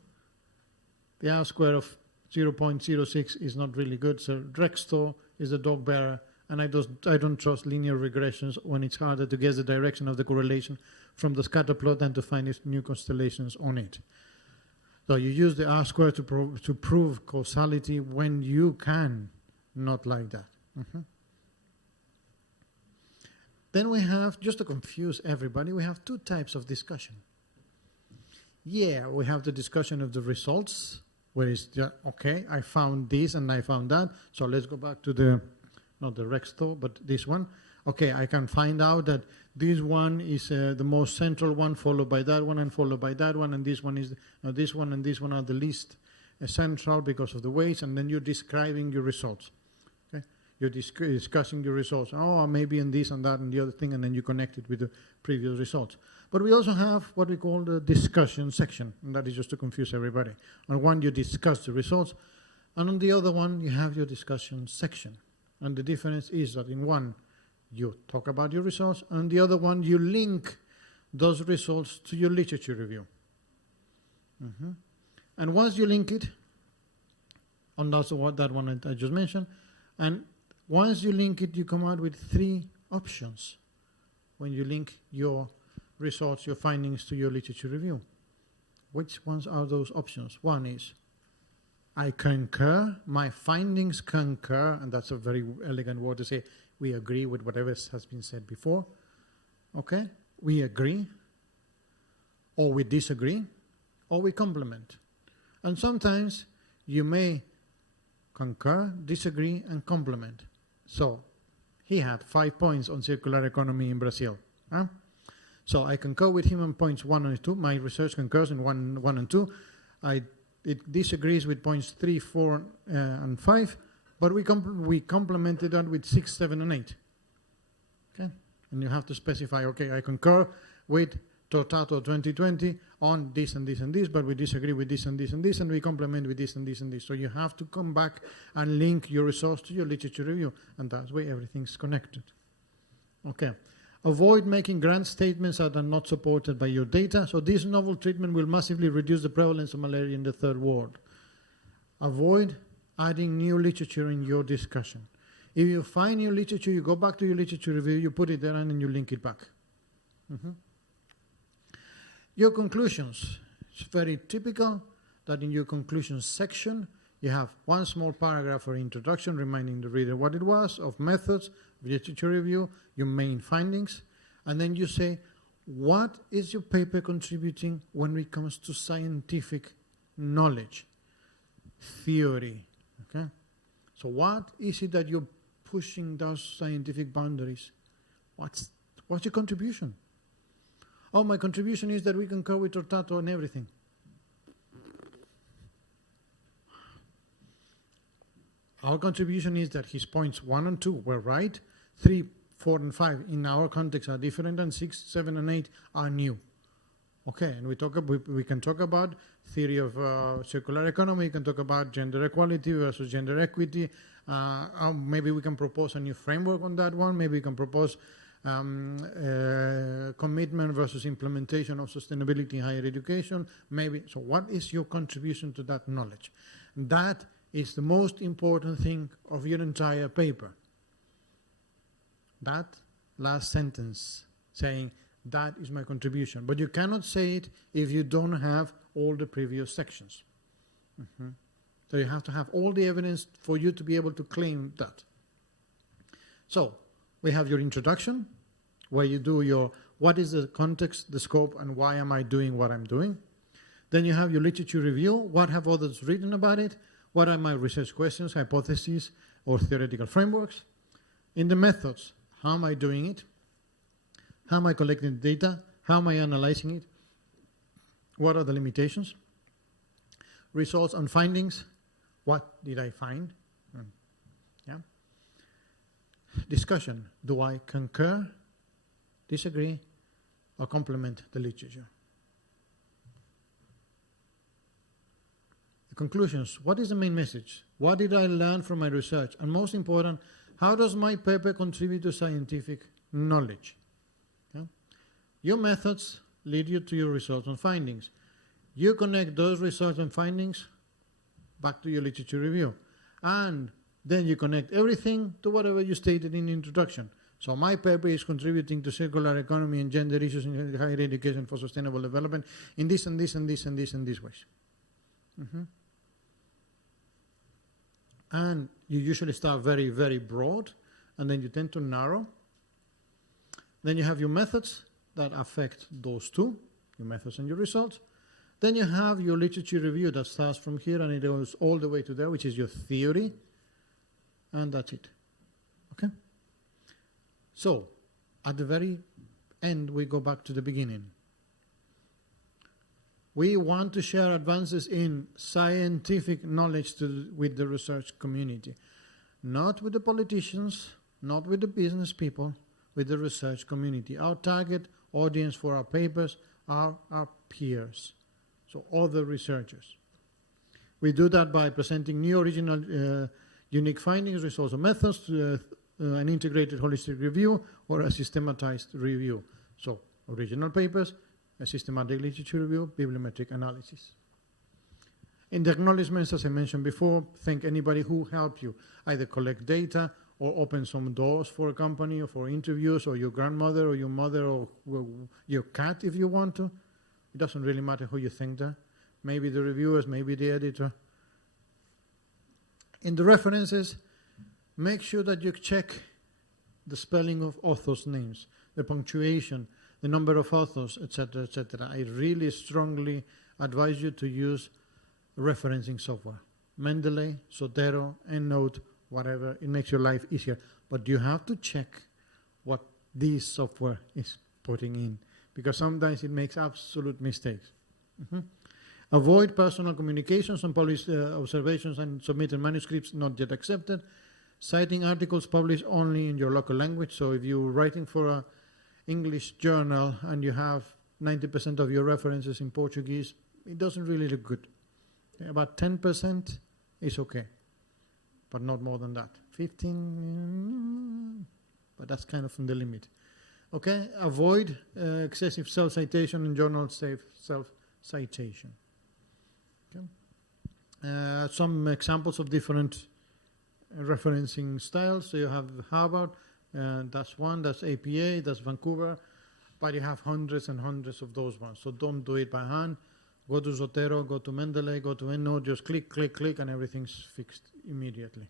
the R squared of 0.06 is not really good. So Drextor is the dog bearer, and I don't trust linear regressions when it's harder to guess the direction of the correlation from the scatter plot than to find its new constellations on it. So you use the R squared to prove causality when you can, not like that. Then we have, just to confuse everybody, we have two types of discussion. Yeah, we have the discussion of the results, where it's just, okay, I found this and I found that, so let's go back to the, not the Rexto, but this one. Okay, I can find out that this one is the most central one, followed by that one, and followed by that one, and this one is, this one and this one are the least central because of the weights, and then you're describing your results. Okay, you're discussing your results. Oh, maybe in this and that and the other thing, and then you connect it with the previous results. But we also have what we call the discussion section, and that is just to confuse everybody. On one, you discuss the results, and on the other one, you have your discussion section. And the difference is that in one, you talk about your results, and the other one, you link those results to your literature review. And once you link it, and that's what that one I just mentioned, and once you link it, you come out with 3 options when you link your results, your findings to your literature review. Which ones are those options? One is, I concur, my findings concur, and that's a very elegant word to say we agree with whatever has been said before. Okay? We agree, or we disagree, or we complement. And sometimes you may concur, disagree, and complement. So, he had 5 points on circular economy in Brazil. Huh? So I concur with him on points 1 and 2. My research concurs in 1 and 2. It disagrees with points 3, 4, and 5, but we complemented that with 6, 7, and 8. Okay? And you have to specify, okay, I concur with Tortato 2020 on this and this and this, but we disagree with this and this and this, and we complement with this and this and this. So you have to come back and link your results to your literature review, and that's why everything's connected. Okay. Avoid making grand statements that are not supported by your data. So this novel treatment will massively reduce the prevalence of malaria in the third world. Avoid adding new literature in your discussion. If you find new literature, you go back to your literature review, you put it there, and then you link it back. Your conclusions. It's very typical that in your conclusions section, you have one small paragraph or introduction reminding the reader what it was, of methods, literature review, your main findings, and then you say, what is your paper contributing when it comes to scientific knowledge, theory, okay? So what is it that you're pushing those scientific boundaries? What's your contribution? Oh, my contribution is that we concur with Tortato and everything. Our contribution is that his points 1 and 2 were right, 3, 4, and 5 in our context are different, and 6, 7, and 8 are new. Okay, and we can talk about theory of circular economy, we can talk about gender equality versus gender equity, maybe we can propose a new framework on that one, maybe we can propose commitment versus implementation of sustainability in higher education, maybe. So what is your contribution to that knowledge? That is the most important thing of your entire paper. That last sentence saying, that is my contribution. But you cannot say it if you don't have all the previous sections. So you have to have all the evidence for you to be able to claim that. So we have your introduction, where you do your, what is the context, the scope, and why am I doing what I'm doing? Then you have your literature review, what have others written about it? What are my research questions, hypotheses, or theoretical frameworks? In the methods, how am I doing it? How am I collecting the data? How am I analyzing it? What are the limitations? Results and findings. What did I find? Yeah. Discussion. Do I concur, disagree, or complement the literature? The conclusions. What is the main message? What did I learn from my research? And most important, how does my paper contribute to scientific knowledge? Okay? Your methods lead you to your results and findings. You connect those results and findings back to your literature review. And then you connect everything to whatever you stated in the introduction. So my paper is contributing to circular economy and gender issues in higher education for sustainable development in this and this and this and this and these ways. And you usually start very, very broad, and then you tend to narrow. Then you have your methods that affect those two, your methods and your results. Then you have your literature review that starts from here and it goes all the way to there, which is your theory, and that's it. Okay? So, at the very end, we go back to the beginning. We want to share advances in scientific knowledge with the research community. Not with the politicians, not with the business people, with the research community. Our target audience for our papers are our peers, so other researchers. We do that by presenting new original unique findings, results, or methods to an integrated holistic review or a systematized review. So original papers, a systematic literature review, bibliometric analysis. In the acknowledgements, as I mentioned before, thank anybody who helped you, either collect data or open some doors for a company or for interviews, or your grandmother or your mother or your cat if you want to. It doesn't really matter who you think there. Maybe the reviewers, maybe the editor. In the references, make sure that you check the spelling of authors' names, the punctuation, the number of authors, etc., etc. I really strongly advise you to use referencing software. Mendeley, Zotero, EndNote, whatever. It makes your life easier. But you have to check what this software is putting in, because sometimes it makes absolute mistakes. Avoid personal communications and published observations and submitted manuscripts not yet accepted. Citing articles published only in your local language. So if you're writing for an English journal and you have 90% of your references in Portuguese, it doesn't really look good. About 10% is okay, but not more than that. 15, but that's kind of on the limit. Okay, avoid excessive self-citation in journals, self-citation. Okay. Some examples of different referencing styles. So you have Harvard, that's one, that's APA, that's Vancouver, but you have hundreds and hundreds of those ones. So don't do it by hand. Go to Zotero, go to Mendeley, go to EndNote, just click, click, click, and everything's fixed immediately.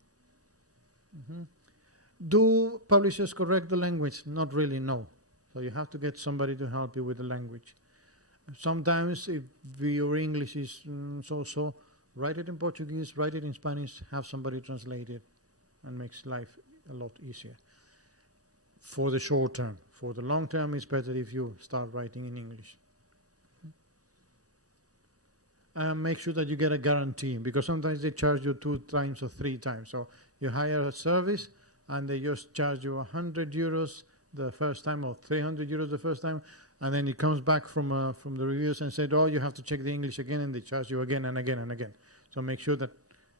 Do publishers correct the language? Not really, no. So you have to get somebody to help you with the language. Sometimes if your English is so-so, write it in Portuguese, write it in Spanish, have somebody translate it, and makes life a lot easier. For the short term. For the long term, it's better if you start writing in English. Make sure that you get a guarantee, because sometimes they charge you 2 times or 3 times. So you hire a service and they just charge you 100 euros the first time or 300 euros the first time, and then it comes back from the reviews and said, oh, you have to check the English again, and they charge you again and again and again. So make sure that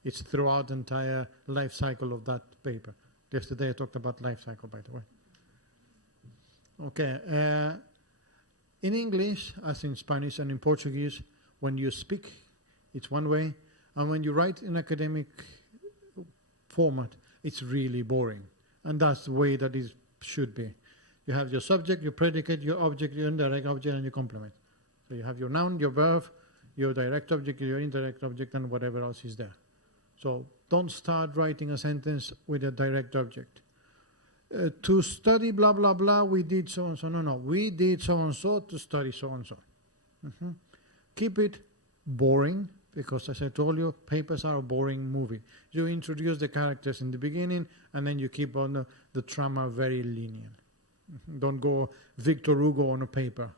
it's throughout the entire life cycle of that paper. Yesterday I talked about life cycle, by the way. Okay. In English, as in Spanish and in Portuguese, when you speak, it's one way, and when you write in academic format, it's really boring. And that's the way that it should be. You have your subject, your predicate, your object, your indirect object, and your complement. So you have your noun, your verb, your direct object, your indirect object, and whatever else is there. So don't start writing a sentence with a direct object. To study blah, blah, blah, we did so-and-so. No, we did so-and-so to study so-and-so. Keep it boring, because as I told you, papers are a boring movie. You introduce the characters in the beginning, and then you keep on the drama very linear. Don't go Victor Hugo on a paper.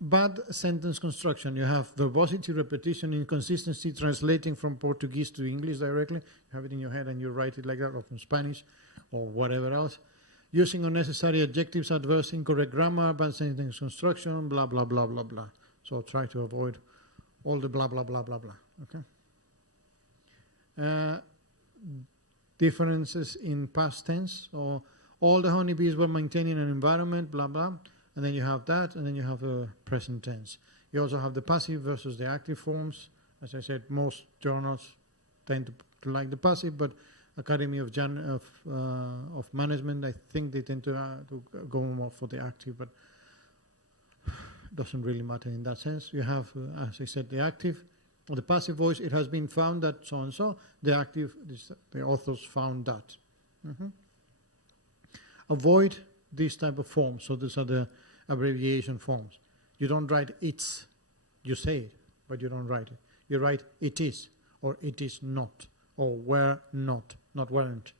Bad sentence construction. You have verbosity, repetition, inconsistency, translating from Portuguese to English directly. You have it in your head and you write it like that, or from Spanish, or whatever else. Using unnecessary adjectives, adverse, incorrect grammar, bad sentence construction, blah, blah, blah, blah, blah. So try to avoid all the blah, blah, blah, blah, blah. Okay? Differences in past tense, or all the honeybees were maintaining an environment, blah, blah. And then you have that, and then you have a present tense. You also have the passive versus the active forms. As I said, most journals tend to like the passive, but Academy of Management, I think they tend to go more for the active, but it doesn't really matter in that sense. You have, as I said, the active, or the passive voice. It has been found that so-and-so. The active, the authors found that. Avoid these type of forms. So these are the abbreviation forms. You don't write it's. You say it, but you don't write it. You write it is, or it is not, or were not weren't.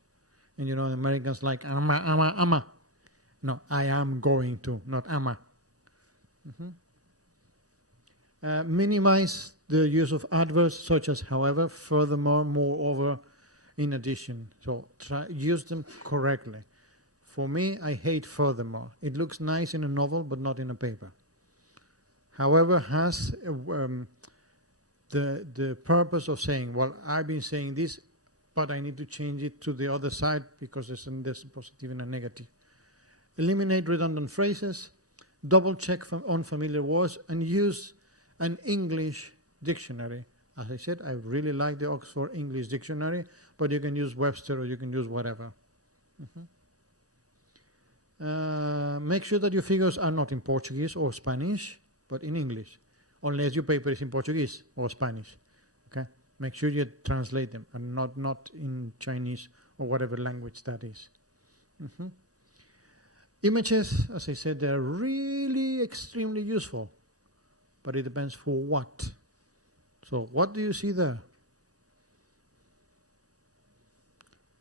And you know, Americans like ama. No, I am going to, not ama. Minimize the use of adverbs such as however, furthermore, moreover, in addition. So use them correctly. For me, I hate furthermore. It looks nice in a novel, but not in a paper. However, has the purpose of saying, well, I've been saying this, but I need to change it to the other side because there's a positive and a negative. Eliminate redundant phrases, double check unfamiliar words, and use an English dictionary. As I said, I really like the Oxford English Dictionary, but you can use Webster or you can use whatever. Make sure that your figures are not in Portuguese or Spanish, but in English, unless your paper is in Portuguese or Spanish. Okay, make sure you translate them and not in Chinese or whatever language that is. Images, as I said, they're really extremely useful, but it depends for what. So what do you see there?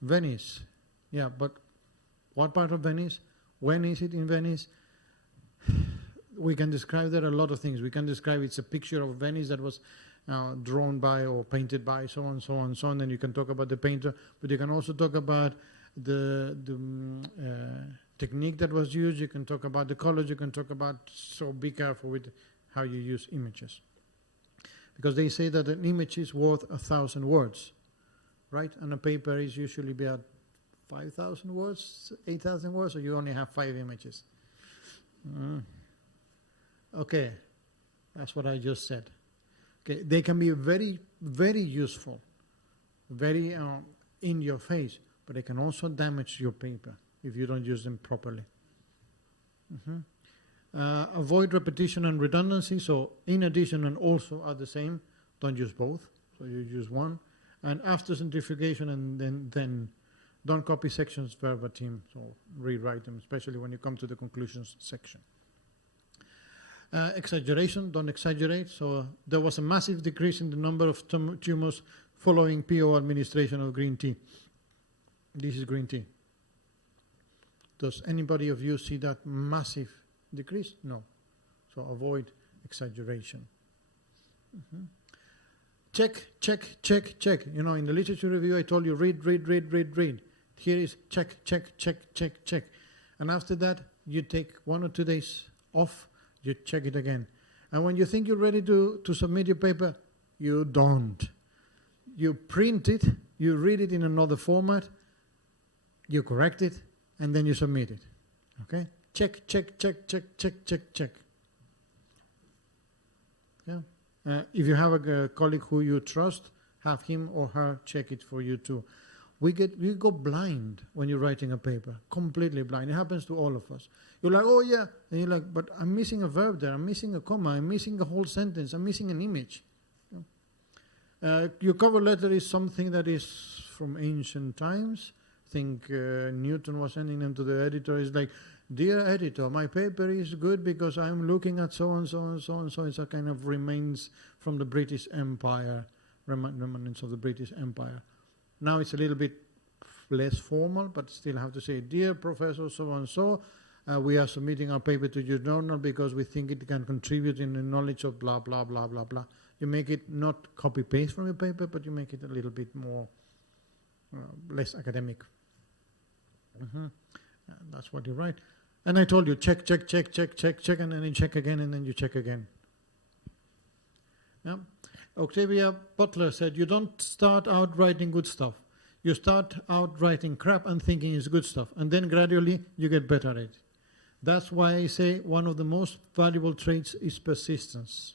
Venice. Yeah, but what part of Venice? When is it in Venice? We can describe there a lot of things. We can describe it's a picture of Venice that was drawn by or painted by so on, so on, so on. And you can talk about the painter, but you can also talk about the technique that was used. You can talk about the colors. You can talk about, so be careful with how you use images. Because they say that an image is worth 1,000 words, right? And a paper is usually about 5,000 words, 8,000 words, so you only have 5 images. Okay, that's what I just said. Okay, they can be very, very useful, very in your face, but they can also damage your paper if you don't use them properly. Avoid repetition and redundancy, so in addition and also are the same. Don't use both, so you use one. And after centrifugation and then don't copy sections verbatim, so rewrite them, especially when you come to the conclusions section. Exaggeration, don't exaggerate. So there was a massive decrease in the number of tumors following PO administration of green tea. This is green tea. Does anybody of you see that massive decrease? No. So avoid exaggeration. Check, check, check, check. You know, in the literature review I told you read, read, read, read, read. Here is check, check, check, check, check. And after that, you take 1 or 2 days off, you check it again. And when you think you're ready to submit your paper, you don't. You print it, you read it in another format, you correct it, and then you submit it. Okay? Check, check, check, check, check, check, check. Yeah. If you have a colleague who you trust, have him or her check it for you too. You go blind when you're writing a paper, completely blind. It happens to all of us. You're like, oh yeah, and you're like, but I'm missing a verb there, I'm missing a comma, I'm missing a whole sentence, I'm missing an image. Your cover letter is something that is from ancient times. I think Newton was sending them to the editor. It's like, dear editor, my paper is good because I'm looking at so and so and so and so. It's a kind of remains from the British Empire, remnants of the British Empire. Now it's a little bit less formal, but still have to say, dear Professor so and so, we are submitting our paper to your journal because we think it can contribute in the knowledge of blah, blah, blah, blah, blah. You make it not copy-paste from your paper, but you make it a little bit more, less academic. That's what you write. And I told you, check, check, check, check, check, check, and then you check again, and then you check again. Yeah. Octavia Butler said, you don't start out writing good stuff. You start out writing crap and thinking it's good stuff, and then gradually you get better at it. That's why I say one of the most valuable traits is persistence.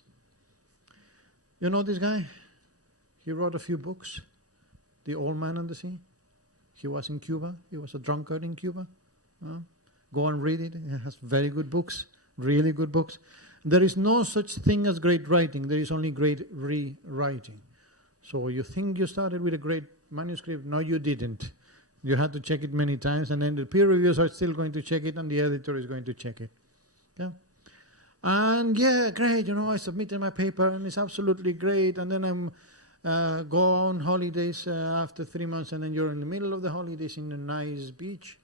You know this guy? He wrote a few books. The Old Man and the Sea. He was in Cuba. He was a drunkard in Cuba. Go and read it. It has very good books, really good books. There is no such thing as great writing. There is only great rewriting. So you think you started with a great manuscript? No, you didn't. You had to check it many times, and then the peer reviewers are still going to check it, and the editor is going to check it. Yeah. And yeah, great, you know, I submitted my paper, and it's absolutely great, and then I'm go on holidays after 3 months, and then you're in the middle of the holidays in a nice beach,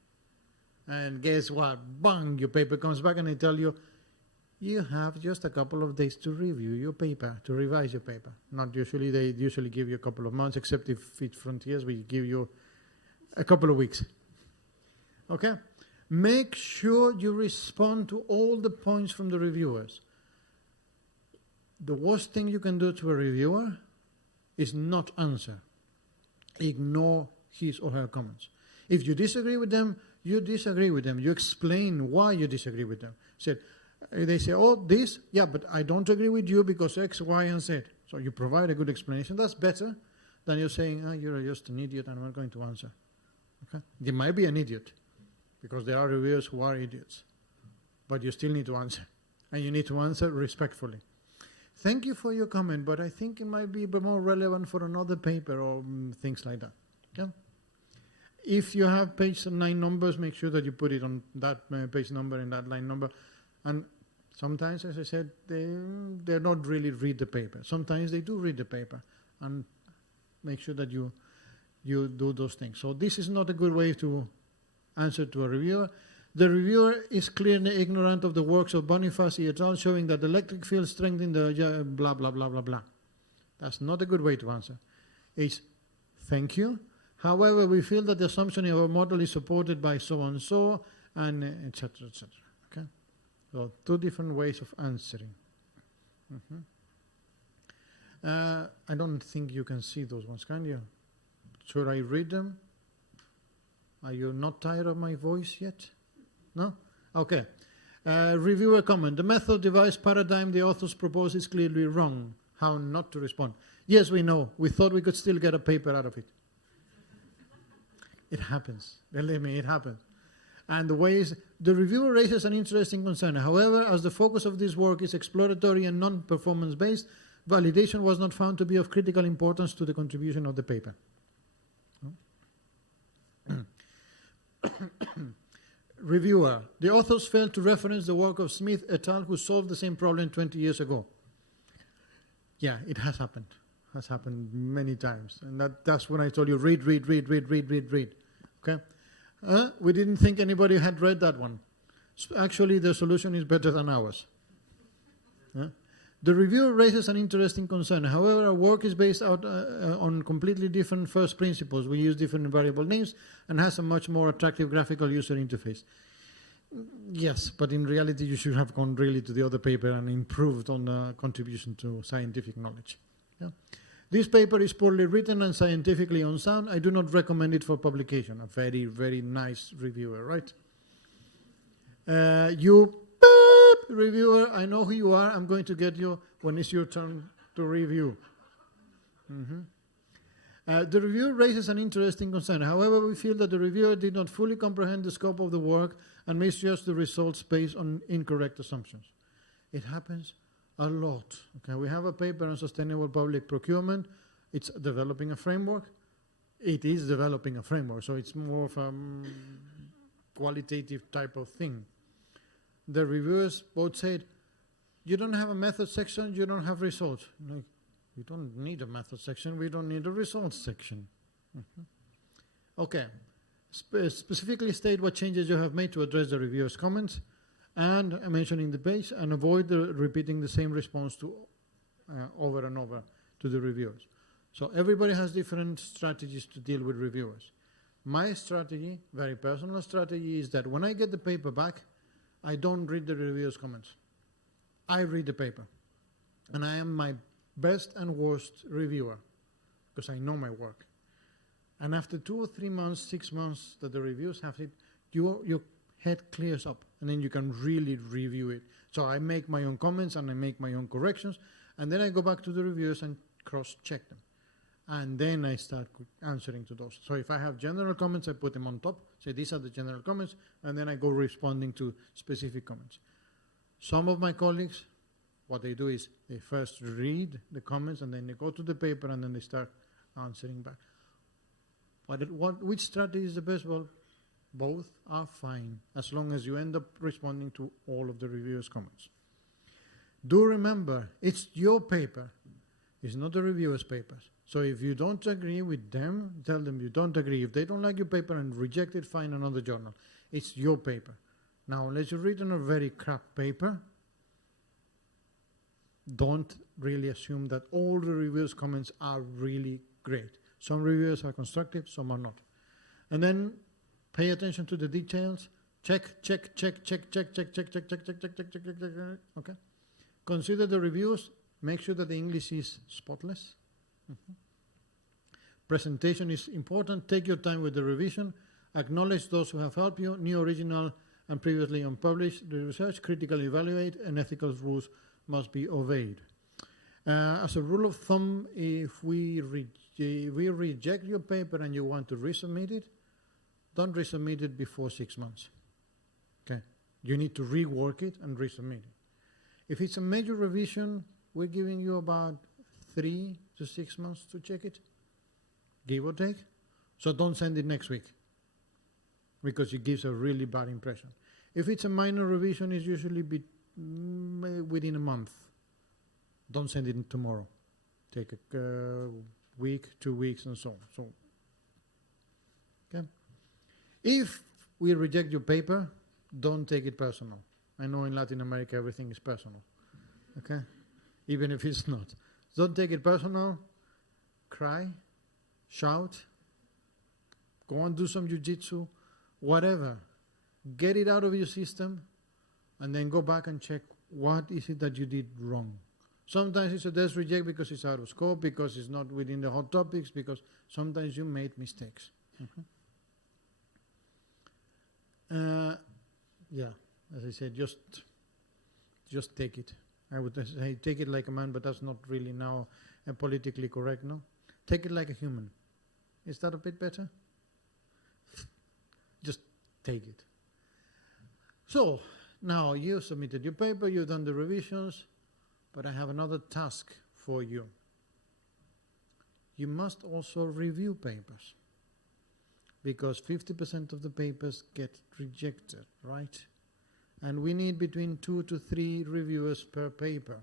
and guess what? Bang, your paper comes back, and they tell you, you have just a couple of days to review your paper, to revise your paper. Not usually, they usually give you a couple of months, except if it's Frontiers, we give you a couple of weeks. Okay? Make sure you respond to all the points from the reviewers. The worst thing you can do to a reviewer is not answer. Ignore his or her comments. If you disagree with them, you disagree with them. You explain why you disagree with them. They say, oh, this, yeah, but I don't agree with you because X, Y, and Z. So you provide a good explanation. That's better than you're saying, you're just an idiot and I'm not going to answer. Okay? You might be an idiot because there are reviewers who are idiots. But you still need to answer. And you need to answer respectfully. Thank you for your comment, but I think it might be more relevant for another paper or things like that. Okay? If you have page and line numbers, make sure that you put it on that page number and that line number. And sometimes, as I said, they don't really read the paper. Sometimes they do read the paper. And make sure that you do those things. So this is not a good way to answer to a reviewer. The reviewer is clearly ignorant of the works of Bonifaci et al. Showing that electric field strength in the blah, blah, blah, blah, blah. That's not a good way to answer. It's thank you. However, we feel that the assumption in our model is supported by so-and-so, and etc., etc. Okay? So, two different ways of answering. I don't think you can see those ones, can you? Should I read them? Are you not tired of my voice yet? No? Okay. Reviewer comment. The method, device, paradigm the authors propose is clearly wrong. How not to respond? Yes, we know. We thought we could still get a paper out of it. It happens. Believe me, it happens. And the reviewer raises an interesting concern. However, as the focus of this work is exploratory and non-performance based, validation was not found to be of critical importance to the contribution of the paper. Reviewer. The authors failed to reference the work of Smith et al. Who solved the same problem 20 years ago. Yeah, it has happened. Has happened many times. And that's when I told you, read. Okay? We didn't think anybody had read that one. Actually, the solution is better than ours. The reviewer raises an interesting concern. However, our work is based out on completely different first principles. We use different variable names and has a much more attractive graphical user interface. Yes, but in reality, you should have gone really to the other paper and improved on the contribution to scientific knowledge. Yeah. This paper is poorly written and scientifically unsound. I do not recommend it for publication. A very, very nice reviewer, right? Reviewer, I know who you are. I'm going to get you when it's your turn to review. The reviewer raises an interesting concern. However, we feel that the reviewer did not fully comprehend the scope of the work and misjudged the results based on incorrect assumptions. It happens a lot. Okay, we have a paper on sustainable public procurement. It's developing a framework. It is developing a framework, so it's more of a qualitative type of thing. The reviewers both said, you don't have a method section, you don't have results. Like, we don't need a method section, we don't need a results section. Okay, specifically state what changes you have made to address the reviewers' comments and mentioning the page and avoid repeating the same response to over and over to the reviewers. So everybody has different strategies to deal with reviewers. My strategy, very personal strategy, is that when I get the paper back, I don't read the reviewers' comments. I read the paper. And I am my best and worst reviewer because I know my work. And after 2 or 3 months, 6 months that the reviews have it, your head clears up and then you can really review it. So I make my own comments and I make my own corrections and then I go back to the reviewers and cross-check them. And then I start answering to those. So if I have general comments, I put them on top, say these are the general comments, and then I go responding to specific comments. Some of my colleagues, what they do is they first read the comments and then they go to the paper and then they start answering back. Which strategy is the best? Well, both are fine as long as you end up responding to all of the reviewers' comments. Do remember, it's your paper. It's not the reviewers' papers. So if you don't agree with them, tell them you don't agree. If they don't like your paper and reject it, find another journal. It's your paper. Now, unless you've written a very crap paper, don't really assume that all the reviewers' comments are really great. Some reviewers are constructive, some are not. And then pay attention to the details. Check, check, check, check, check, check, check, check, check, check, check, check, check, check, check. Okay. Consider the reviews. Make sure that the English is spotless. Presentation is important. Take your time with the revision. Acknowledge those who have helped you. New, original, and previously unpublished. The research critically evaluate, and ethical rules must be obeyed. As a rule of thumb, if we reject your paper and you want to resubmit it, don't resubmit it before 6 months. Okay, you need to rework it and resubmit it. If it's a major revision, we're giving you about 3 to 6 months to check it, give or take. So don't send it next week, because it gives a really bad impression. If it's a minor revision, it's usually within a month. Don't send it tomorrow. Take a week, 2 weeks, and so on. Okay. If we reject your paper, don't take it personal. I know in Latin America everything is personal. Okay? Even if it's not. Don't take it personal. Cry, shout, go and do some jiu-jitsu, whatever. Get it out of your system, and then go back and check what is it that you did wrong. Sometimes it's a desk reject because it's out of scope, because it's not within the hot topics, because sometimes you made mistakes. Yeah, as I said, just take it. I would say take it like a man, but that's not really now politically correct, no? Take it like a human. Is that a bit better? Just take it. So, now you've submitted your paper, you've done the revisions, but I have another task for you. You must also review papers, because 50% of the papers get rejected, right? And we need between 2 to 3 reviewers per paper.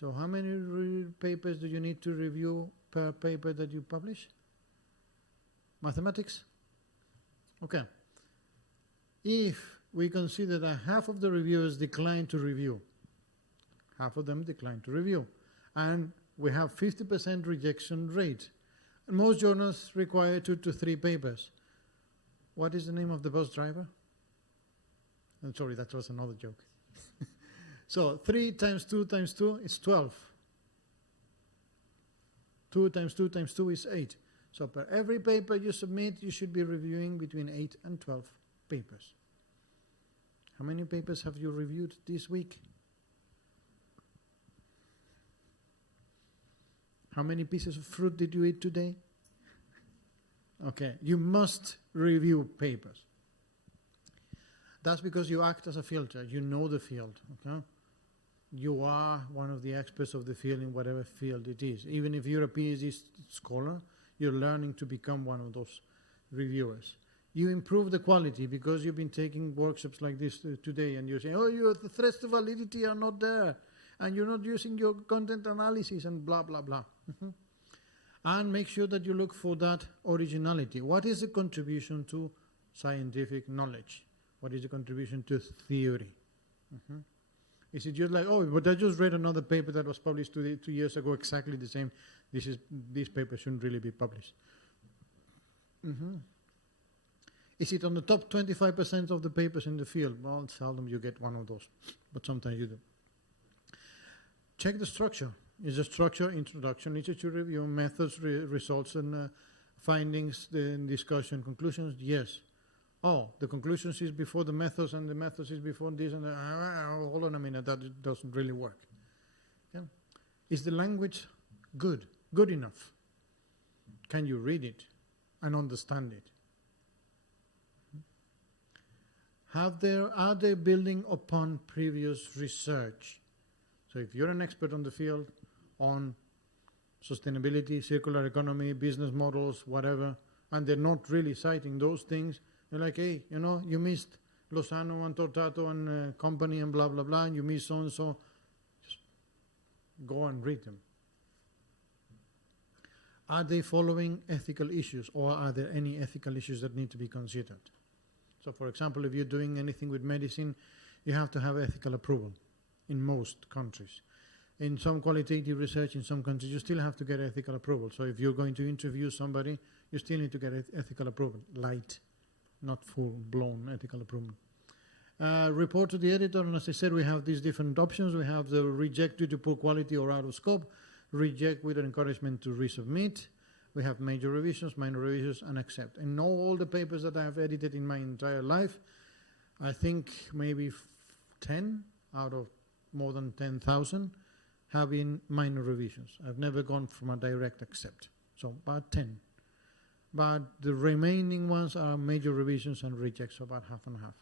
So how many papers do you need to review per paper that you publish? Mathematics? Okay. If we consider that half of the reviewers decline to review, half of them decline to review, and we have 50% rejection rate, and most journals require 2 to 3 papers. What is the name of the bus driver? I'm sorry, that was another joke. So 3 times 2 times 2 is 12. 2 times 2 times 2 is 8. So per every paper you submit, you should be reviewing between 8 and 12 papers. How many papers have you reviewed this week? How many pieces of fruit did you eat today? Okay, you must review papers. That's because you act as a filter. You know the field. Okay? You are one of the experts of the field in whatever field it is. Even if you're a PhD scholar, you're learning to become one of those reviewers. You improve the quality because you've been taking workshops like this today, and you're saying, oh, the threats to validity are not there, and you're not using your content analysis, and blah, blah, blah. And make sure that you look for that originality. What is the contribution to scientific knowledge? What is the contribution to theory? Is it just like, oh, but I just read another paper that was published 2 years ago, exactly the same. This paper shouldn't really be published. Is it on the top 25% of the papers in the field? Well, seldom you get one of those, but sometimes you do. Check the structure. Is the structure introduction, literature review, methods, results, and findings, the discussion, conclusions? Yes. Oh, the conclusions is before the methods, and the methods is before this, and hold on a minute, that doesn't really work. Okay. Is the language good enough? Can you read it and understand it? Are they building upon previous research? So if you're an expert on the field, on sustainability, circular economy, business models, whatever, and they're not really citing those things, you're like, hey, you missed Lozano and Tortato and company and blah, blah, blah, and you missed so-and-so. Just go and read them. Are they following ethical issues, or are there any ethical issues that need to be considered? So, for example, if you're doing anything with medicine, you have to have ethical approval in most countries. In some qualitative research, in some countries, you still have to get ethical approval. So if you're going to interview somebody, you still need to get ethical approval. Light, not full-blown ethical approval. Report to the editor, and as I said, we have these different options. We have the reject due to poor quality or out of scope, reject with an encouragement to resubmit. We have major revisions, minor revisions, and accept. And all the papers that I have edited in my entire life, I think maybe 10 out of more than 10,000 have been minor revisions. I've never gone from a direct accept. So about 10. But the remaining ones are major revisions and rejects, so about half and half.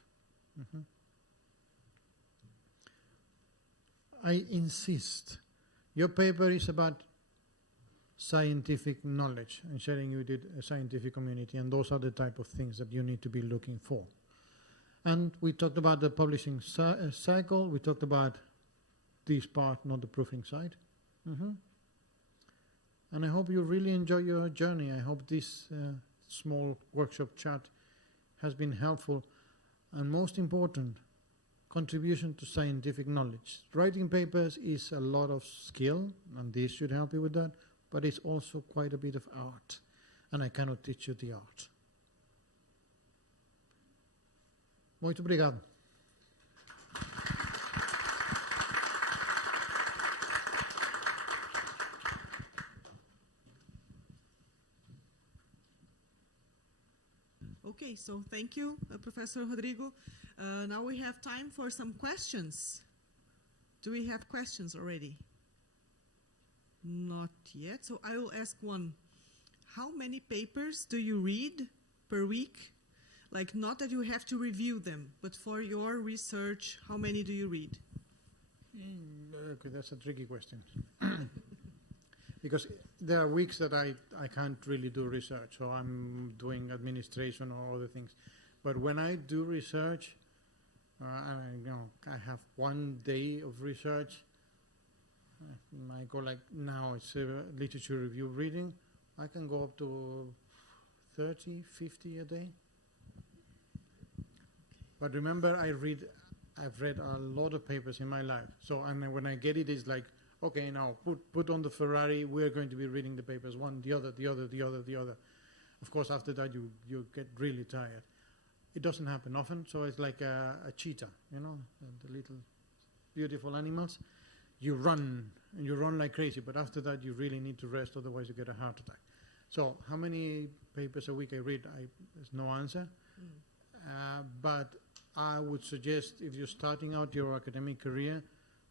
I insist, your paper is about scientific knowledge and sharing with a scientific community, and those are the type of things that you need to be looking for. And we talked about the publishing cycle, we talked about this part, not the proofing side. And I hope you really enjoy your journey. I hope this small workshop chat has been helpful. And most important, contribution to scientific knowledge. Writing papers is a lot of skill, and this should help you with that, but it's also quite a bit of art, and I cannot teach you the art. Muito obrigado. Okay, so thank you, Professor Rodrigo. Now we have time for some questions. Do we have questions already? Not yet, so I will ask one. How many papers do you read per week? Like, not that you have to review them, but for your research, how many do you read? Okay, that's a tricky question. Because there are weeks that I can't really do research, so I'm doing administration or other things. But when I do research, I have one day of research. I go like now, it's literature review reading. I can go up to 30, 50 a day. But remember, I've read a lot of papers in my life. So when I get it, it's like, okay, now put on the Ferrari, we're going to be reading the papers, one, the other, the other, the other, the other. Of course, after that, you get really tired. It doesn't happen often, so it's like a cheetah, you know, the little beautiful animals. You run, and you run like crazy, but after that, you really need to rest, otherwise you get a heart attack. So how many papers a week I read? There's no answer. But I would suggest, if you're starting out your academic career,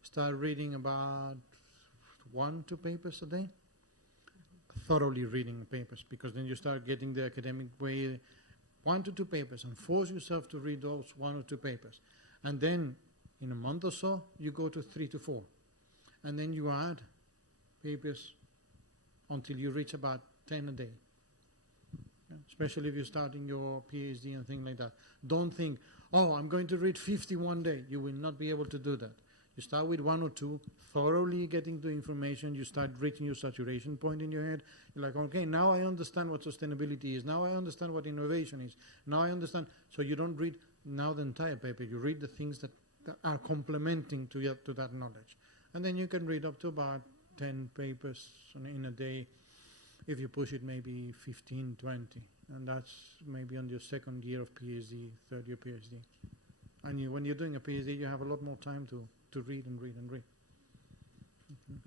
start reading about 1-2 papers a day. Thoroughly reading papers, because then you start getting the academic way. 1 to 2 papers, and force yourself to read those 1 or 2 papers. And then in a month or so, you go to 3 to 4. And then you add papers until you reach about 10 a day. Especially if you're starting your PhD and things like that. Don't think, oh, I'm going to read 50 one day. You will not be able to do that. You start with 1 or 2, thoroughly getting the information. You start reaching your saturation point in your head. You're like, okay, now I understand what sustainability is. Now I understand what innovation is. Now I understand. So you don't read now the entire paper. You read the things that are complementing to that knowledge. And then you can read up to about 10 papers in a day. If you push it, maybe 15, 20. And that's maybe on your second year of PhD, third year PhD. And when you're doing a PhD, you have a lot more time to read and read and read.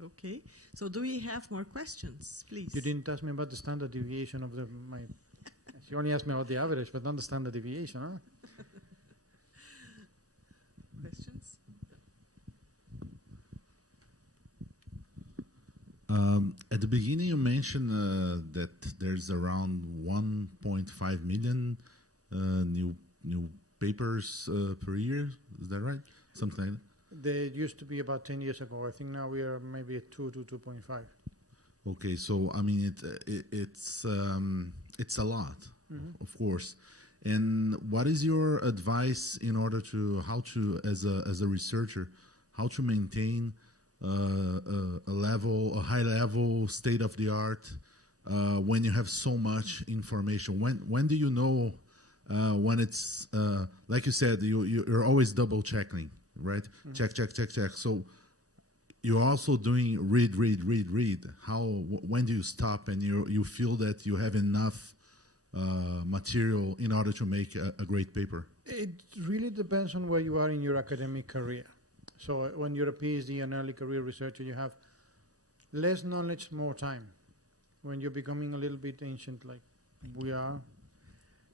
Okay. So do we have more questions, please? You didn't ask me about the standard deviation of my... You only asked me about the average, but not the standard deviation, huh? Questions? At the beginning, you mentioned that there's around 1.5 million new papers per year. Is that right? Something like that? They used to be about 10 years ago. I think now we are maybe at 2 to 2.5. Okay, so I mean it's a lot, of course. And what is your advice in order to as a researcher, how to maintain a high level, state of the art when you have so much information? When do you know when it's like you said, you're always double checking, right? Check. So you're also doing read. When do you stop and you feel that you have enough material in order to make a great paper? It really depends on where you are in your academic career. So when you're a PhD, an early career researcher, you have less knowledge, more time. When you're becoming a little bit ancient like we are,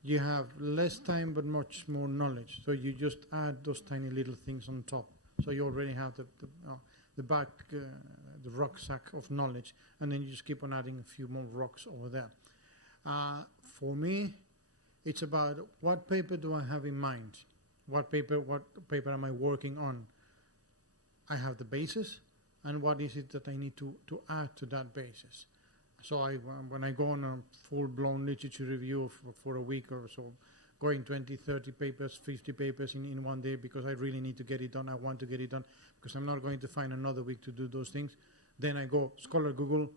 you have less time but much more knowledge. So you just add those tiny little things on top. So you already have the rucksack of knowledge, and then you just keep on adding a few more rocks over there. For me, it's about what paper do I have in mind? What paper am I working on? I have the basis, and what is it that I need to add to that basis? So when I go on a full-blown literature review for a week or so, going 20, 30 papers, 50 papers in one day because I really need to get it done, I want to get it done, because I'm not going to find another week to do those things. Then I go Scholar Google,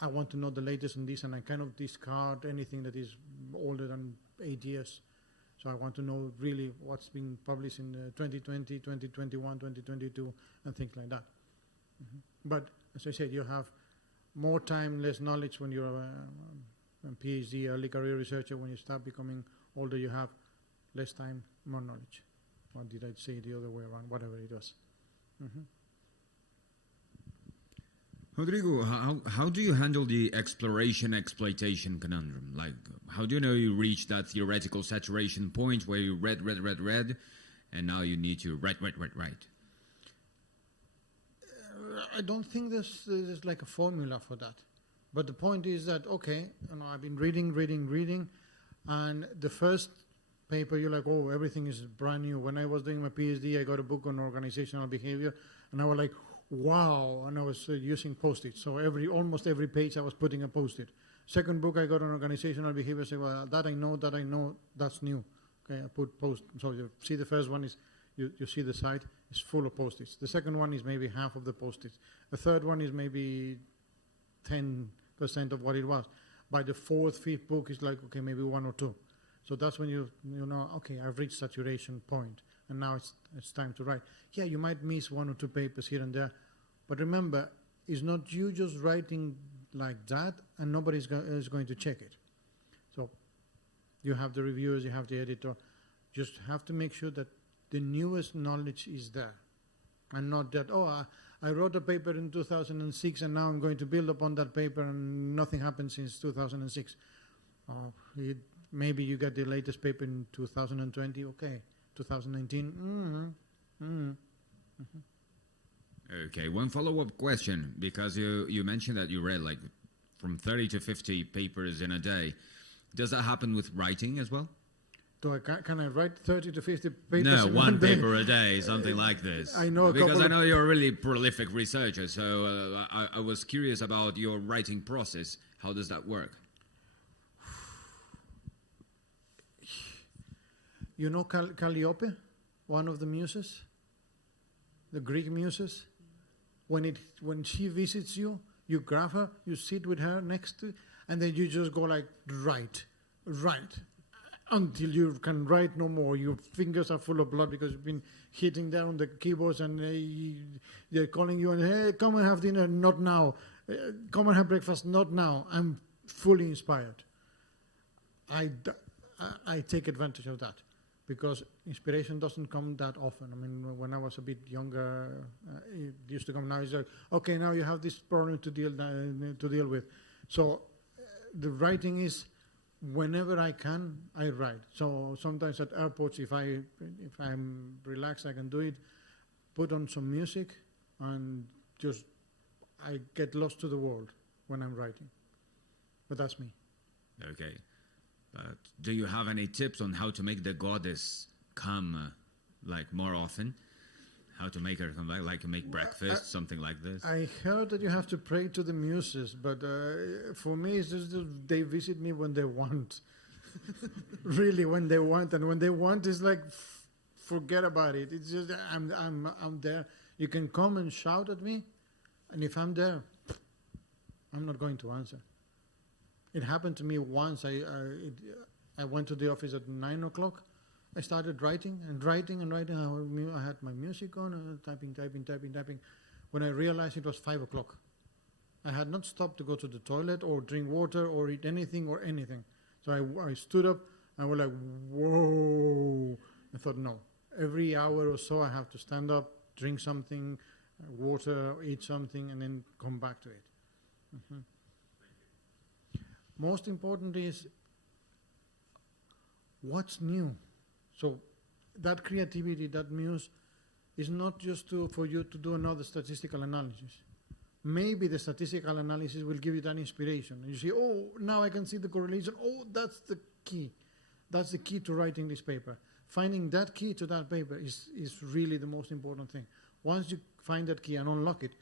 I want to know the latest on this, and I kind of discard anything that is older than 8 years. So I want to know really what's being published in 2020, 2021, 2022, and things like that. But as I said, you have more time, less knowledge when you're a PhD, early career researcher. When you start becoming older, you have less time, more knowledge. Or did I say the other way around? Whatever it was. Rodrigo, how do you handle the exploration-exploitation conundrum? Like, how do you know you reach that theoretical saturation point where you read, and now you need to write? I don't think there's like a formula for that. But the point is that, okay, I've been reading, and the first paper, you're like, oh, everything is brand new. When I was doing my PhD, I got a book on organizational behavior, and I was like, wow, and I was using Post-it. So almost every page I was putting a Post-it. Second book I got on organizational behavior, I said, well, that I know, that's new. Okay, I put so you see the first one is, you see the site is full of Post-its. The second one is maybe half of the Post-its. The third one is maybe 10% of what it was. By the fourth, fifth book, it's like, okay, maybe one or two. So that's when you know, okay, I've reached saturation point, and now it's time to write. Yeah, you might miss one or two papers here and there, but remember, it's not you just writing like that, and nobody is going to check it. So you have the reviewers, you have the editor. Just have to make sure that the newest knowledge is there, and not that, oh, I wrote a paper in 2006, and now I'm going to build upon that paper, and nothing happened since 2006. Maybe you get the latest paper in 2020, okay. 2019, Okay, one follow-up question, because you mentioned that you read like from 30 to 50 papers in a day. Does that happen with writing as well? Can I write 30 to 50 papers? No, in one day? paper a day, something like this. I know because I know you're a really prolific researcher, so I was curious about your writing process. How does that work? You know Calliope, one of the muses, the Greek muses? When she visits you, you grab her, you sit with her next to, and then you just go like, write, until you can write no more. Your fingers are full of blood because you've been hitting there on the keyboards, and they're calling you and, hey, come and have dinner, not now. Come and have breakfast, not now. I'm fully inspired. I take advantage of that, because inspiration doesn't come that often. I mean, when I was a bit younger, it used to come. Now it's like, okay, now you have this problem to deal with. So the writing is, whenever I can, I write. So sometimes at airports, if I'm relaxed, I can do it. Put on some music, and just I get lost to the world when I'm writing. But that's me. Okay. Do you have any tips on how to make the goddess come like more often? How to make her come back, like make breakfast, something like this? I heard that you have to pray to the muses, but for me, it's just they visit me when they want. Really, when they want, and when they want, it's like forget about it. It's just I'm there. You can come and shout at me, and if I'm there, I'm not going to answer. It happened to me once. I went to the office at 9 o'clock. I started writing. I had my music on, typing. When I realized it was 5 o'clock. I had not stopped to go to the toilet or drink water or eat anything. So I stood up, and I was like, whoa. I thought, no. Every hour or so, I have to stand up, drink something, water, eat something, and then come back to it. Mm-hmm. Most important is what's new. So that creativity, that muse, is not just for you to do another statistical analysis. Maybe the statistical analysis will give you that inspiration. And you see, oh, now I can see the correlation. Oh, that's the key. That's the key to writing this paper. Finding that key to that paper is really the most important thing. Once you find that key and unlock it.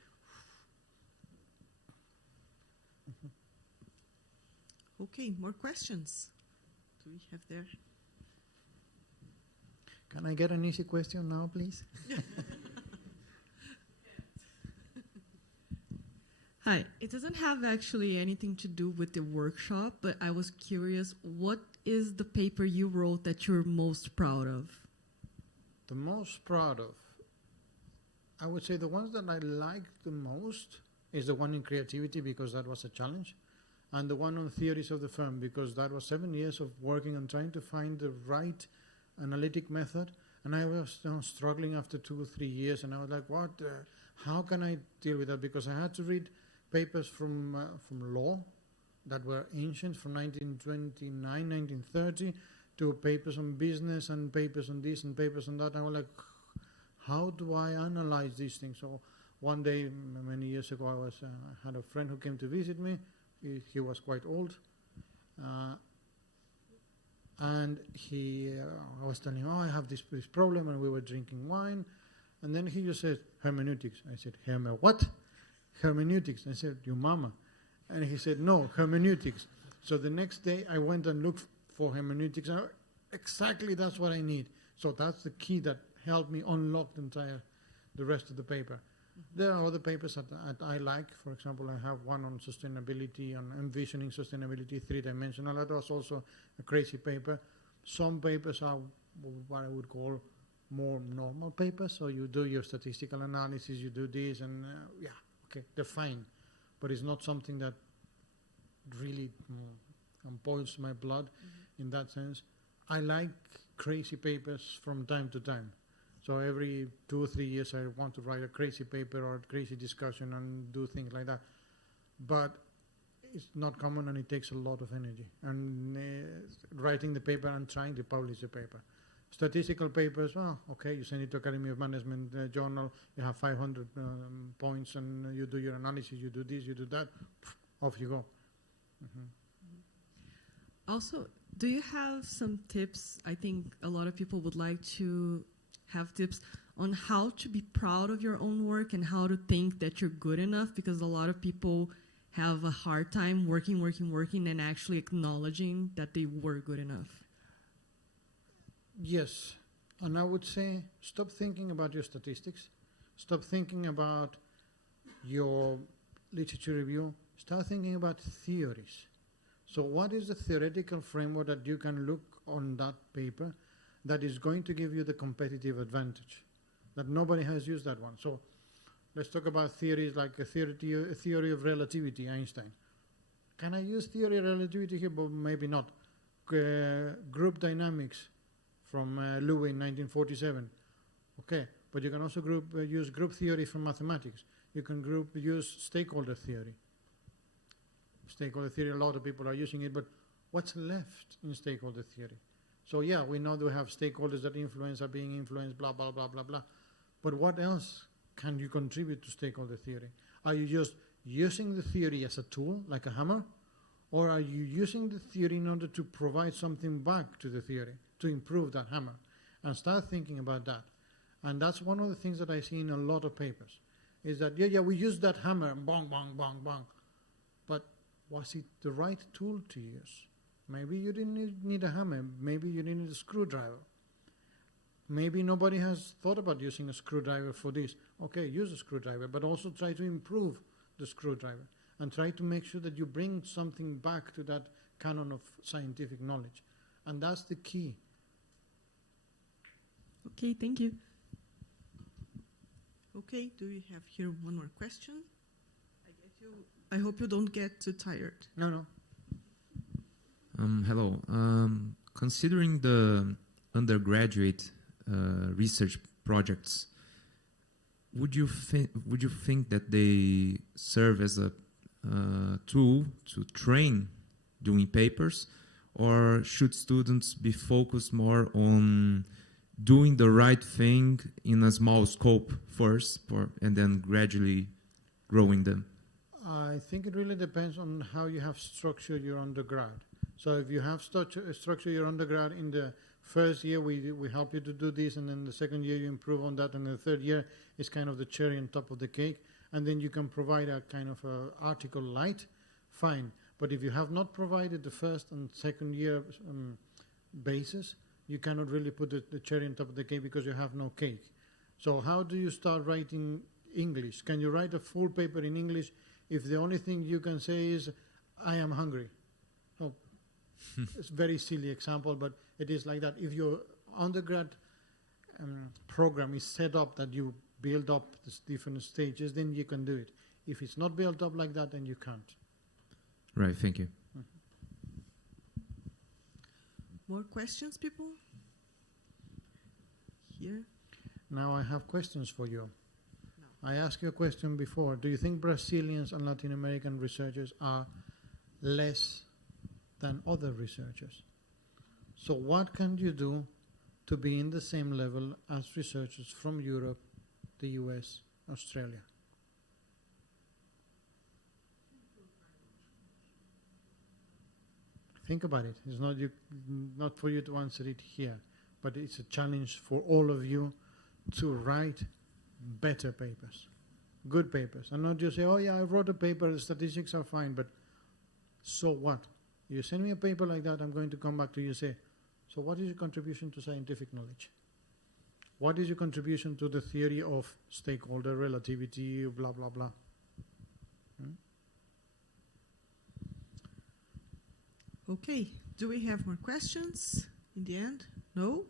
Okay, more questions? Do we have there? Can I get an easy question now, please? Hi, it doesn't have actually anything to do with the workshop, but I was curious, what is the paper you wrote that you're most proud of? The most proud of, I would say the ones that I liked the most is the one in creativity, because that was a challenge, and the one on theories of the firm, because that was 7 years of working and trying to find the right analytic method, and I was struggling after 2 or 3 years, and I was like, what? How can I deal with that? Because I had to read papers from law that were ancient, from 1929, 1930, to papers on business and papers on this and papers on that. And I was like, how do I analyze these things? So one day, many years ago, I had a friend who came to visit me. He was quite old. And I was telling him, oh, I have this problem, and we were drinking wine. And then he just said, hermeneutics. I said, what? Hermeneutics. I said, your mama. And he said, no, hermeneutics. So the next day I went and looked for hermeneutics. And exactly that's what I need. So that's the key that helped me unlock the rest of the paper. Mm-hmm. There are other papers that I like. For example, I have one on sustainability, on envisioning sustainability, 3-dimensional. That was also a crazy paper. Some papers are what I would call more normal papers. So you do your statistical analysis, you do this, and okay, they're fine. But it's not something that really boils my blood in that sense. I like crazy papers from time to time. So every 2 or 3 years I want to write a crazy paper or a crazy discussion and do things like that. But it's not common, and it takes a lot of energy. And writing the paper and trying to publish the paper. Statistical papers, well, okay, you send it to Academy of Management journal, you have 500 points, and you do your analysis, you do this, you do that, off you go. Mm-hmm. Also, do you have some tips? I think a lot of people would like to have tips on how to be proud of your own work and how to think that you're good enough, because a lot of people have a hard time working, and actually acknowledging that they were good enough. Yes, and I would say stop thinking about your statistics, stop thinking about your literature review, start thinking about theories. So what is the theoretical framework that you can look on that paper that is going to give you the competitive advantage? That nobody has used that one. So let's talk about theories like a theory of relativity, Einstein. Can I use theory of relativity here? But maybe not. Group dynamics from Lewis in 1947. Okay, but you can also use group theory from mathematics. You can use stakeholder theory. Stakeholder theory, a lot of people are using it, but what's left in stakeholder theory? So yeah, we know that we have stakeholders that are being influenced, blah, blah, blah, blah, blah. But what else can you contribute to stakeholder theory? Are you just using the theory as a tool, like a hammer? Or are you using the theory in order to provide something back to the theory, to improve that hammer? And start thinking about that. And that's one of the things that I see in a lot of papers, is that, yeah, we use that hammer, and bang, bang, bang, bang. But was it the right tool to use? Maybe you didn't need a hammer. Maybe you needed a screwdriver. Maybe nobody has thought about using a screwdriver for this. Okay, use a screwdriver, but also try to improve the screwdriver and try to make sure that you bring something back to that canon of scientific knowledge. And that's the key. Okay, thank you. Okay, do we have here one more question? I hope you don't get too tired. No. Hello. Considering the undergraduate research projects, would you think that they serve as a tool to train doing papers, or should students be focused more on doing the right thing in a small scope first, and then gradually growing them? I think it really depends on how you have structured your undergrad. So if you have structured your undergrad in the first year, we help you to do this, and then the second year you improve on that, and the third year is kind of the cherry on top of the cake, and then you can provide a kind of a article light, fine. But if you have not provided the first and second year basis, you cannot really put the cherry on top of the cake because you have no cake. So how do you start writing English? Can you write a full paper in English if the only thing you can say is, I am hungry? No. It's a very silly example, but it is like that. If your undergrad program is set up that you build up these different stages, then you can do it. If it's not built up like that, then you can't. Right, thank you. More questions, people? Here? Now I have questions for you. No. I asked you a question before. Do you think Brazilians and Latin American researchers are less than other researchers? So what can you do to be in the same level as researchers from Europe, the US, Australia? Think about it. It's not for you to answer it here, but it's a challenge for all of you to write better papers, good papers, and not just say, oh yeah, I wrote a paper, the statistics are fine, but so what? You send me a paper like that, I'm going to come back to you and say, so what is your contribution to scientific knowledge? What is your contribution to the theory of stakeholder relativity, blah, blah, blah? Okay, do we have more questions in the end? No?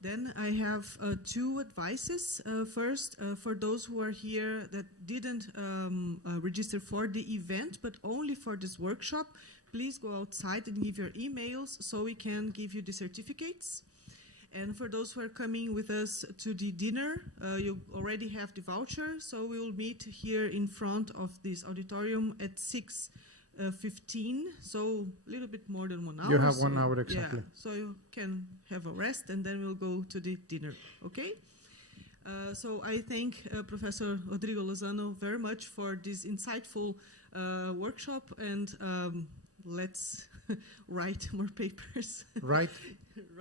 Then I have two advices. First, for those who are here that didn't register for the event, but only for this workshop, please go outside and give your emails so we can give you the certificates. And for those who are coming with us to the dinner, you already have the voucher, so we will meet here in front of this auditorium at 6:15, so a little bit more than 1 hour. You have 1 hour exactly. Yeah, so you can have a rest and then we'll go to the dinner, okay? So I thank Professor Rodrigo Lozano very much for this insightful workshop, and let's write more papers. Write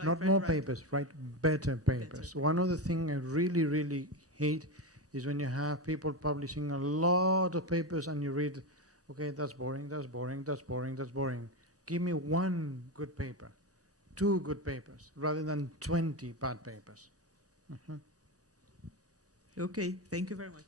not more papers, write better papers. One other thing I really, really hate is when you have people publishing a lot of papers and you read, okay, that's boring, that's boring, that's boring, that's boring. Give me one good paper, 2 good papers, rather than 20 bad papers. Okay, thank you very much.